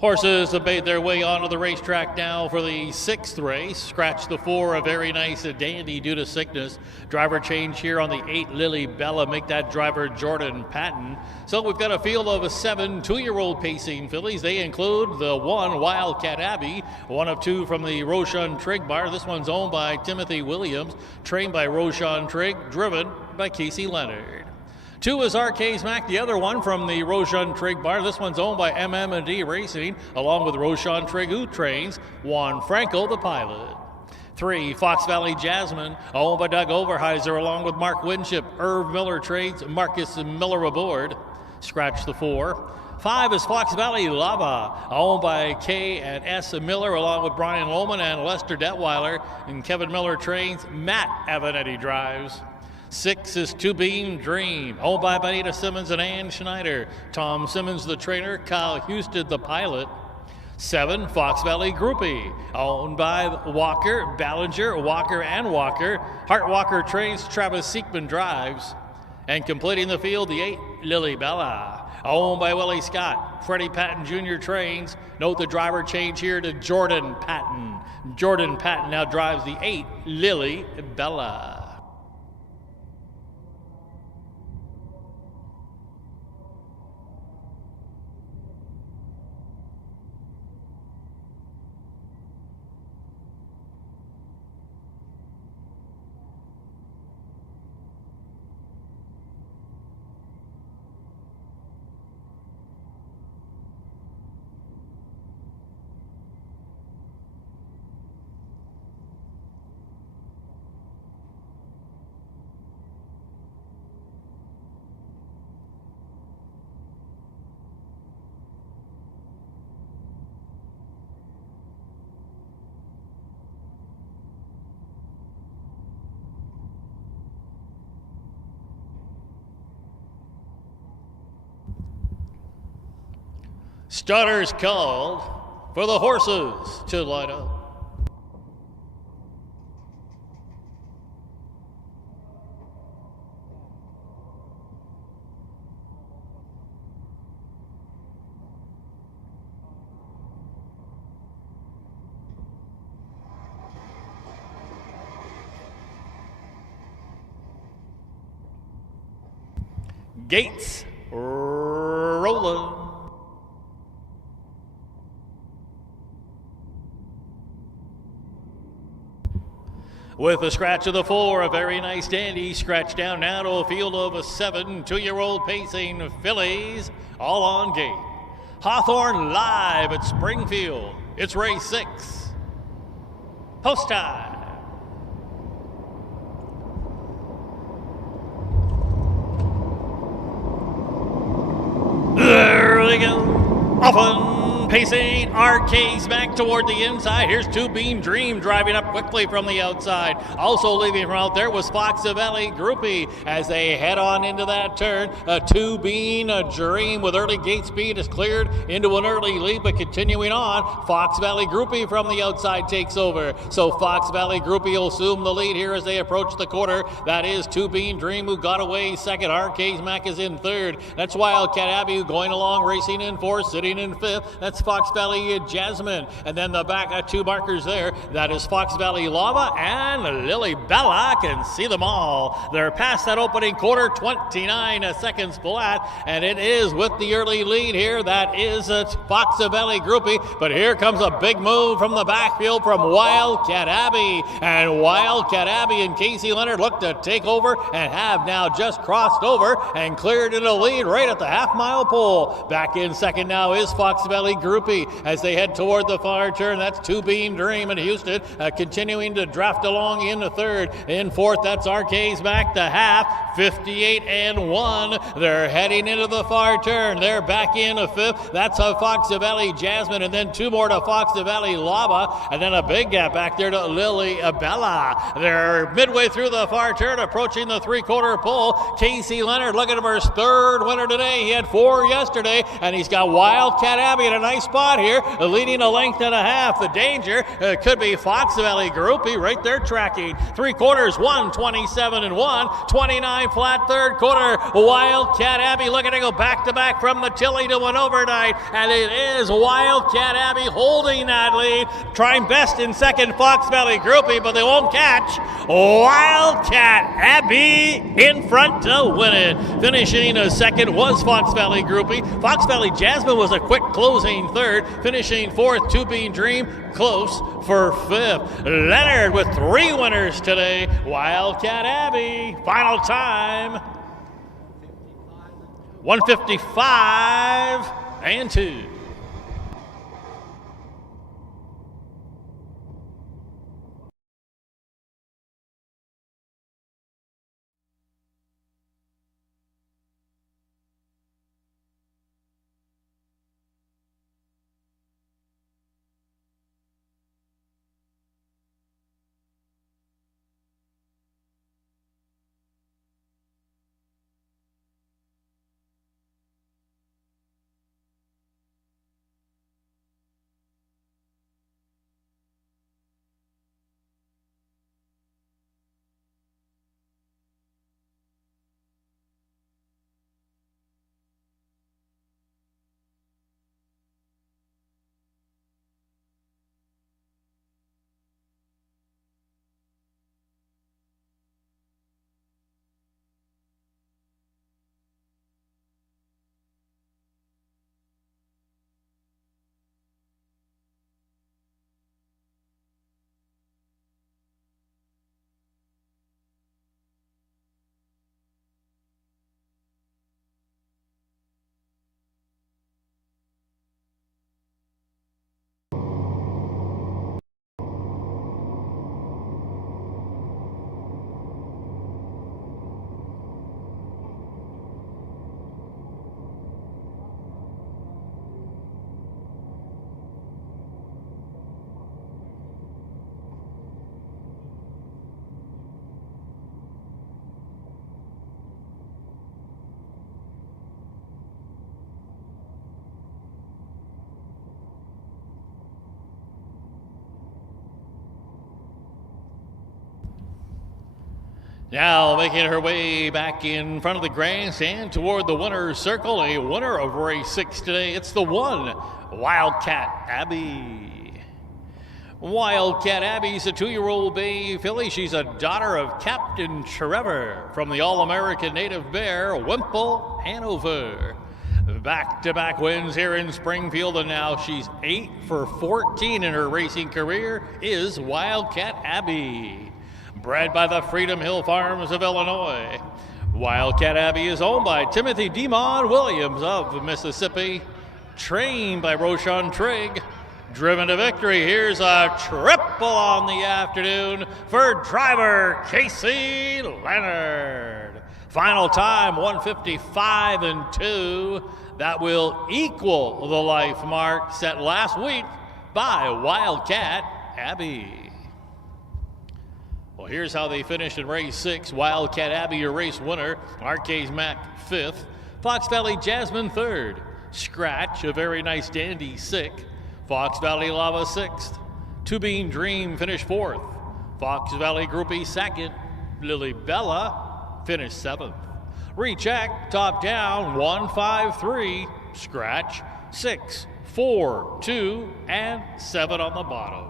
Horses have made their way onto the racetrack now for the 6th race. Scratch the 4, a very nice dandy due to sickness. Driver change here on the 8, Lily Bella. Make that driver Jordan Patton. So we've got a field of 7 2-year-old pacing fillies. They include the 1, Wildcat Abbey, 1 of 2 from the Roshan Trigg bar. This one's owned by Timothy Williams, trained by Roshan Trigg, driven by Casey Leonard. 2 is RK's Mac, the other one from the Roshan Trigg bar. This one's owned by MM&D Racing, along with Roshan Trigg, who trains Juan Frankel, the pilot. 3, Fox Valley Jasmine, owned by Doug Overheiser, along with Mark Winship. Irv Miller trades Marcus Miller aboard. Scratch the 4. 5 is Fox Valley Lava, owned by K and S Miller, along with Brian Lohman and Lester Detweiler. And Kevin Miller trains, Matt Avanetti drives. 6 is Two Beam Dream, owned by Benita Simmons and Ann Schneider. Tom Simmons, the trainer, Kyle Houston, the pilot. 7, Fox Valley Groupie, owned by Walker, Ballinger, Walker, and Walker. Hart Walker trains, Travis Seekman drives. And completing the field, the 8, Lily Bella, owned by Willie Scott. Freddie Patton Jr. trains. Note the driver change here to Jordan Patton. Jordan Patton now drives the 8, Lily Bella. Starters called for the horses to line up. Gates rolling. With the scratch of the 4, a very nice dandy. Scratch down now to a field of 7 2-year-old pacing fillies, all on gate. Hawthorne live at Springfield. It's race 6. Post time. There they go. Often pacing, RK's back toward the inside. Here's Two Beam Dream driving up quickly from the outside. Also leaving from out there was Fox Valley Groupie as they head on into that turn. A Two Beam Dream with early gate speed is cleared into an early lead, but continuing on, Fox Valley Groupie from the outside takes over. So Fox Valley Groupie will assume the lead here as they approach the quarter. That is Two Beam Dream, who got away second. RK's Mac is in third. That's Wildcat Abbey going along, racing in fourth, sitting in fifth. That's Fox Valley Jasmine. And then the back 2 markers there. That is Fox Valley Lava and Lily Bella. Can see them all. They're past that opening quarter, 29 seconds flat. And it is with the early lead here. That is Fox Valley Groupie. But here comes a big move from the backfield from Wildcat Abbey. And Wildcat Abbey and Casey Leonard look to take over and have now just crossed over and cleared in the lead right at the half-mile pole. Back in second now is Fox Valley Groupie as they head toward the far turn. That's Two Beam Dream in Houston, continuing to draft along in the third. In fourth, that's RK's Mac, the half, 58-1. They're heading into the far turn. They're back in fifth. That's a Fox Valley Jasmine, and then 2 more to Fox Valley Lava, and then a big gap back there to Lily Bella. They're midway through the far turn, approaching the 3/4 pole. Casey Leonard looking for his 3rd winner today. He had 4 yesterday, and he's got Wildcat Abbey and a nice high spot here, leading a length and a half. The danger could be Fox Valley Groupie right there tracking. 3/4, 1:27 and 1, 29 flat. 3rd quarter, Wildcat Abbey looking to go back-to-back from the Tilly to an overnight, and it is Wildcat Abbey holding that lead. Trying best in second, Fox Valley Groupie, but they won't catch Wildcat Abbey in front to win it. Finishing a second was Fox Valley Groupie. Fox Valley Jasmine was a quick closing third. Finishing fourth, To Be Dream close for fifth. Leonard with 3 winners today. Wildcat Abbey. Final time 155 and 2. Now making her way back in front of the grandstand toward the winner's circle, a winner of race 6 today. It's the 1, Wildcat Abbey. Wildcat Abbey's a 2-year-old bay filly. She's a daughter of Captain Trevor from the All-American Native Bear, Wimple, Hanover. Back-to-back wins here in Springfield, and now she's 8 for 14 in her racing career, is Wildcat Abbey. Bred by the Freedom Hill Farms of Illinois. Wildcat Abbey is owned by Timothy Demond Williams of Mississippi. Trained by Roshan Trigg. Driven to victory. Here's a triple on the afternoon for driver Casey Leonard. Final time 155 and 2. That will equal the life mark set last week by Wildcat Abbey. Well, here's how they finished in race 6. Wildcat Abbey, your race winner. Marquez Mac, 5th. Fox Valley Jasmine, 3rd. Scratch, a very nice dandy, 6th. Fox Valley Lava, 6th. To Be Dream finished 4th. Fox Valley Groupie, 2nd. Lily Bella finished 7th. Recheck, top down, 1, 5, 3. Scratch, 6, 4, 2, and 7 on the bottom.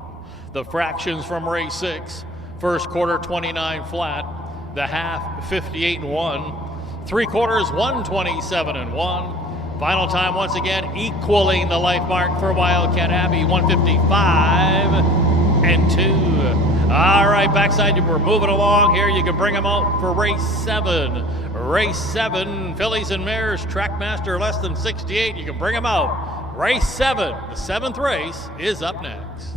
The fractions from race 6. First quarter 29 flat, the half 58 and 1, 3/4 127 and 1. Final time once again equaling the life mark for Wildcat Abbey, 155 and 2. All right, backside we're moving along here. You can bring them out for race 7. Race 7, fillies and mares, Trackmaster less than 68. You can bring them out. Race 7, the 7th race is up next.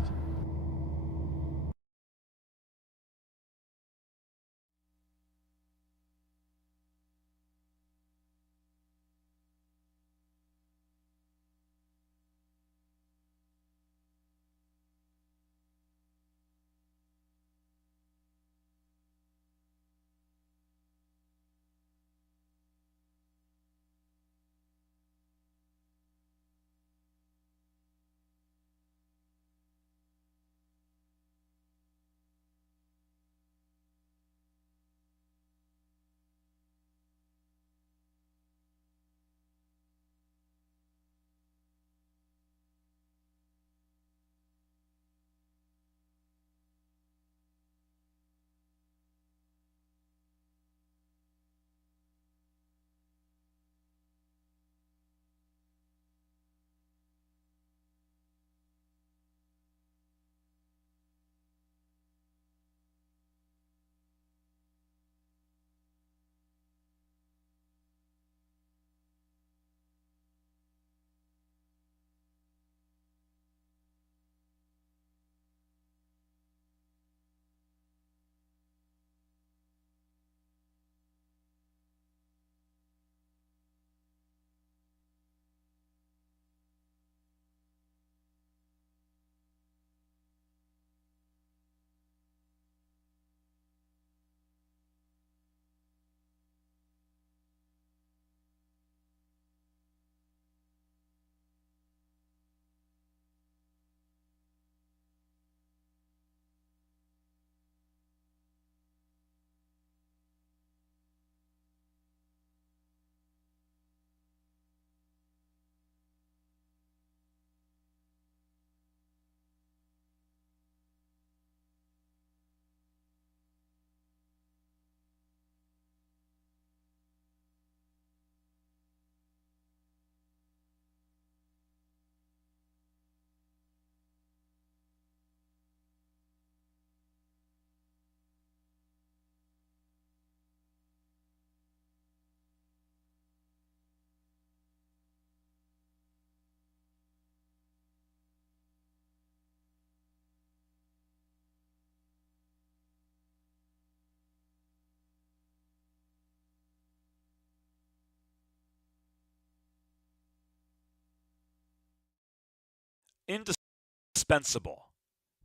Indispensable.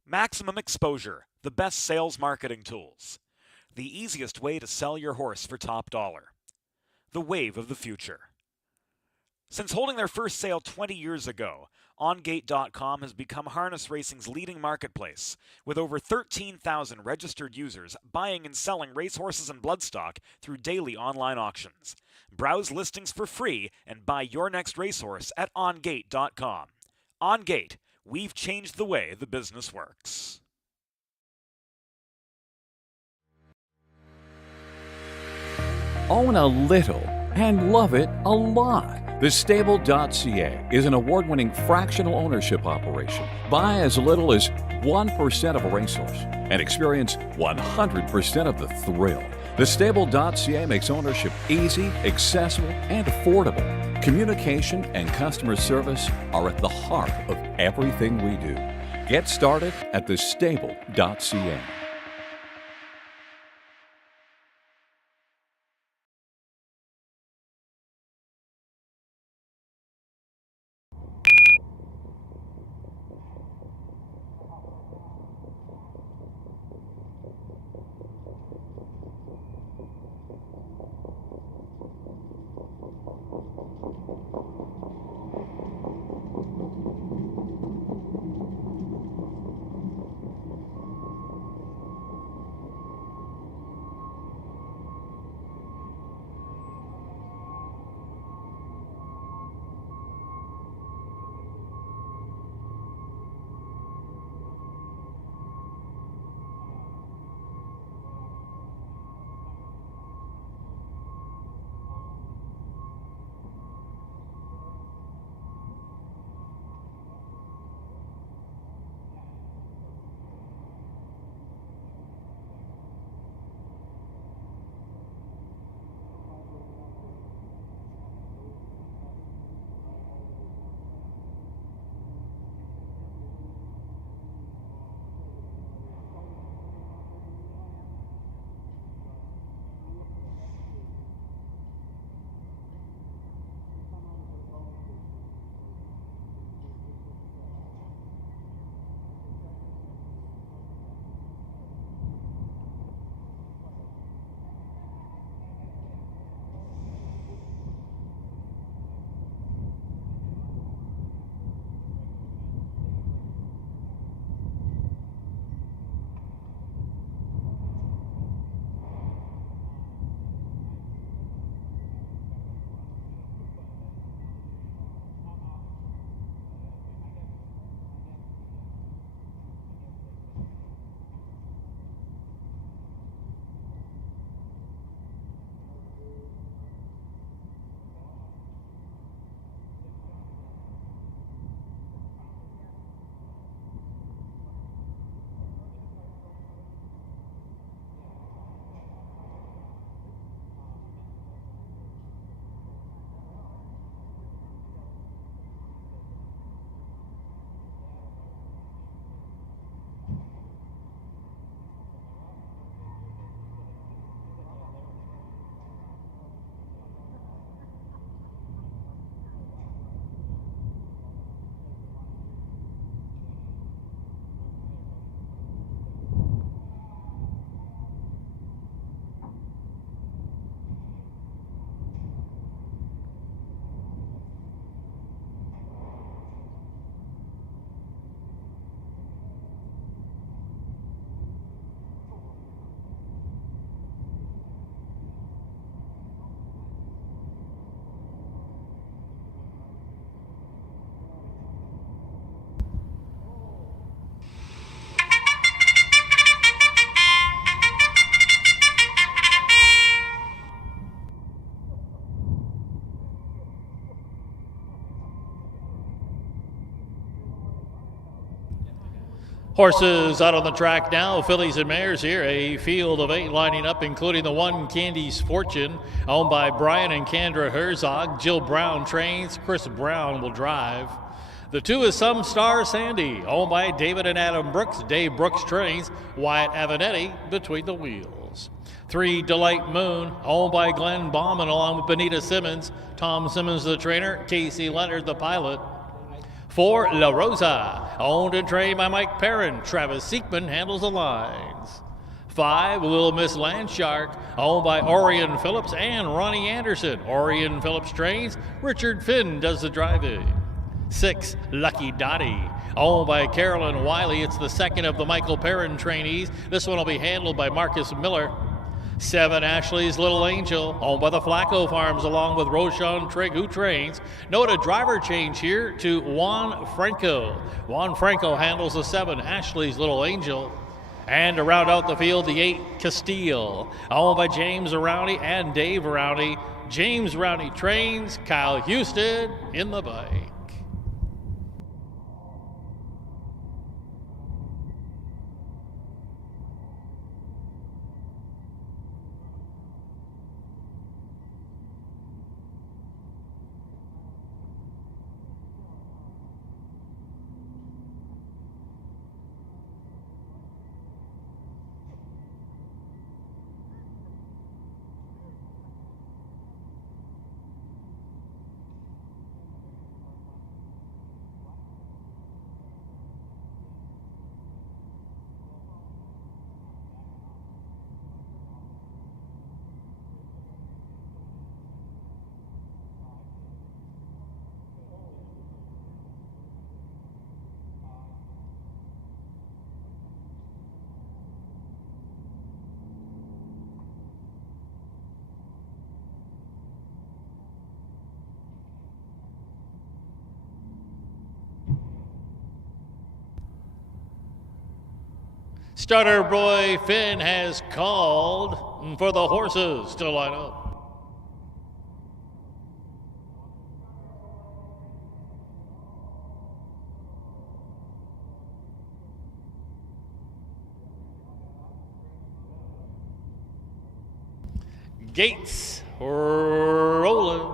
Maximum exposure, the best sales marketing tools. The easiest way to sell your horse for top dollar. The wave of the future. Since holding their first sale 20 years ago, OnGate.com has become harness racing's leading marketplace, with over 13,000 registered users buying and selling racehorses and bloodstock through daily online auctions. Browse listings for free and buy your next racehorse at OnGate.com. OnGate, we've changed the way the business works. Own a little and love it a lot. TheStable.ca is an award-winning fractional ownership operation. Buy as little as 1% of a racehorse and experience 100% of the thrill. TheStable.ca makes ownership easy, accessible, and affordable. Communication and customer service are at the heart of everything we do. Get started at TheStable.ca. Horses out on the track now, fillies and mares here. A field of 8 lining up, including the one Candy's Fortune, owned by Brian and Kendra Herzog. Jill Brown trains, Chris Brown will drive. The 2 is Some Star Sandy, owned by David and Adam Brooks. Dave Brooks trains, Wyatt Avenatti between the wheels. 3, Delight Moon, owned by Glenn Bauman along with Benita Simmons. Tom Simmons the trainer, Casey Leonard the pilot. 4, La Rosa, owned and trained by Mike Perrin. Travis Seekman handles the lines. 5, Little Miss Landshark, owned by Orion Phillips and Ronnie Anderson. Orion Phillips trains, Richard Finn does the driving. 6, Lucky Dottie, owned by Carolyn Wiley. It's the second of the Michael Perrin trainees. This one will be handled by Marcus Miller. 7, Ashley's Little Angel, owned by the Flacco Farms, along with Roshan Trigg, who trains. Note a driver change here to Juan Franco. Juan Franco handles the 7, Ashley's Little Angel. And to round out the field, the 8, Castile, owned by James Rowney and Dave Rowney. James Rowney trains, Kyle Houston in the bike. Starter boy Finn has called for the horses to line up. Gates rolling.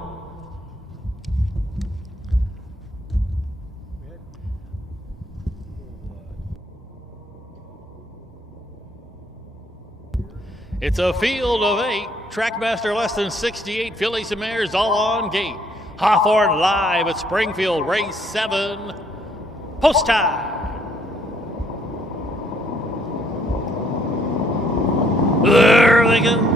It's a field of 8. Trackmaster less than 68. Fillies and mares all on gate. Hawthorne live at Springfield, race 7. Post time. There they go.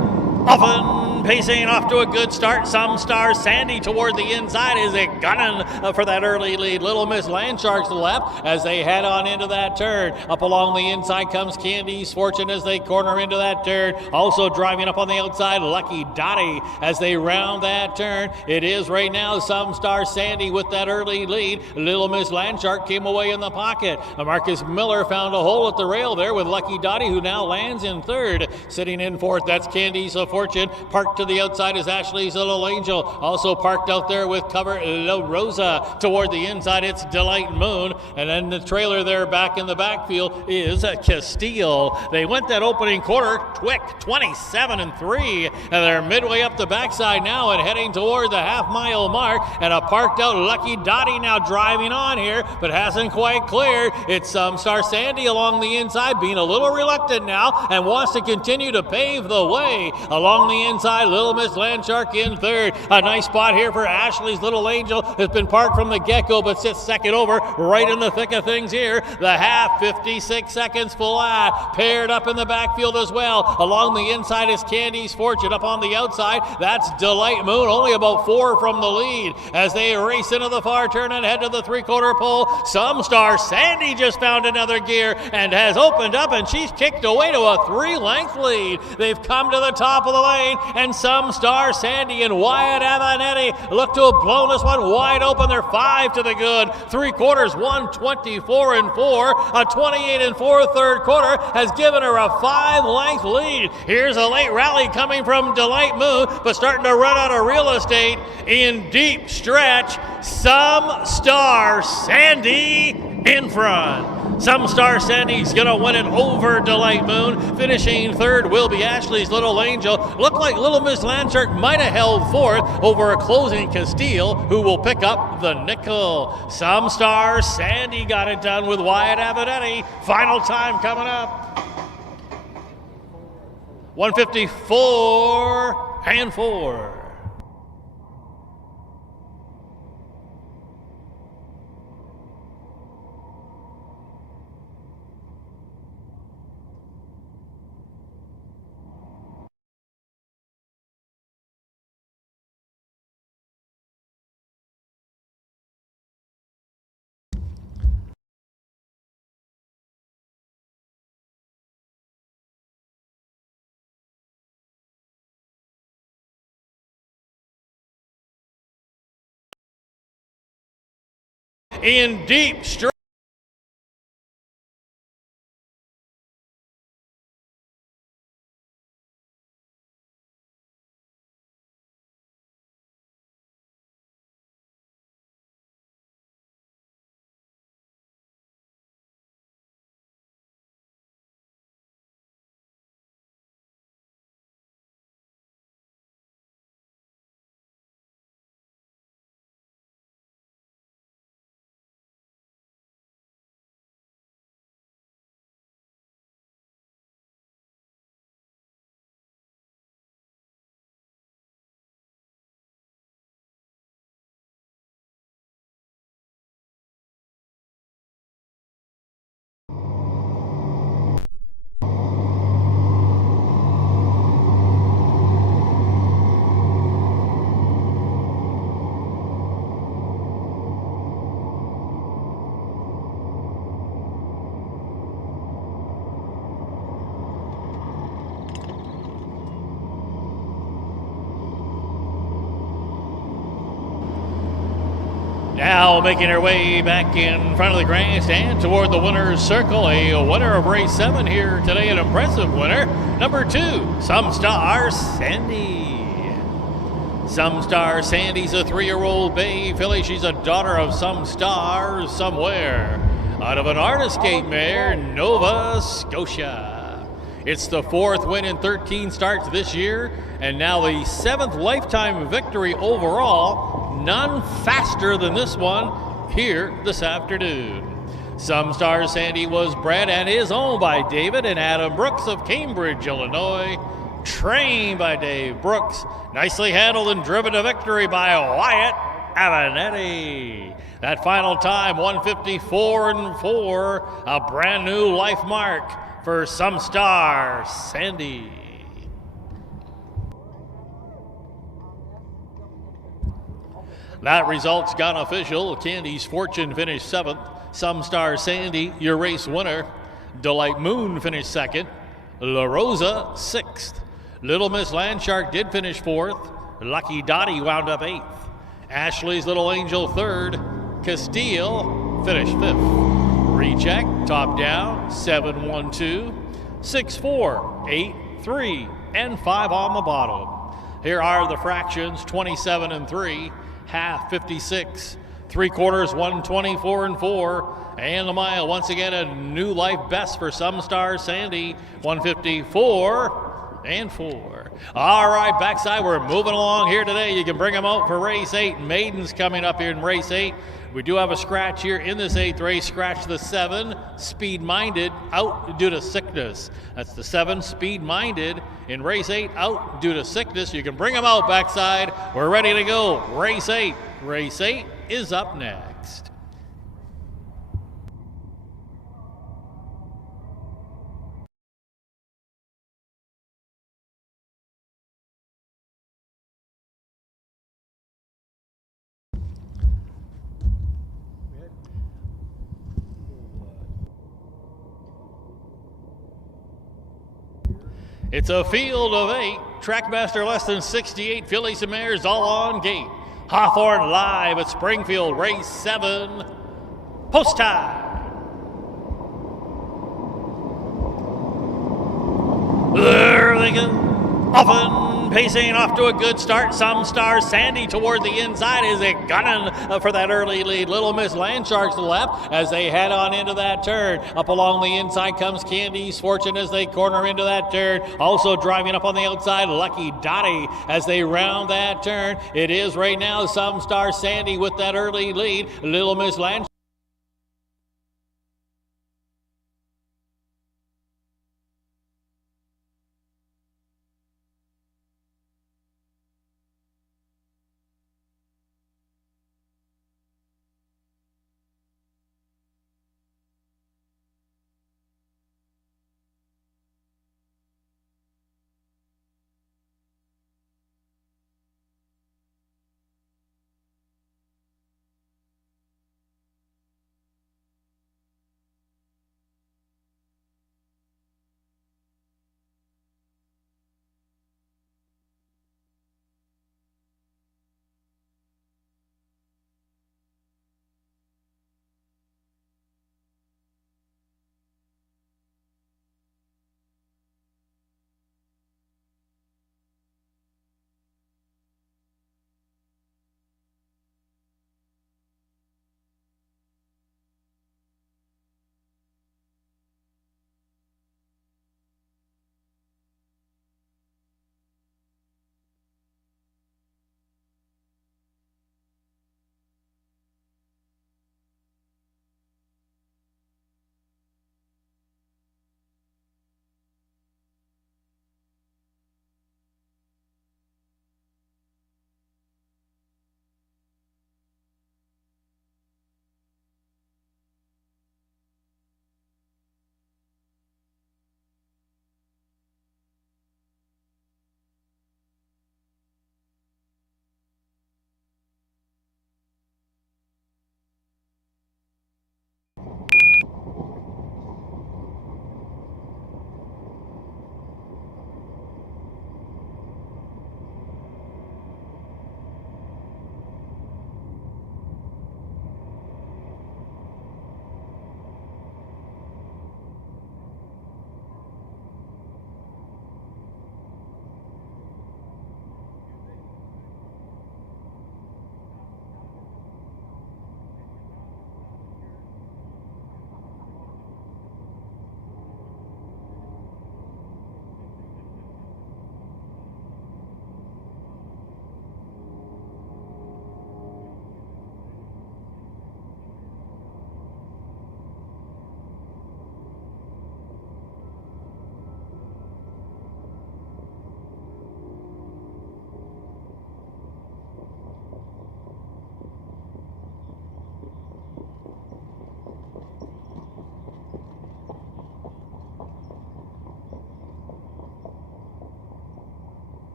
Often pacing off to a good start. Some Star Sandy toward the inside. Is it gunning for that early lead? Little Miss Landshark's left as they head on into that turn. Up along the inside comes Candy's Fortune as they corner into that turn. Also driving up on the outside, Lucky Dottie as they round that turn. It is right now Some Star Sandy with that early lead. Little Miss Landshark came away in the pocket. Marcus Miller found a hole at the rail there with Lucky Dottie, who now lands in third. Sitting in fourth, that's Candy's Fortune. Parked to the outside is Ashley's Little Angel. Also parked out there with cover La Rosa. Toward the inside, it's Delight Moon. And then the trailer there back in the backfield is Castile. They went that opening quarter quick, 27-3. And they're midway up the backside now and heading toward the half-mile mark. And a parked out Lucky Dottie now driving on here, but hasn't quite cleared. It's Some Star Sandy along the inside, being a little reluctant now and wants to continue to pave the way. Along the inside, Little Miss Landshark in third. A nice spot here for Ashley's Little Angel. Has been parked from the get-go, but sits second over, right in the thick of things here. The half, 56 seconds flat. Paired up in the backfield as well. Along the inside is Candy's Fortune. Up on the outside, that's Delight Moon, only about 4 from the lead. As they race into the far turn and head to the three-quarter pole, Some Star Sandy just found another gear and has opened up, and she's kicked away to a 3-length lead. They've come to the top of the lane, and Some Star Sandy and Wyatt Avanetti look to have blown this one wide open. They're 5 to the good. 3 quarters, 1:24-4. A 28-4 third quarter has given her a 5-length lead. Here's a late rally coming from Delight Moon, but starting to run out of real estate in deep stretch. Some Star Sandy in front. Some Star Sandy's going to win it over Delight Moon. Finishing third will be Ashley's Little Angel. Looked like Little Miss Landshark might have held fourth over a closing Castile, who will pick up the nickel. Some Star Sandy got it done with Wyatt Avanetti. Final time coming up. 1:54-4. in deep straight. Now making her way back in front of the grandstand toward the winner's circle, a winner of race 7 here today, an impressive winner. Number 2, Some Star Sandy. Some Star Sandy's a 3-year-old bay filly. She's a daughter of Some Star Somewhere out of an Artist Gate mare, Nova Scotia. It's the 4th win in 13 starts this year, and now the 7th lifetime victory overall. None faster than this one here this afternoon. Some Star Sandy was bred and is owned by David and Adam Brooks of Cambridge, Illinois. Trained by Dave Brooks. Nicely handled and driven to victory by Wyatt Avanetti. That final time, 154-4, a brand new life mark for Some Star Sandy. That result's gone official. Candy's Fortune finished 7th. Some Star Sandy, your race winner. Delight Moon finished 2nd. La Rosa 6th. Little Miss Landshark did finish 4th. Lucky Dottie wound up 8th. Ashley's Little Angel 3rd. Castile finished 5th. Recheck, top down, 7-1-2, 6-4, 8-3, and 5 on the bottom. Here are the fractions, 27-3. Half 56, 3/4 124-4, and the mile once again a new life best for Some Star Sandy, 154-4. All right, backside, we're moving along here today. You can bring them out for race 8. Maidens coming up here in race 8. We do have a scratch here in this 8th race. Scratch the 7, Speed Minded, out due to sickness. That's the 7, Speed Minded, in race 8, out due to sickness. You can bring them out backside. We're ready to go. Race 8. Race 8 is up next. It's a field of 8. Trackmaster less than 68 fillies and mares all on gate. Hawthorne live at Springfield, race 7. Post time. There they go. Often pacing off to a good start. Some Star Sandy toward the inside. Is it gunning for that early lead? Little Miss Landshark to the left as they head on into that turn. Up along the inside comes Candy's Fortune as they corner into that turn. Also driving up on the outside, Lucky Dottie as they round that turn. It is right now Some Star Sandy with that early lead. Little Miss Landshark.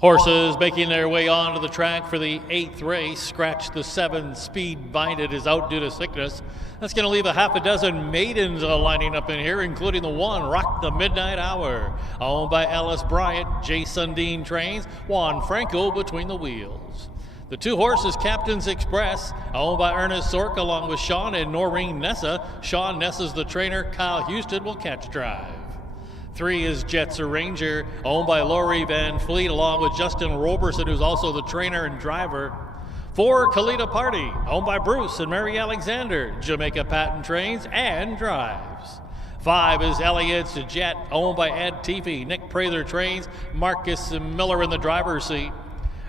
Horses making their way onto the track for the 8th race. Scratch the 7 Speed Minded is out due to sickness. That's going to leave a half a dozen maidens lining up in here, including the 1 Rock the Midnight Hour, owned by Ellis Bryant. Jason Dean trains. Juan Franco between the wheels. The 2 horses, Captain's Express, owned by Ernest Sork, along with Sean and Noreen Nessa. Sean Nessa's the trainer. Kyle Houston will catch drive. 3 is Jets Ranger, owned by Laurie Van Fleet, along with Justin Roberson, who's also the trainer and driver. 4, Kalita Party, owned by Bruce and Mary Alexander. Jamaica Patton trains and drives. 5 is Elliot's Jet, owned by Ed Teefy. Nick Prather trains. Marcus Miller in the driver's seat.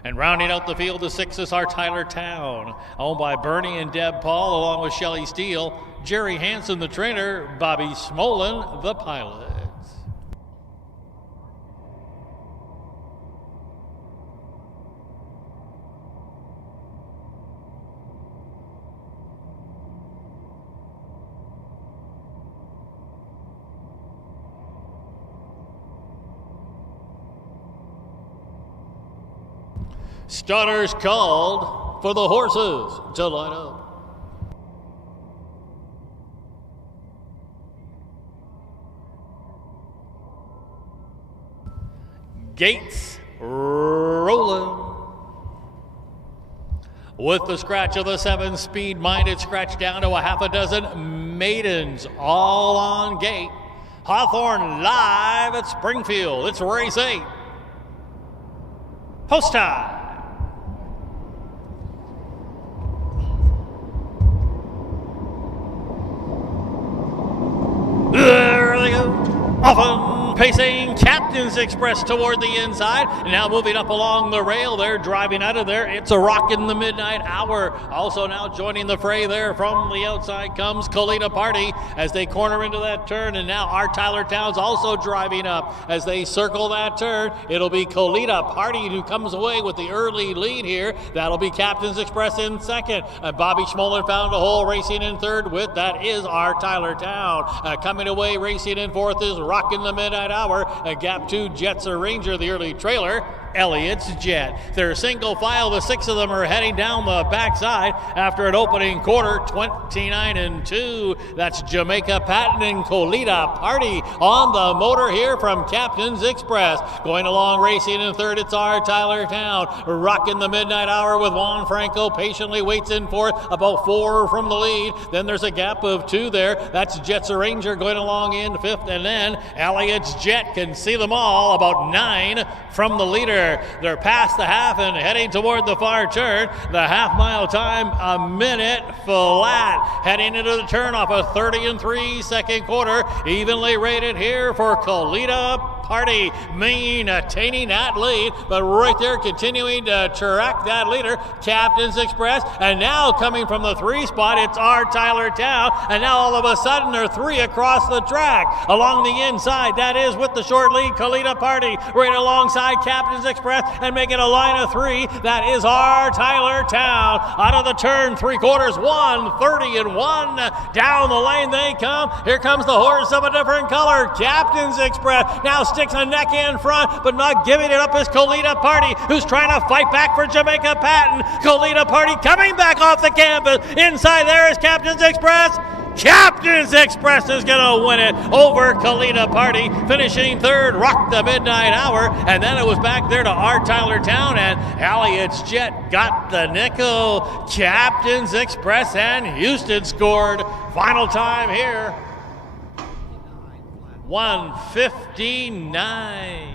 And rounding out the field, the 6 is our Tyler Town, owned by Bernie and Deb Paul, along with Shelley Steele. Jerry Hansen, the trainer. Bobby Smolin, the pilot. Starters called for the horses to line up. Gates rolling. With the scratch of the 7 Speed Minded, scratch down to a half a dozen maidens, all on gate. Hawthorne live at Springfield. It's race 8. Post time. There they go. Often pacing Captain's Express toward the inside. Now moving up along the rail there, driving out of there. It's a Rock in the Midnight Hour. Also now joining the fray there from the outside comes Kalita Party as they corner into that turn. And now our Tyler Towns also driving up as they circle that turn. It'll be Kalita Party who comes away with the early lead here. That'll be Captain's Express in second. Bobby Schmoller found a hole, racing in third with that is our Tyler Town. Coming away racing in fourth is Rock in the Midnight Hour. Gap 2, Jets Ranger, the early trailer. Elliot's Jet. They're single file. The 6 of them are heading down the backside after an opening quarter, 29-2. That's Jamaica Patton and Colita Party on the motor here from Captain's Express. Going along racing in third, it's our Tyler Town. Rocking the Midnight Hour with Juan Franco patiently waits in fourth, about 4 from the lead. Then there's a gap of 2 there. That's Jets Ranger going along in fifth, and then Elliot's Jet can see them all, about 9 from the leader. They're past the half and heading toward the far turn. The half-mile time, a minute flat. Heading into the turn off a 30-3 second quarter. Evenly rated here for Kalita Party. Maintaining that lead, but right there continuing to track that leader, Captain's Express. And now coming from the 3 spot, it's our Tyler Town. And now all of a sudden, they're 3 across the track. Along the inside, that is with the short lead, Kalita Party. Right alongside Captain's Express and making a line of 3. That is our Tyler Town. Out of the turn, 3 quarters, 1:30-1. Down the lane they come. Here comes the horse of a different color, Captain's Express. Now sticks a neck in front, but not giving it up is Kalita Party, who's trying to fight back for Jamaica Patton. Kalita Party coming back off the canvas. Inside there is Captain's Express. Captain's Express is going to win it over Kalita Party, finishing third, Rock the Midnight Hour, and then it was back there to our Tyler Town, and Elliot's Jet got the nickel. Captain's Express and Houston scored. Final time here, 1:59.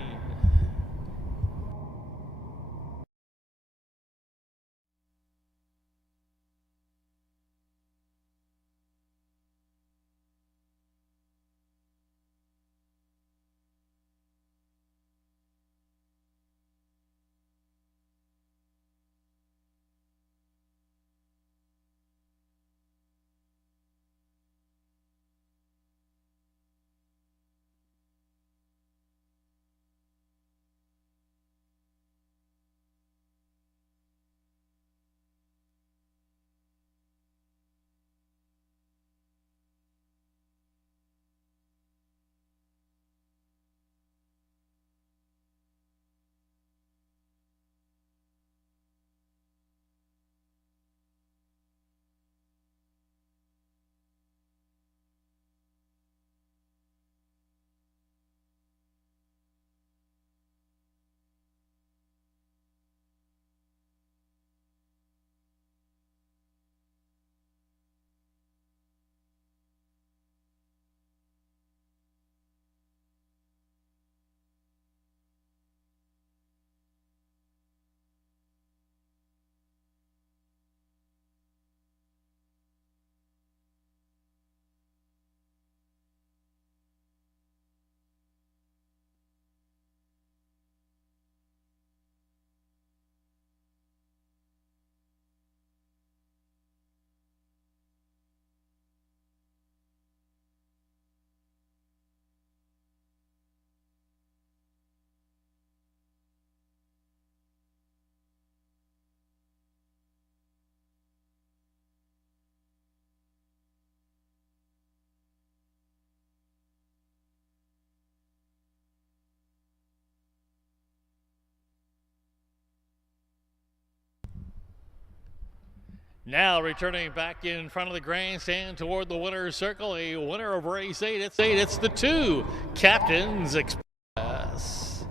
Now returning back in front of the grandstand toward the winner's circle, a winner of race 8. It's the 2, Captain's Express.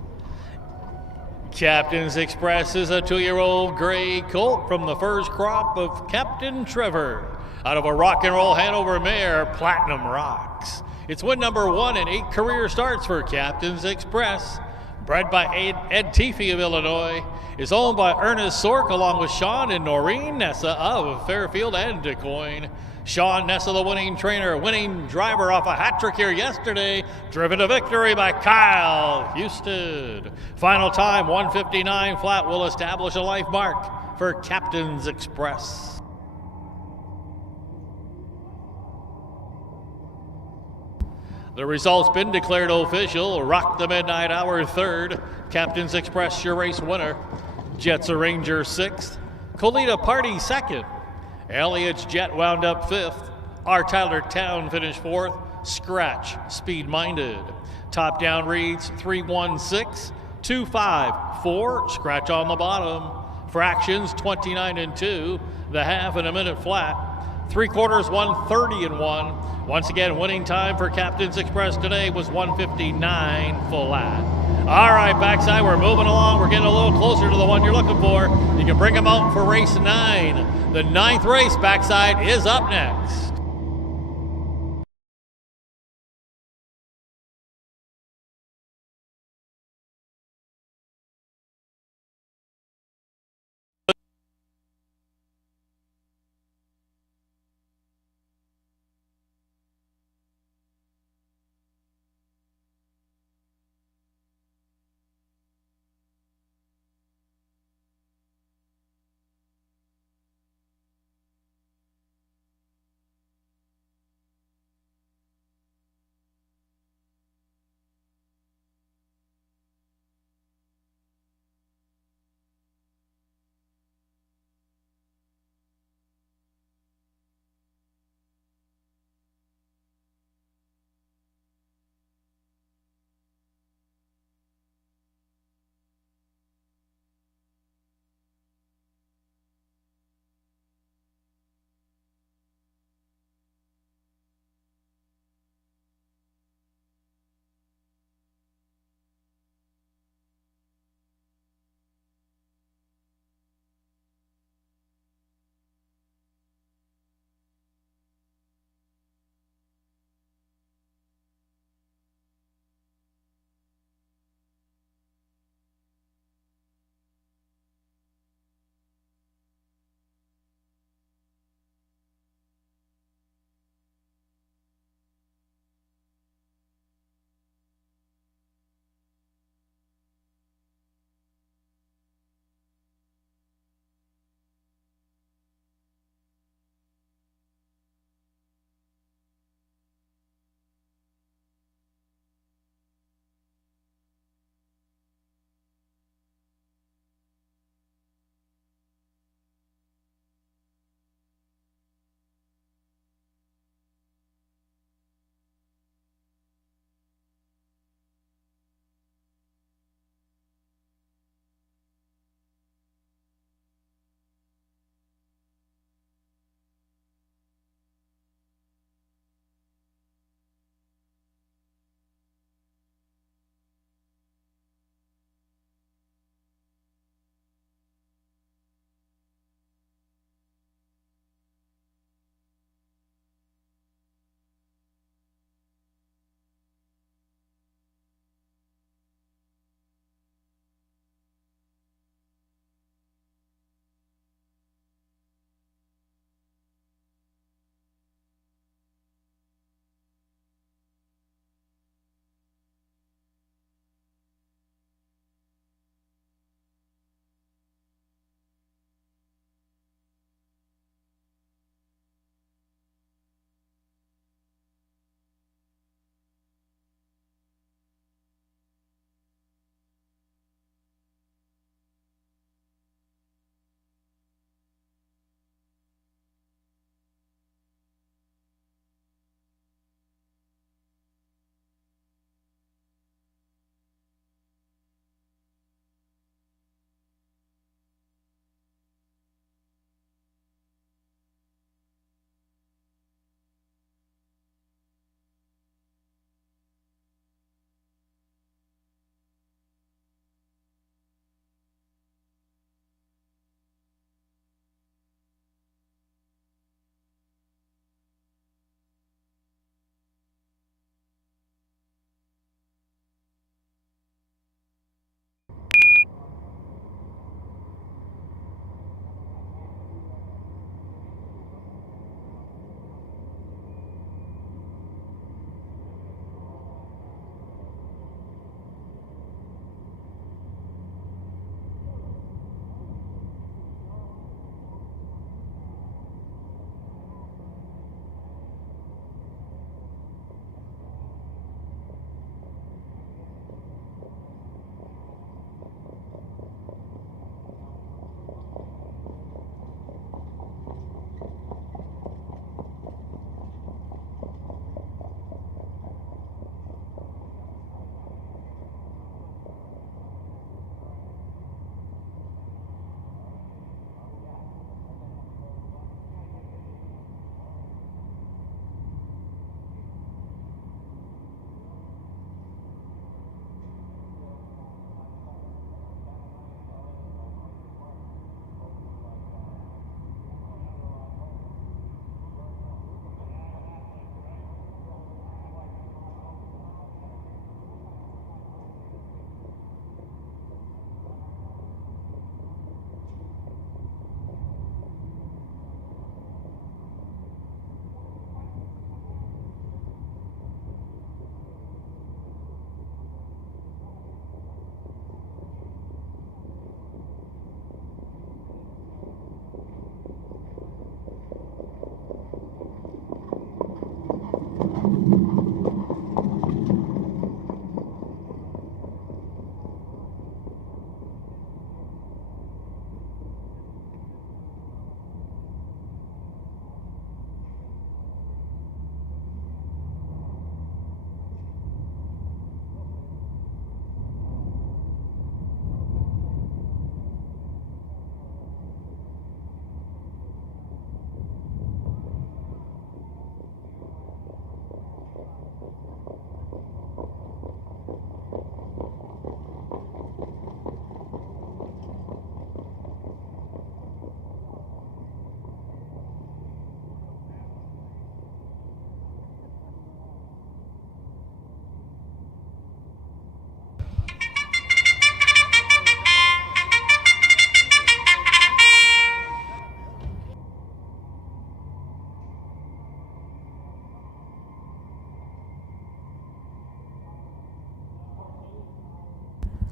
Captain's Express is a 2-year-old gray colt from the first crop of Captain Trevor out of a rock and roll Hanover mare, Platinum Rocks. It's win number 1 in 8 career starts for Captain's Express. Bred by Ed Teefee of Illinois, is owned by Ernest Sork along with Sean and Noreen Nessa of Fairfield and DeCoin. Sean Nessa, the winning trainer, winning driver off a hat trick here yesterday, driven to victory by Kyle Houston. Final time, 1:59 flat, will establish a life mark for Captain's Express. The result's been declared official. Rock the Midnight Hour 3rd, Captain's Express your race winner. Jets Ranger 6th, Colita Party 2nd, Elliot's Jet wound up 5th, our Tyler Town finished 4th, Scratch Speed Minded. Top down reads 3-1-6, 2-5-4, Scratch on the bottom. Fractions 29 and 2, the half in a minute flat. 3/4 1:30 and 1. Once again, winning time for Captain's Express today was 1:59 flat. All right, backside, we're moving along. We're getting a little closer to the one you're looking for. You can bring them out for race 9. The 9th race, backside, is up next.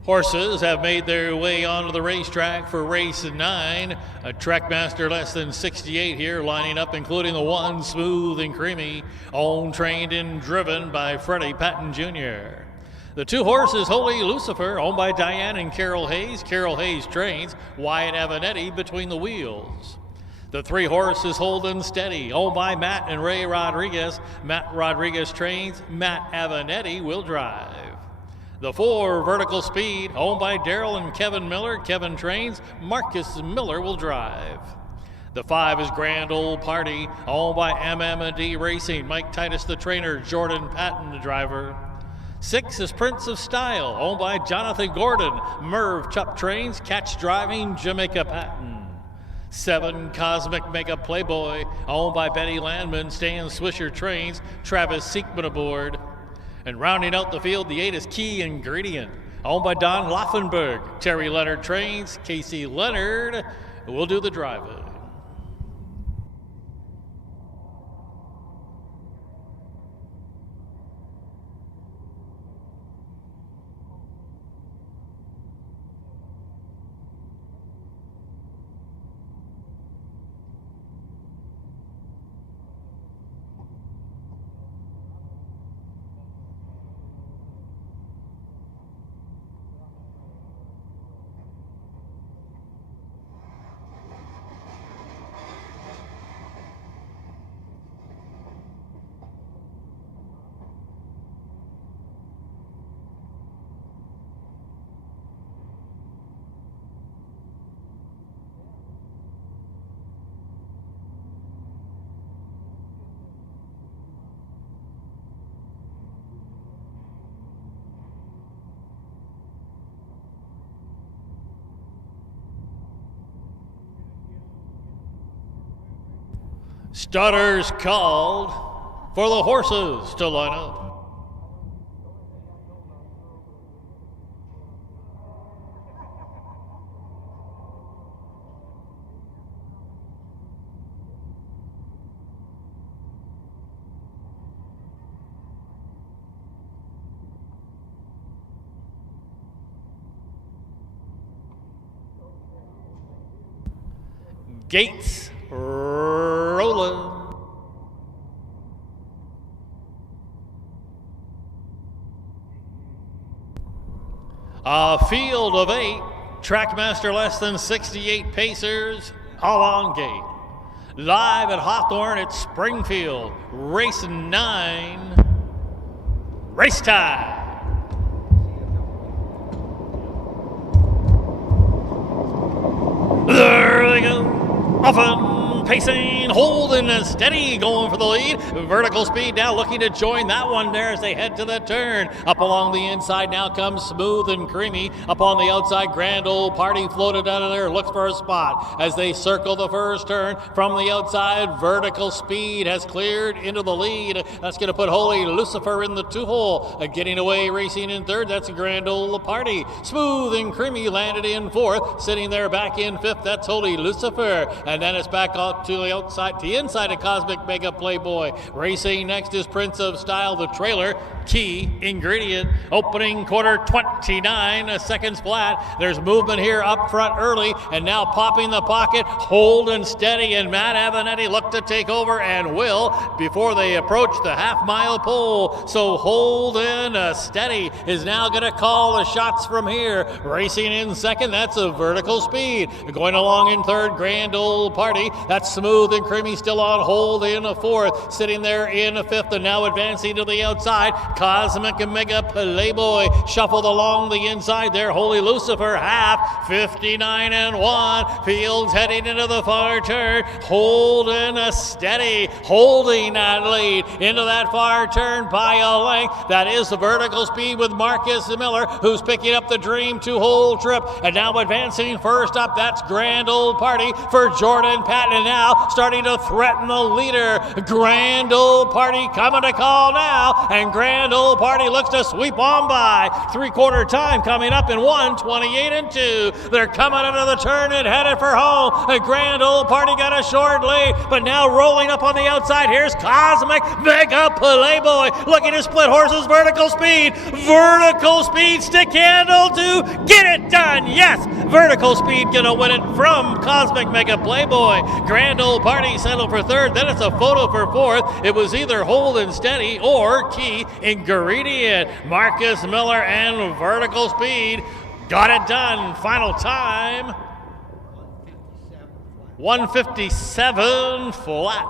Horses have made their way onto the racetrack for race 9. A Trackmaster less than 68 here lining up, including the one Smooth and Creamy, owned, trained, and driven by Freddie Patton Jr. The 2 horses, Holy Lucifer, owned by Diane and Carol Hayes. Carol Hayes trains, Wyatt Avanetti between the wheels. The 3 horses, Holden Steady, owned by Matt and Ray Rodriguez. Matt Rodriguez trains, Matt Avanetti will drive. The 4, Vertical Speed, owned by Daryl and Kevin Miller. Kevin trains, Marcus Miller will drive. The 5 is Grand Old Party, owned by MM&D Racing. Mike Titus, the trainer, Jordan Patton, the driver. 6 is Prince of Style, owned by Jonathan Gordon. Merv Chupp trains, Catch Driving, Jamaica Patton. 7, Cosmic Mega Playboy, owned by Betty Landman. Stan Swisher trains, Travis Seekman aboard. And rounding out the field, the 8 is Key Ingredient, owned by Don Laufenberg. Terry Leonard trains, Casey Leonard will do the driving. Starters called for the horses to line up. Gates rolling. A field of 8, Trackmaster less than 68 pacers, all on gate. Live at Hawthorne at Springfield, race 9, race time. There they go. Often pacing, holding and steady, going for the lead. Vertical Speed now looking to join that one there as they head to the turn. Up along the inside now comes Smooth and Creamy. Up on the outside, Grand Old Party floated out of there, looks for a spot as they circle the first turn. From the outside, Vertical Speed has cleared into the lead. That's going to put Holy Lucifer in the 2-hole. Getting away, racing in third, that's a Grand Old Party. Smooth and Creamy landed in 4th. Sitting there back in 5th, that's Holy Lucifer. And then it's back out to the outside, to the inside of Cosmic Mega Playboy. Racing next is Prince of Style, the trailer. Key Ingredient, opening quarter 29 seconds flat. There's movement here up front early, and now popping the pocket, hold and steady, and Matt Avanetti look to take over and will before they approach the half-mile pole. So hold and steady is now going to call the shots from here. Racing in second, that's a Vertical Speed. Going along in third, Grand Old Party. That's Smooth and Creamy still on hold in a 4th. Sitting there in a 5th and now advancing to the outside. Cosmic Mega Playboy shuffled along the inside there. Holy Lucifer half, 59 and 1. Fields heading into the far turn. Holding a steady, holding that lead into that far turn by a length. That is the Vertical Speed with Marcus Miller, who's picking up the Dream 2-hole trip. And now advancing first up, that's Grand Old Party for Jordan Patton. And now now, starting to threaten the leader. Grand Old Party coming to call now, and Grand Old Party looks to sweep on by. Three-quarter time coming up in 1:28 and 2. They're coming into the turn and headed for home. A Grand Old Party got a short lead, but now rolling up on the outside. Here's Cosmic Mega Playboy looking to split horses. Vertical Speed. Vertical Speed stick handle to get it done. Yes, Vertical Speed gonna win it from Cosmic Mega Playboy. Grand Old Party settled for third. Then it's a photo for fourth. It was either Hold and Steady or Key Ingredient. Marcus Miller and Vertical Speed got it done. Final time 1:57 flat.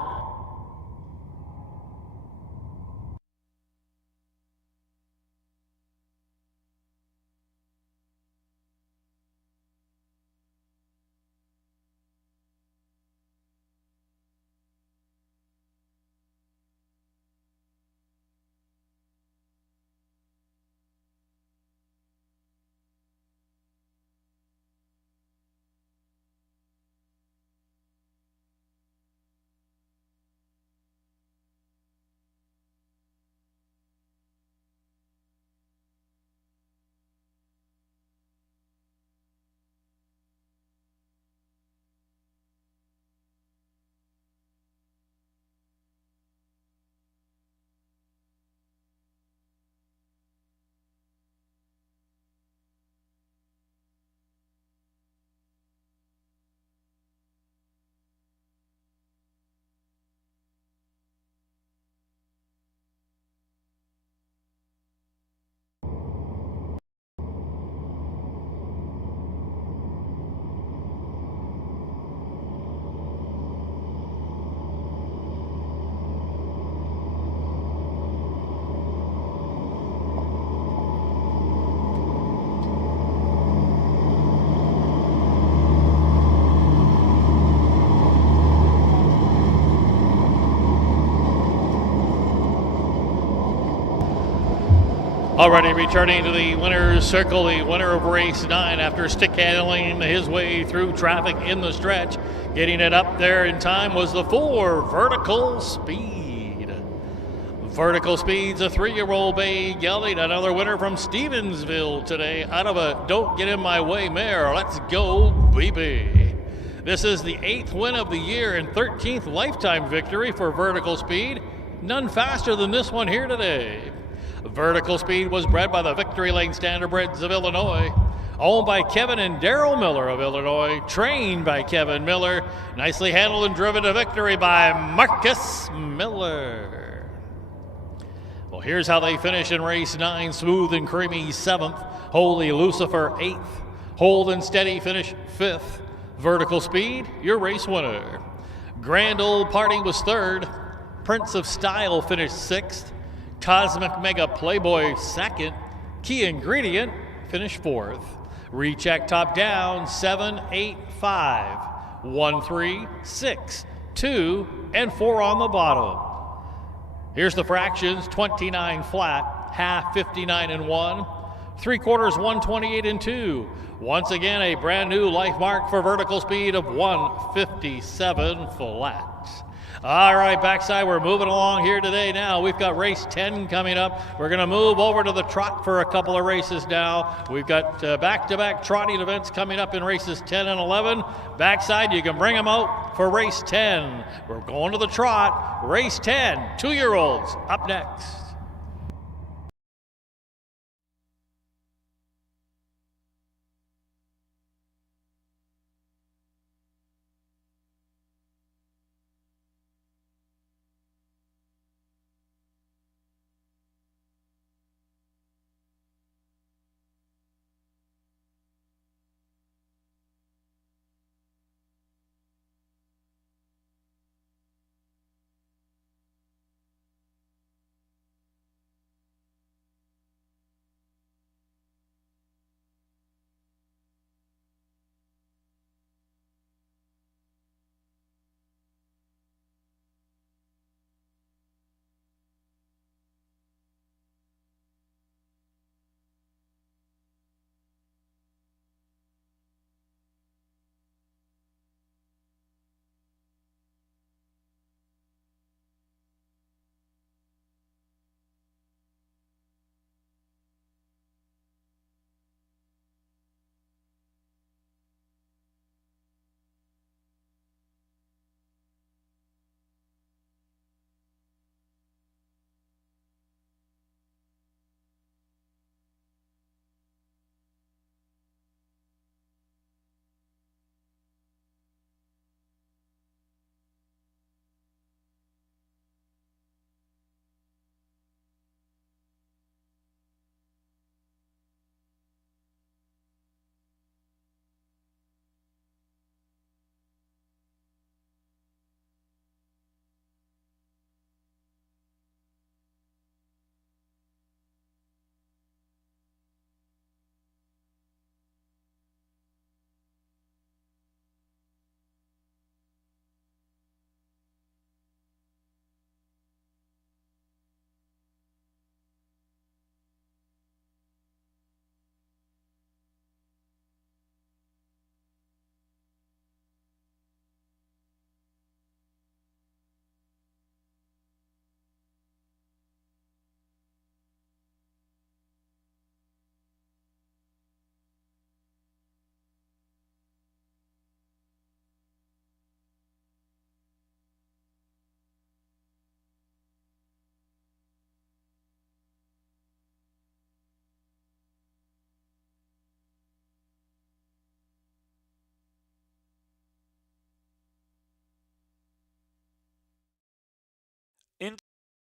Already returning to the winner's circle, the winner of race 9 after stick handling his way through traffic in the stretch. Getting it up there in time was the 4, Vertical Speed. Vertical Speed's a 3-year-old bay gelding, another winner from Stevensville today out of a Don't Get In My Way mare. Let's go, baby. This is the 8th win of the year and 13th lifetime victory for Vertical Speed. None faster than this one here today. Vertical Speed was bred by the Victory Lane Standardbreds of Illinois, owned by Kevin and Daryl Miller of Illinois, trained by Kevin Miller, nicely handled and driven to victory by Marcus Miller. Well, here's how they finish in race 9. Smooth and Creamy 7th, Holy Lucifer 8th, Hold and Steady finish 5th. Vertical Speed, your race winner. Grand Old Party was 3rd, Prince of Style finished 6th, Cosmic Mega Playboy 2nd, Key Ingredient finished 4th. Recheck top down 7, 8, 5, 1, 3, 6, 2, and 4 on the bottom. Here's the fractions: 29 flat, half 59 and 1, 3/4 128 and 2. Once again, a brand new life mark for Vertical Speed of 1:57 flat. All right, backside, we're moving along here today now. We've got race 10 coming up. We're going to move over to the trot for a couple of races now. We've got back-to-back trotting events coming up in races 10 and 11. Backside, you can bring them out for race 10. We're going to the trot. Race 10, 2-year-olds up next.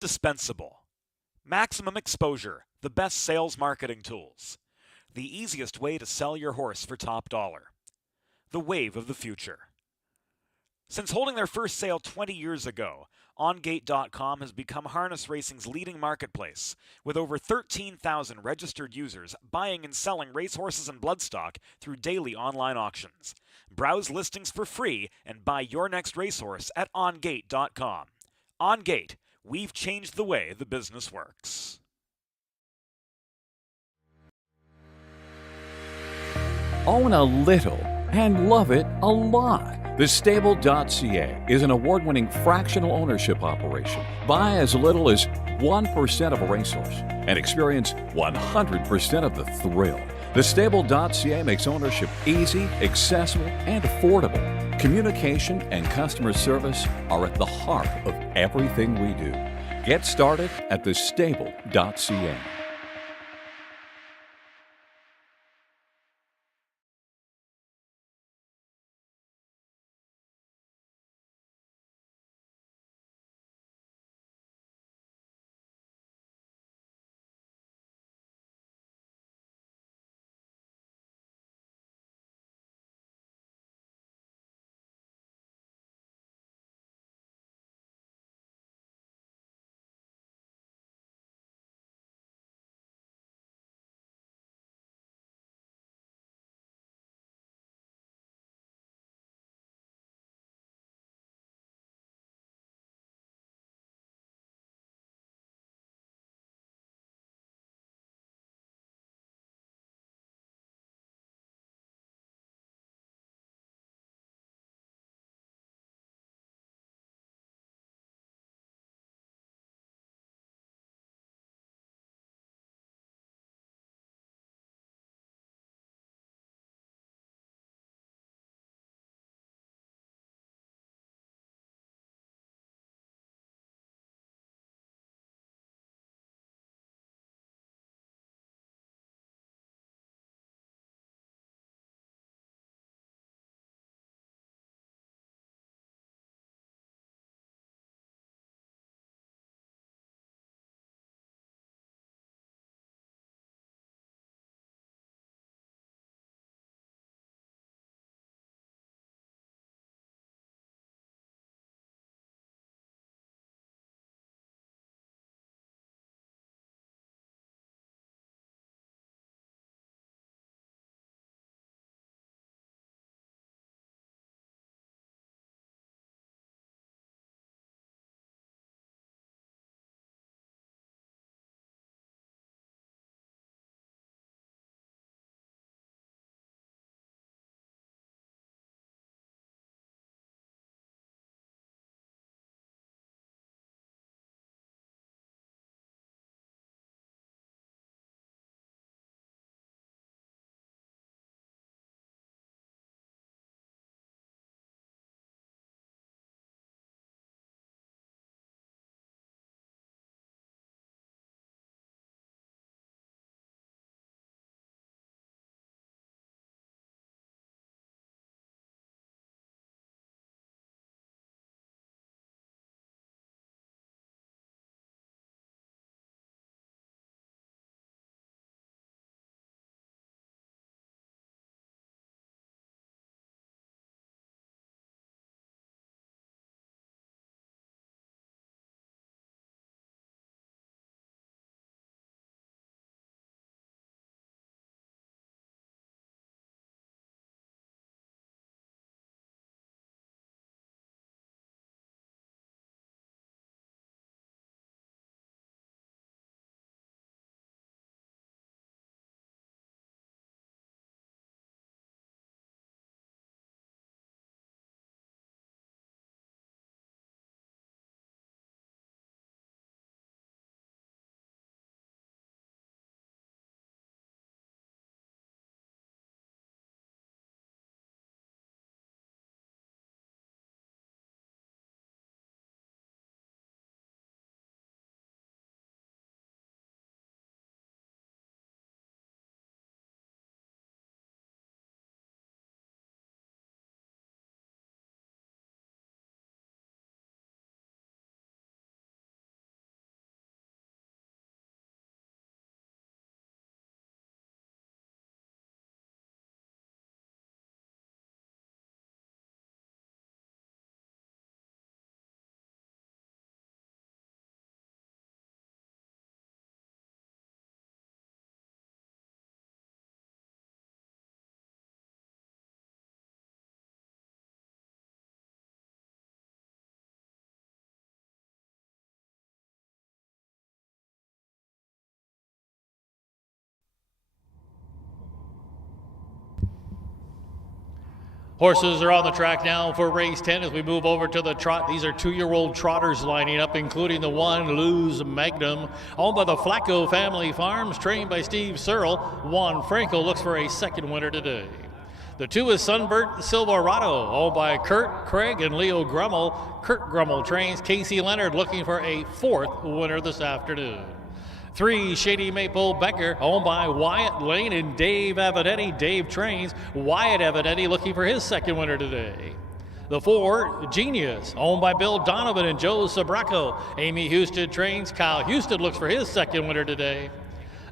Dispensable. Maximum exposure, the best sales marketing tools. The easiest way to sell your horse for top dollar. The wave of the future. Since holding their first sale 20 years ago, OnGate.com has become harness racing's leading marketplace, with over 13,000 registered users buying and selling racehorses and bloodstock through daily online auctions. Browse listings for free and buy your next racehorse at OnGate.com. OnGate, we've changed the way the business works. Own a little and love it a lot. TheStable.ca is an award-winning fractional ownership operation. Buy as little as 1% of a racehorse and experience 100% of the thrill. TheStable.ca makes ownership easy, accessible, and affordable. Communication and customer service are at the heart of everything we do. Get started at TheStable.ca. Horses are on the track now for race 10 as we move over to the trot. These are 2-year-old trotters lining up, including the one Luz Magnum, owned by the Flacco Family Farms, trained by Steve Searle. Juan Franco looks for a second winner today. The 2 is Sunburnt Silverado, owned by Kurt Craig and Leo Grummel. Kurt Grummel trains Casey Leonard, looking for a 4th winner this afternoon. 3, Shady Maple Becker, owned by Wyatt Lane and Dave Avenatti. Dave trains Wyatt Avenatti, looking for his second winner today. The 4, Genius, owned by Bill Donovan and Joe Sabraco. Amy Houston trains Kyle Houston, looks for his second winner today.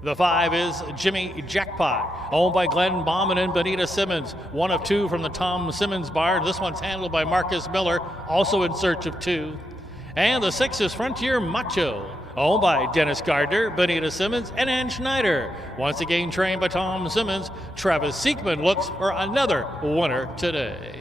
The 5 is Jimmy Jackpot, owned by Glenn Bauman and Benita Simmons. 1 of 2 from the Tom Simmons barn. This one's handled by Marcus Miller, also in search of 2. And the 6 is Frontier Macho, owned by Dennis Gardner, Benita Simmons, and Ann Schneider. Once again trained by Tom Simmons, Travis Siekman looks for another winner today.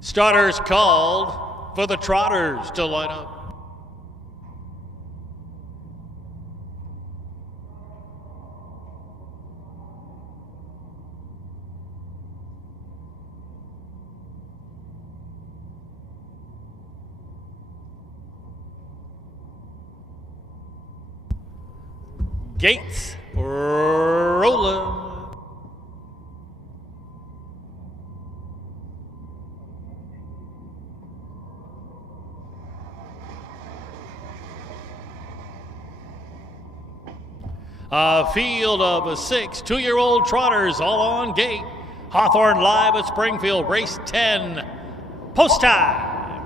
Starters called for the trotters to line up. Gates rolling. A field of 6 2-year-old trotters all on gate. Hawthorne live at Springfield, race 10. Post time.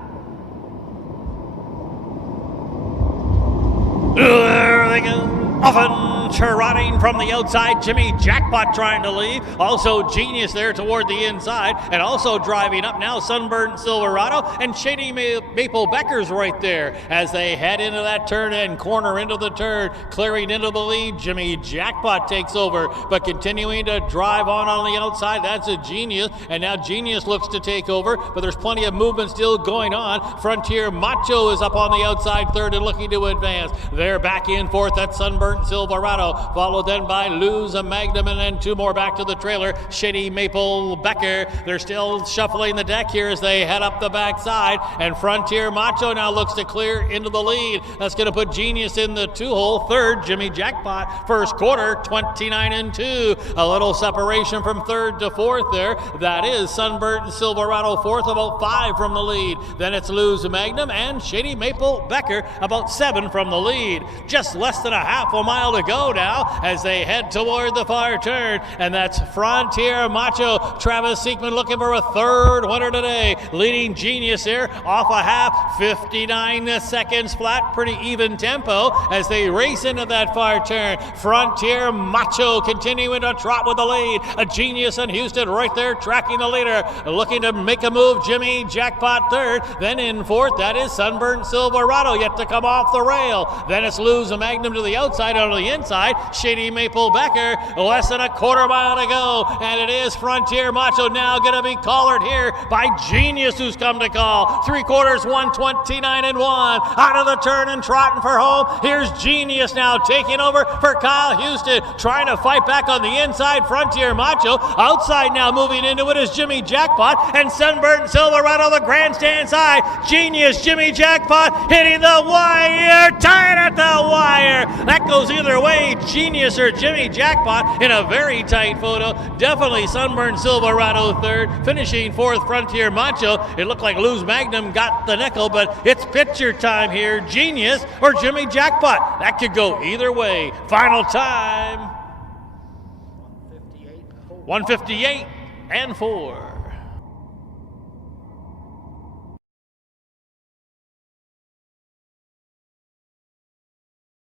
There they go. Often trotting from the outside, Jimmy Jackpot trying to leave. Also Genius there toward the inside, and also driving up now Sunburnt Silverado, and Shady Maple Becker's right there as they head into that turn and corner into the turn, clearing into the lead. Jimmy Jackpot takes over, but continuing to drive on the outside. That's a Genius, and now Genius looks to take over, but there's plenty of movement still going on. Frontier Macho is up on the outside third and looking to advance. They're back in fourth. That's Sunburnt Silverado, followed then by Luz Magnum, and then 2 more back to the trailer. Shady Maple Becker. They're still shuffling the deck here as they head up the backside, and Frontier Macho now looks to clear into the lead. That's going to put Genius in the 2-hole. Third, Jimmy Jackpot. First quarter, 29-2. A little separation from third to fourth there. That is Sunburnt Silverado fourth, about 5 from the lead. Then it's Luz Magnum and Shady Maple Becker, about 7 from the lead. Just less than a half a mile to go now as they head toward the far turn, and that's Frontier Macho. Travis Siekman looking for a third winner today, leading Genius here off a half. 59 seconds flat, pretty even tempo as they race into that far turn. Frontier Macho continuing to trot with the lead. A Genius and Houston right there tracking the leader, looking to make a move. Jimmy Jackpot third, then in fourth that is Sunburnt Silverado, yet to come off the rail. Then it's Luz Magnum to the outside. On the inside, Shady Maple Becker, less than a quarter mile to go, and it is Frontier Macho now going to be collared here by Genius, who's come to call. 3/4, 129-1, out of the turn and trotting for home. Here's Genius now taking over for Kyle Houston, trying to fight back on the inside. Frontier Macho outside now, moving into it is Jimmy Jackpot, and Sunburnt Silverado the grandstand side. Genius, Jimmy Jackpot hitting the wire, tied at the wire. That goes either way, Genius or Jimmy Jackpot in a very tight photo. Definitely Sunburnt Silverado third, finishing fourth Frontier Macho. It looked like Luz Magnum got the nickel, but it's picture time here. Genius or Jimmy Jackpot. That could go either way. Final time. 158 and 4.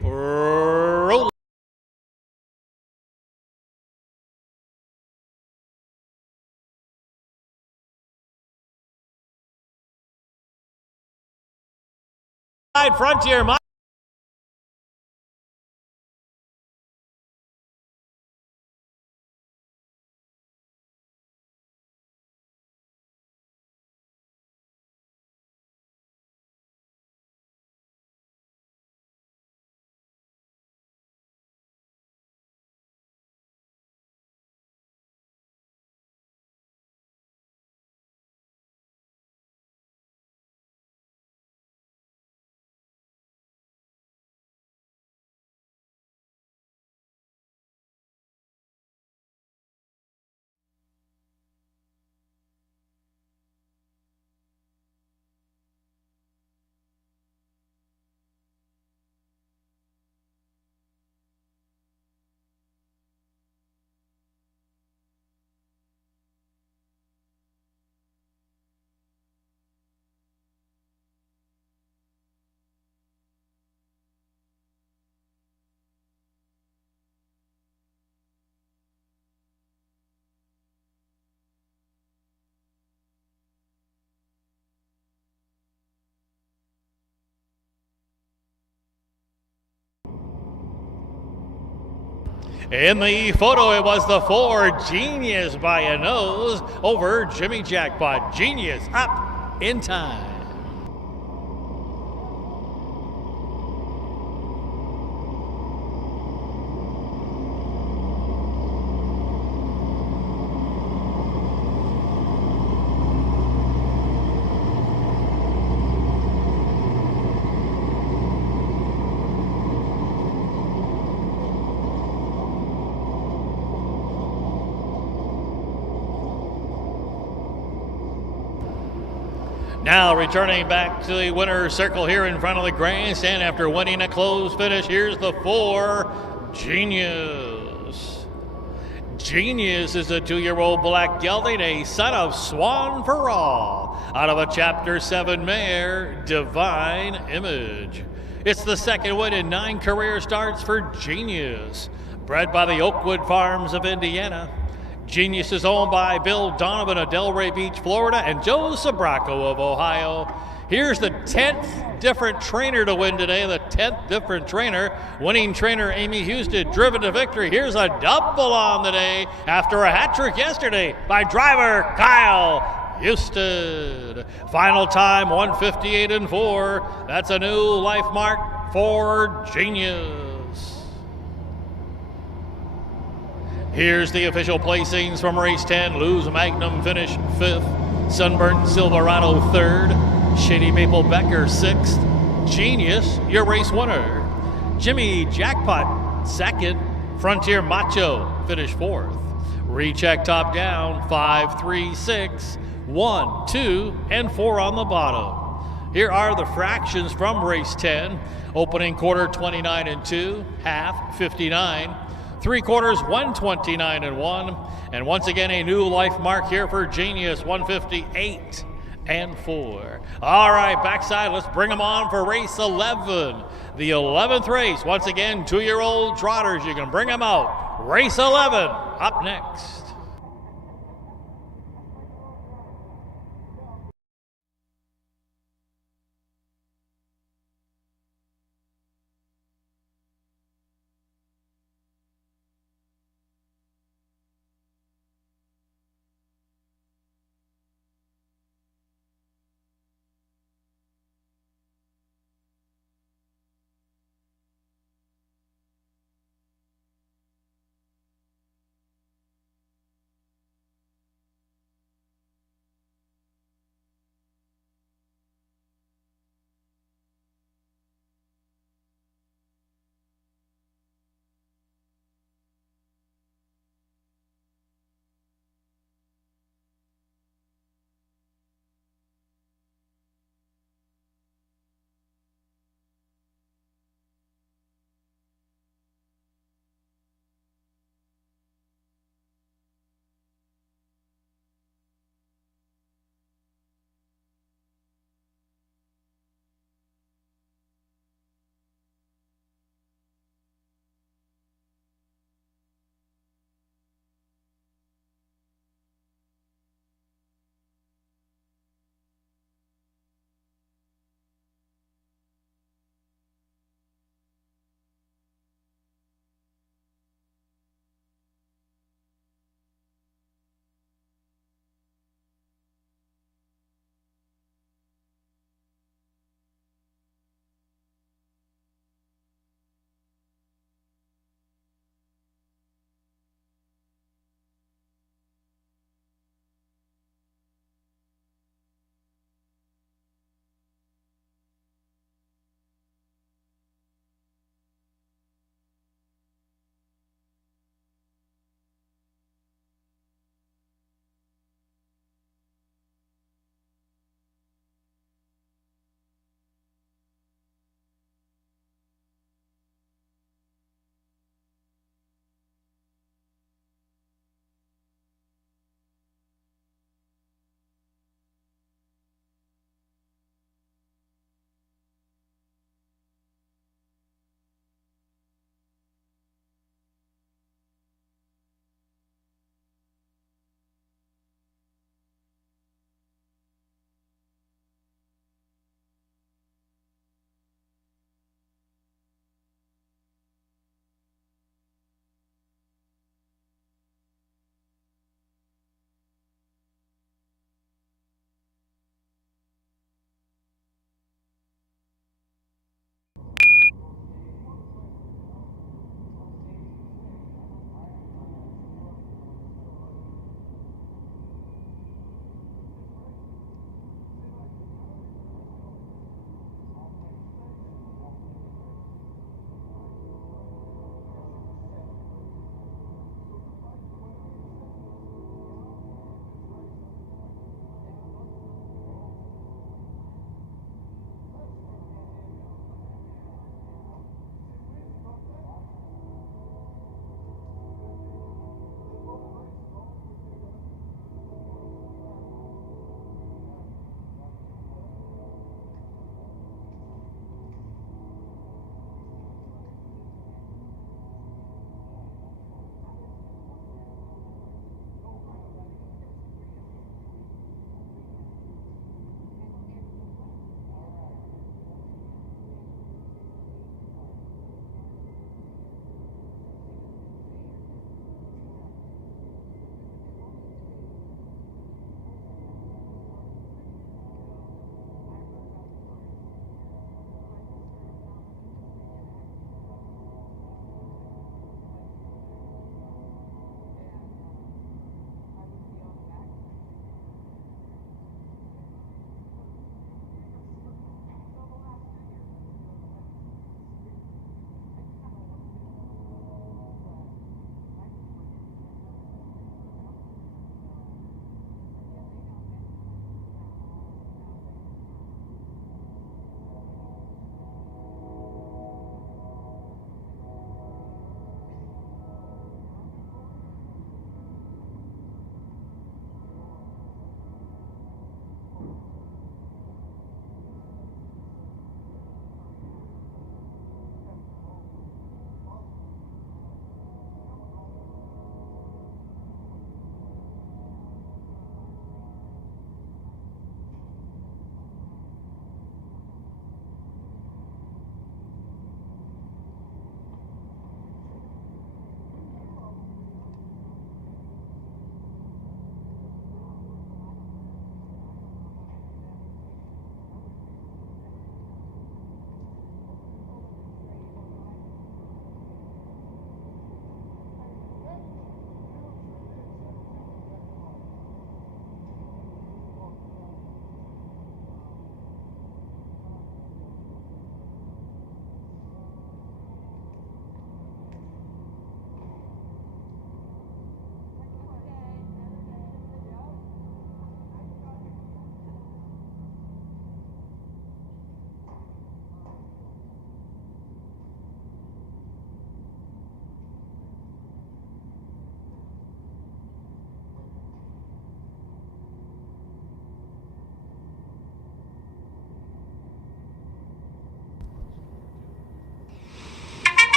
Roll. Frontier In the photo, it was the 4 Genius by a nose over Jimmy Jackpot. Genius up in time. Now returning back to the winner's circle here in front of the grandstand after winning a close finish, here's the 4 Genius. Genius is a 2-year-old black gelding, a son of Swan for All, out of a Chapter 7 mare, Divine Image. It's the second win in 9 career starts for Genius. Bred by the Oakwood Farms of Indiana, Genius is owned by Bill Donovan of Delray Beach, Florida, and Joe Sabraco of Ohio. Here's the 10th different trainer to win today, the 10th different trainer. Winning trainer Amy Houston, driven to victory. Here's a double on the day after a hat trick yesterday by driver Kyle Houston. Final time 1:58.4. That's a new life mark for Genius. Here's the official placings from race 10. Luz Magnum finished 5th. Sunburnt Silverado 3rd. Shady Maple Becker 6th. Genius, your race winner. Jimmy Jackpot 2nd. Frontier Macho finished 4th. Recheck top down 5, 3, 6, 1, 2, and 4 on the bottom. Here are the fractions from race 10. Opening quarter 29 and 2. Half 59. 3/4 129 and 1, and once again a new life mark here for Genius 158 and 4. All right, backside, let's bring them on for race 11, the 11th race. Once again, 2-year-old trotters, you can bring them out. Race 11 up next.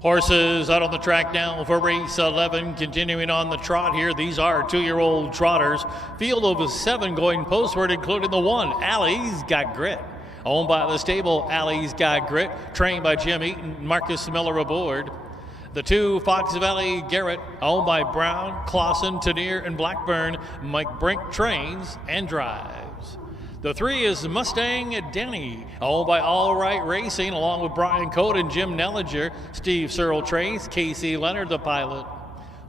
Horses out on the track now for race 11, continuing on the trot here. These are 2-year-old trotters. Field of 7 going postward, including the 1, Allie's Got Grit. Owned by the stable, Allie's Got Grit, trained by Jim Eaton, Marcus Miller aboard. The 2, Fox Valley Garrett, owned by Brown, Clausen, Tenier, and Blackburn. Mike Brink trains and drives. The 3 is Mustang Denny, owned by All Right Racing, along with Brian Cote and Jim Nellinger. Steve Searle trains, Casey Leonard the pilot.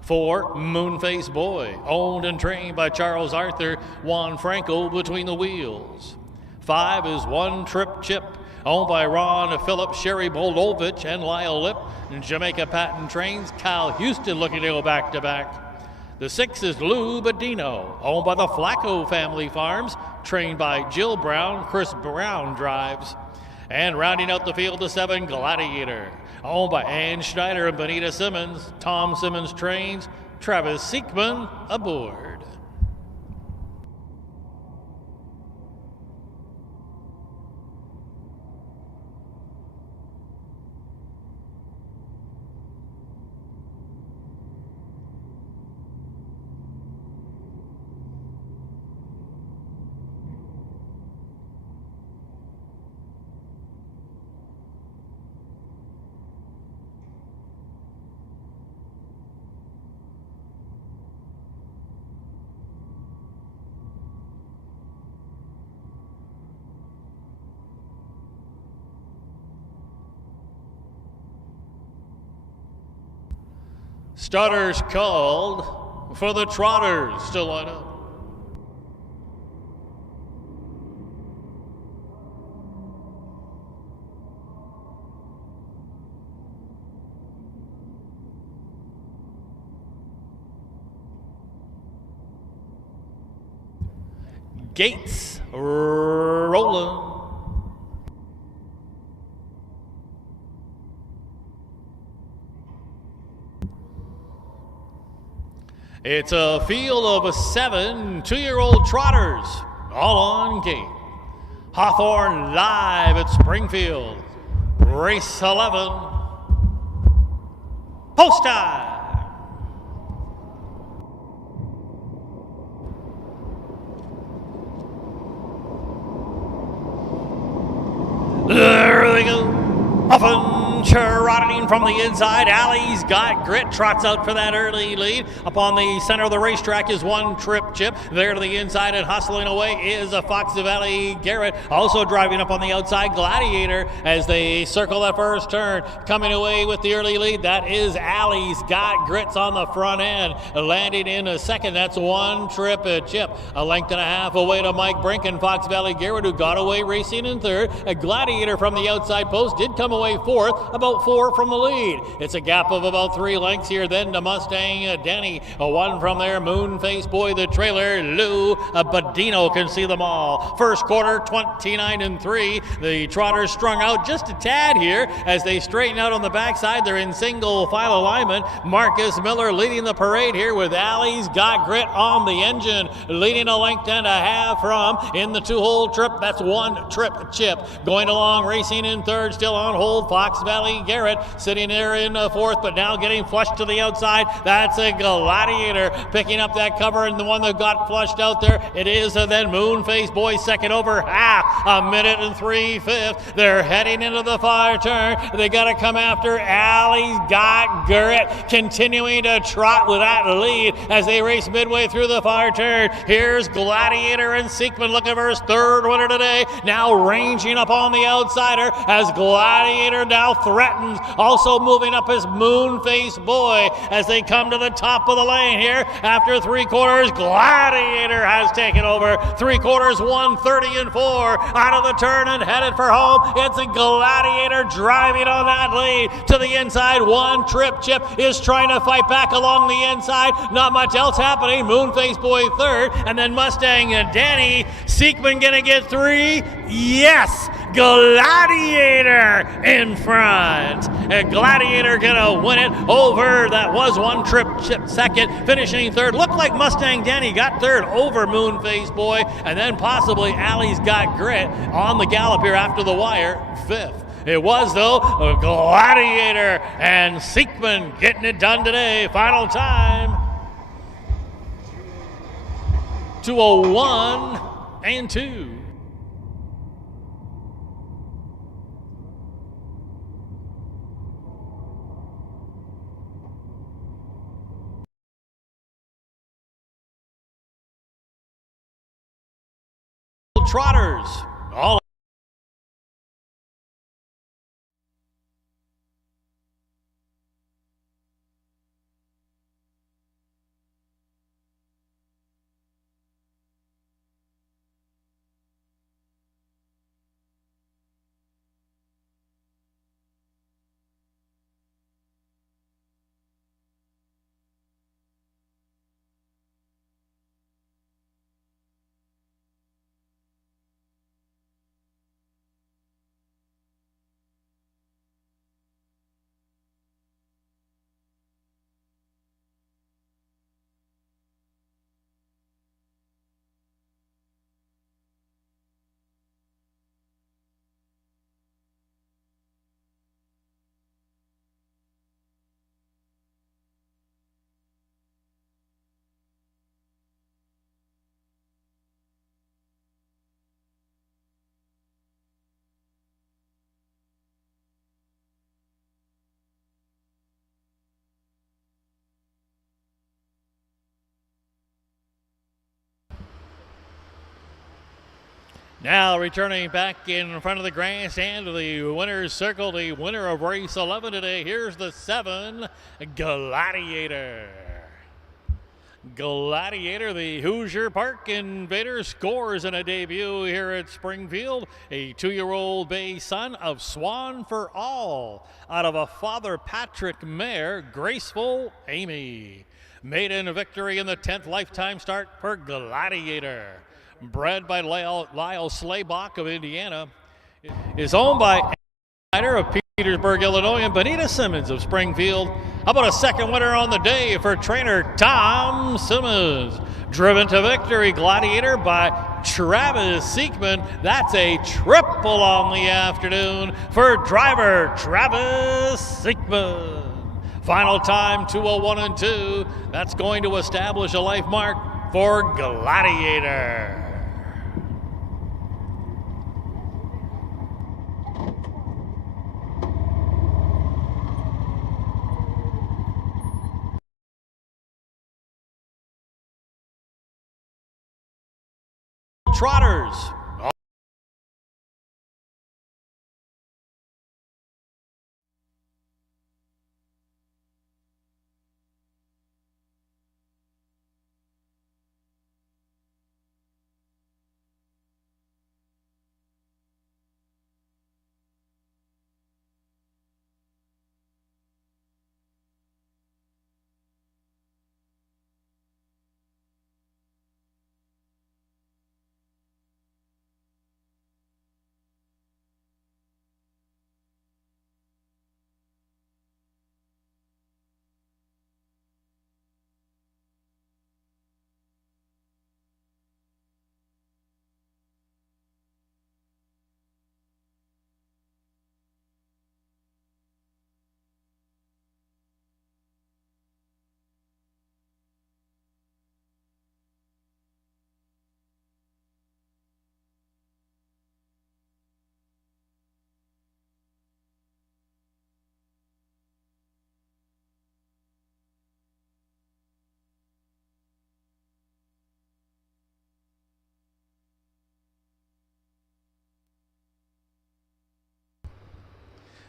4, Moonface Boy, owned and trained by Charles Arthur, Juan Franco between the wheels. 5 is One Trip Chip, owned by Ron Phillips, Sherry Boldovich, and Lyle Lip. And Jamaica Patent trains, Kyle Houston looking to go back-to-back. The 6 is Lou Badino, owned by the Flacco family farms, trained by Jill Brown. Chris Brown drives. And rounding out the field, the 7, Gladiator, owned by Ann Schneider and Benita Simmons. Tom Simmons trains, Travis Siekman aboard. Starters called for the trotters to line up. Gates rolling. It's a field of 7 2-year-old trotters, all on gate. Hawthorne live at Springfield. Race 11. Post time. There they go. Often trotting from the inside. Allie's Got Grit trots out for that early lead. Upon the center of the racetrack is One Trip Chip. There to the inside and hustling away is a Fox Valley Garrett. Also driving up on the outside, Gladiator, as they circle that first turn. Coming away with the early lead, that is Allie's Got Grits on the front end. Landing in a second, that's One Trip Chip. A length and a half away to Mike Brink and Fox Valley Garrett, who got away racing in third. A Gladiator from the outside post did come away fourth, about 4 from the lead. It's a gap of about 3 lengths here then to Mustang Denny. A 1 from there, Moonface Boy, the trailer. Lou Badino can see them all. First quarter, 29-3. The trotters strung out just a tad here as they straighten out on the backside. They're in single file alignment. Marcus Miller leading the parade here with Allie's Got Grit on the engine, leading a length and a half from in the 2-hole trip. That's One Trip Chip. Going along, racing in third, still on hold, Fox Valley Garrett sitting there in fourth, but now getting flushed to the outside. That's a Gladiator picking up that cover, and the one that got flushed out there, it is then Moonface Boy second over half, a minute and 3/5. They're heading into the far turn. They got to come after Allie's Got Grit, continuing to trot with that lead as they race midway through the far turn. Here's Gladiator and Siekman looking for his third winner today. Now ranging up on the outsider as Gladiator now threatens, also moving up his Moonface Boy as they come to the top of the lane here. After 3 quarters, Gladiator has taken over. 3 quarters, 1:30-4 out of the turn and headed for home. It's a Gladiator driving on that lead to the inside. One Trip Chip is trying to fight back along the inside. Not much else happening. Moonface Boy third, and then Mustang and Danny. Siekman gonna get 3. Yes! Gladiator in front. And Gladiator gonna win it over. That was One Trip Chip second, finishing third. Looked like Mustang Danny got third over Moonface Boy, and then possibly Allie's Got Grit on the gallop here after the wire, fifth. It was, though, Gladiator and Seekman getting it done today. Final time, 2:01 and 2. Trotters, all now returning back in front of the grandstand to the winner's circle, the winner of race 11 today. Here's the 7, Gladiator. Gladiator, the Hoosier Park Invader, scores in a debut here at Springfield. A 2-year-old bay son of Swan for All out of a Father Patrick mare, Graceful Amy. Maiden victory in the 10th lifetime start for Gladiator. Bred by Lyle Slaybach of Indiana, is owned by Snyder of Petersburg, Illinois, and Benita Simmons of Springfield. How about a second winner on the day for trainer Tom Simmons? Driven to victory, Gladiator by Travis Seekman. That's a triple on the afternoon for driver Travis Seekman. Final time, 2:01 and 2. That's going to establish a life mark for Gladiator. Trotters.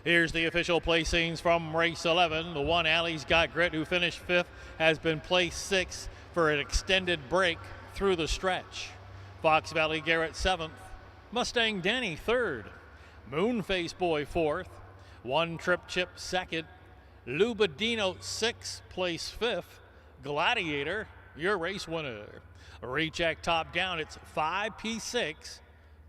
Here's the official placings from race 11. The one, Allie's Got Grit, who finished 5th, has been placed 6th for an extended break through the stretch. Fox Valley Garrett 7th. Mustang Danny 3rd. Moonface Boy 4th. One Trip Chip 2nd. Lubadino 6th, place 5th. Gladiator, your race winner. Recheck top down, it's 5P6,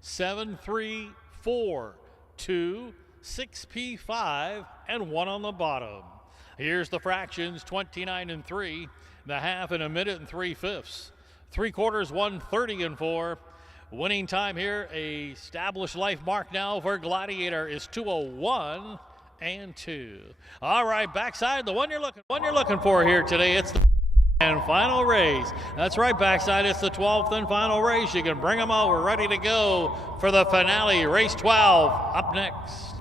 7-3, 4, 2, 6P5, and 1 on the bottom. Here's the fractions, 29 and 3, the half in a minute and 3/5. 3/4, 1:30 and 4. Winning time here, a established life mark now for Gladiator is 2:01 and 2. All right, backside, the one you're looking for here today. It's the and final race. That's right, backside. It's the 12th and final race. You can bring them all. We're ready to go for the finale. Race 12 up next.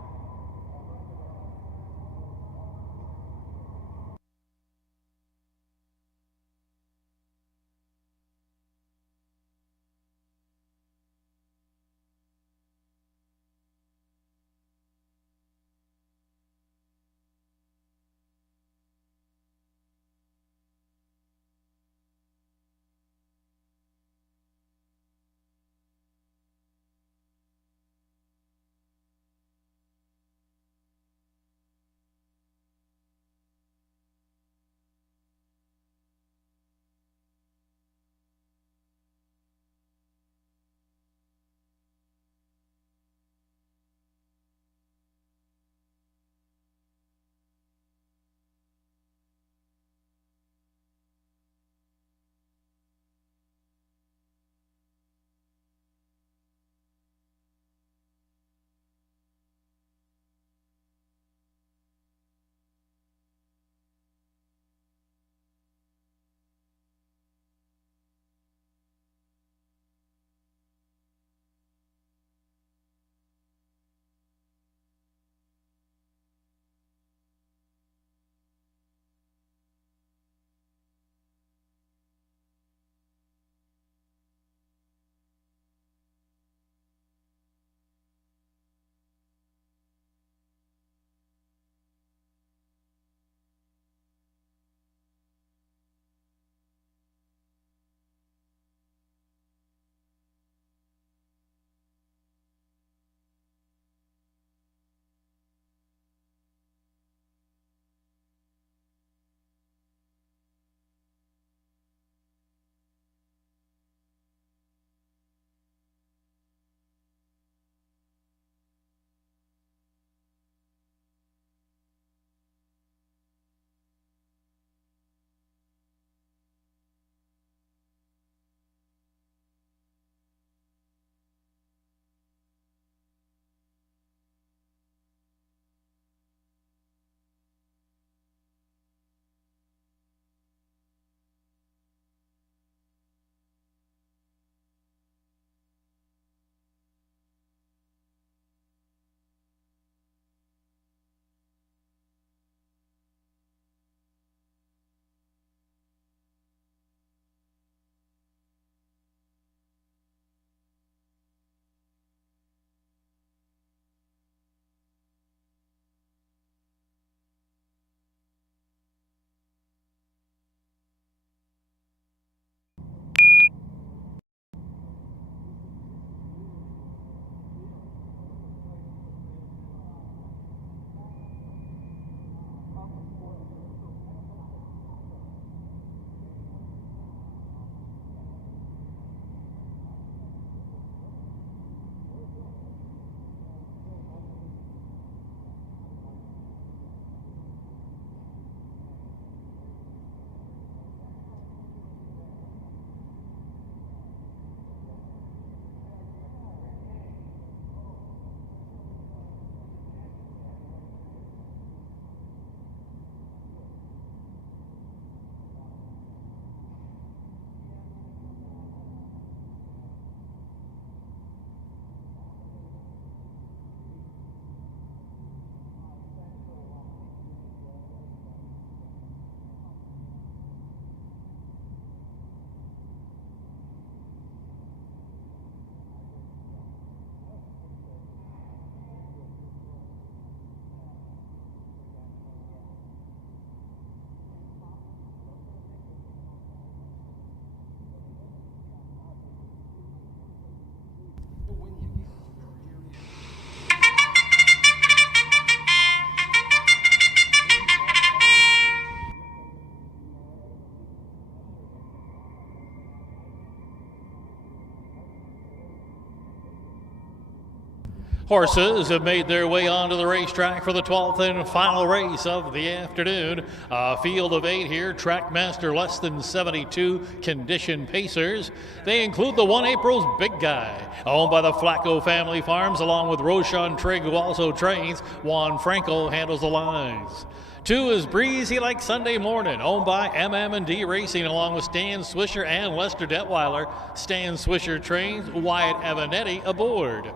Horses have made their way onto the racetrack for the 12th and final race of the afternoon. A field of 8 here, Trackmaster less than 72 condition pacers. They include the 1 April's Big Guy, owned by the Flacco family farms, along with Roshan Trigg, who also trains. Juan Franco handles the lines. 2 is Breezy Like Sunday Morning, owned by MM&D Racing, along with Stan Swisher and Lester Detweiler. Stan Swisher trains, Wyatt Avanetti aboard.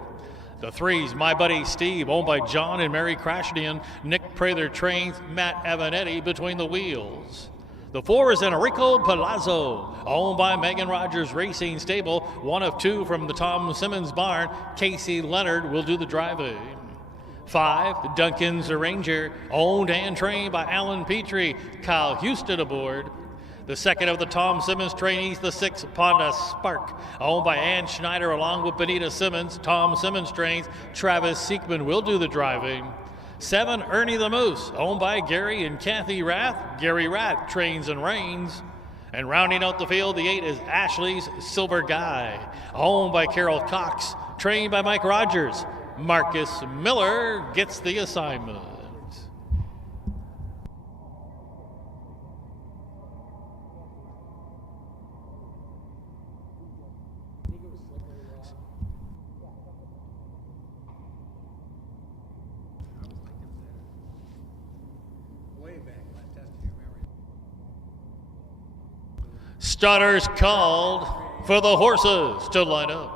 The 3's My Buddy Steve, owned by John and Mary Krashnian. Nick Prather trains, Matt Avanetti between the wheels. The 4 is Enrico Palazzo, owned by Megan Rogers Racing Stable, 1 of 2 from the Tom Simmons barn. Casey Leonard will do the driving. 5, Duncan's Ranger, owned and trained by Alan Petrie. Kyle Houston aboard. The 2nd of the Tom Simmons trainees, the 6, Ponda Spark, owned by Ann Schneider along with Benita Simmons. Tom Simmons trains. Travis Seekman will do the driving. 7, Ernie the Moose, owned by Gary and Kathy Rath. Gary Rath trains and reigns. And rounding out the field, the 8 is Ashley's Silver Guy, owned by Carol Cox, trained by Mike Rogers. Marcus Miller gets the assignment. Starters called for the horses to line up.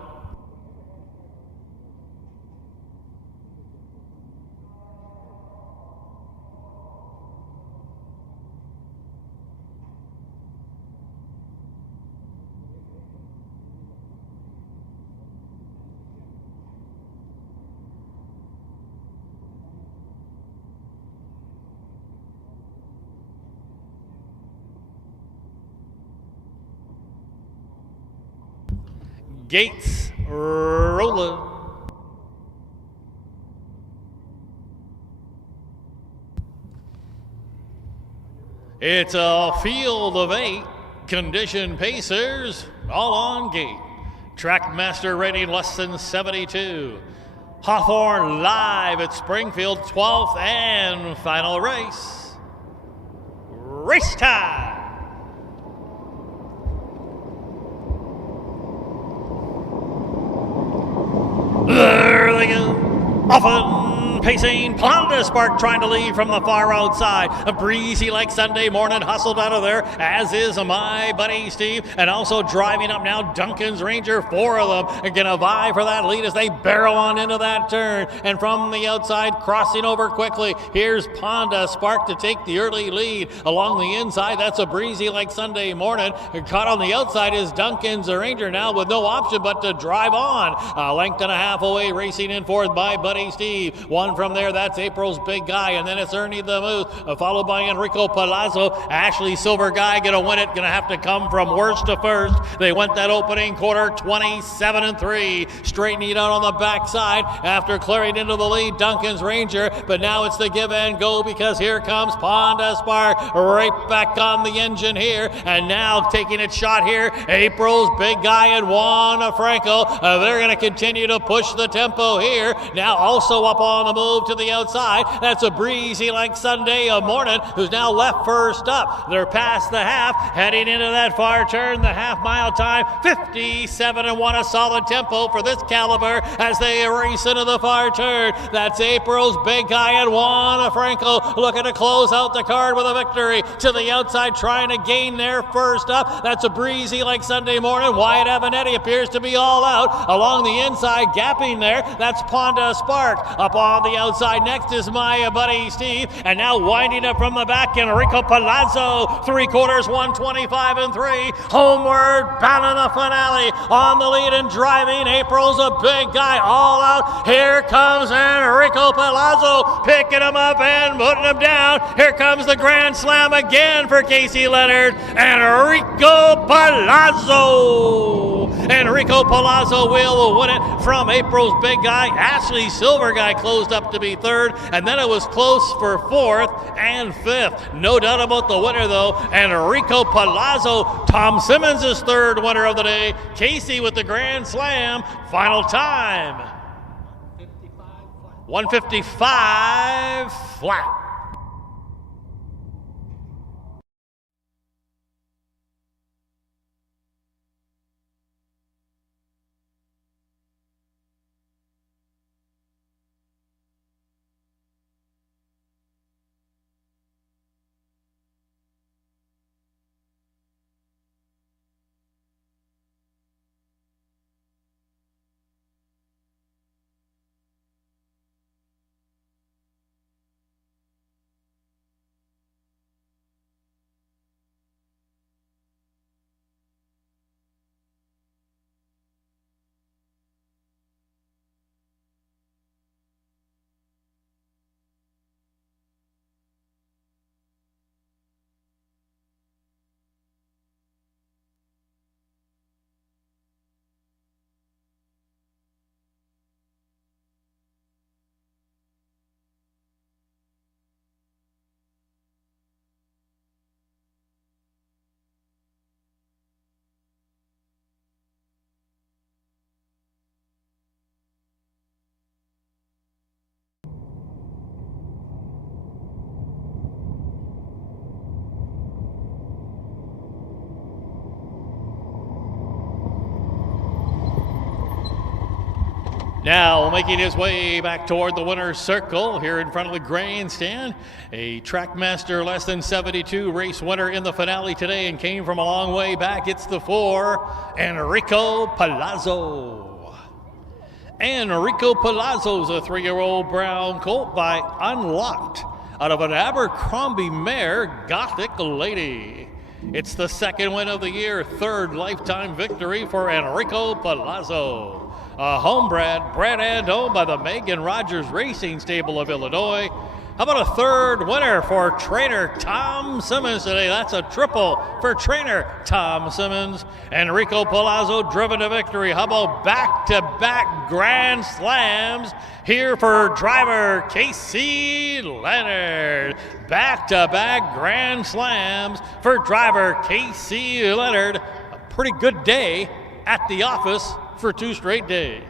Gates rolling. It's a field of 8 condition pacers, all on gate. Trackmaster rating less than 72. Hawthorne live at Springfield, 12th and final race. Race time. There they go. Often pacing, Ponda Spark trying to lead from the far outside. A Breezy Like Sunday Morning hustled out of there, as is My Buddy Steve. And also driving up now, Duncan's Ranger. 4 of them are going to vie for that lead as they barrel on into that turn. And from the outside, crossing over quickly, here's Ponda Spark to take the early lead. Along the inside, that's a Breezy Like Sunday Morning. Caught on the outside is Duncan's Ranger now with no option but to drive on. A length and a half away, racing in fourth by Buddy Steve. 1 from there, that's April's Big Guy, and then it's Ernie the Moose, followed by Enrico Palazzo. Ashley Silver Guy gonna win it, gonna have to come from worst to first. They went that opening quarter 27-3, straightening out on the backside after clearing into the lead Duncan's Ranger, but now it's the give and go because here comes Ponda Spark right back on the engine here, and now taking its shot here, April's Big Guy and Juan Franco. They're gonna continue to push the tempo here. Now also up on the move to the outside, that's a Breezy Like Sunday Morning, who's now left first up. They're past the half, heading into that far turn. The half-mile time, 57-1, a solid tempo for this caliber as they race into the far turn. That's April's Big Guy and Juan Franco looking to close out the card with a victory. To the outside, trying to gain their first up. That's a Breezy Like Sunday Morning. Wyatt Avanetti appears to be all out. Along the inside, gapping there, that's Ponda Spark. Up on the outside next is My Buddy Steve, and now winding up from the back, Enrico Palazzo, 3/4, 125-3, homeward bound in the finale, on the lead and driving. April's a Big Guy, all out. Here comes Enrico Palazzo, picking him up and putting him down. Here comes the Grand Slam again for Casey Leonard, Enrico Palazzo. Enrico Palazzo will win it from April's Big Guy. Ashley Silver Guy closed up to be 3rd, and then it was close for 4th and 5th. No doubt about the winner, though, Enrico Palazzo. Tom Simmons is 3rd winner of the day. Casey with the Grand Slam. Final time. 55. 155 flat. Now making his way back toward the winner's circle here in front of the grandstand, a Trackmaster less than 72 race winner in the finale today and came from a long way back. It's the 4, Enrico Palazzo. Enrico Palazzo's a 3-year-old brown colt by Unlocked out of an Abercrombie mare, Gothic Lady. It's the second win of the year, third lifetime victory for Enrico Palazzo. A homebred, bred and owned by the Megan Rogers Racing Stable of Illinois. How about a third winner for trainer Tom Simmons today? That's a triple for trainer Tom Simmons. Enrico Palazzo driven to victory. How about back-to-back Grand Slams here for driver Casey Leonard? Back-to-back Grand Slams for driver Casey Leonard. A pretty good day at the office for 2 straight days.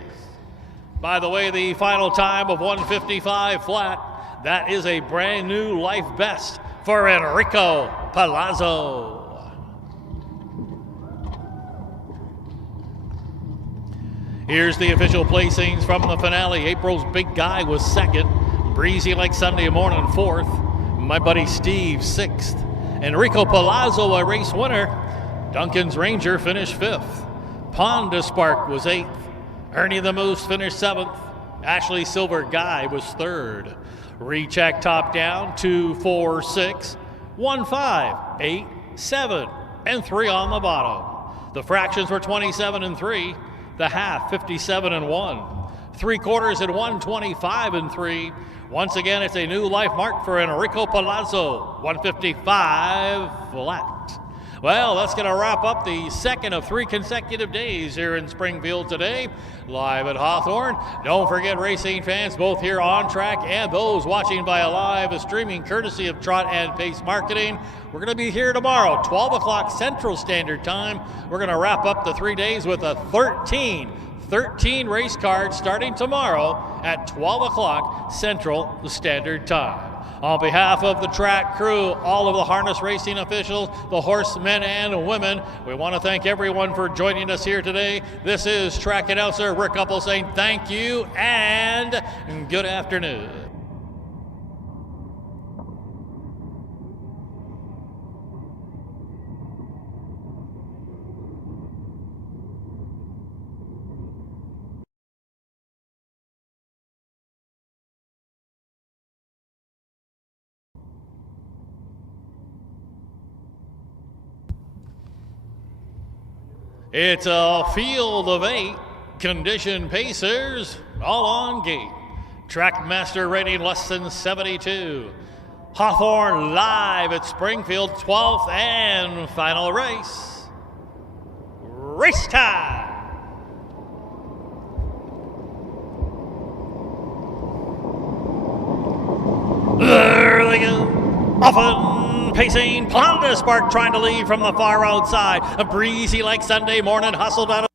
By the way, the final time of 155 flat, that is a brand new life best for Enrico Palazzo. Here's the official placings from the finale. April's Big Guy was second. Breezy Like Sunday Morning, fourth. My buddy Steve, sixth. Enrico Palazzo, a race winner. Duncan's Ranger finished fifth. Ponda Spark was eighth. Ernie the Moose finished seventh. Ashley Silver Guy was third. Recheck top down, 2, 4, 6, 1, 5, 8, 7, and 3 on the bottom. The fractions were 27 and 3. The half, 57 and 1. 3/4 and 1, 25 and 3. Once again, it's a new life mark for Enrico Palazzo, 155 flat. Well, that's going to wrap up the second of 3 consecutive days here in Springfield today, live at Hawthorne. Don't forget, racing fans, both here on track and those watching via live streaming courtesy of Trot and Pace Marketing. We're going to be here tomorrow, 12 o'clock Central Standard Time. We're going to wrap up the 3 days with a 13 race card starting tomorrow at 12 o'clock Central Standard Time. On behalf of the track crew, all of the harness racing officials, the horsemen and women, we want to thank everyone for joining us here today. This is track announcer Rick Uppel saying thank you and good afternoon. It's a field of 8 conditioned pacers, all on gate. Trackmaster rating less than 72. Hawthorne live at Springfield, 12th and final race. Race time! There they go. Often pacing, Ponda Spark trying to lead from the far outside. A breezy like Sunday morning hustled out of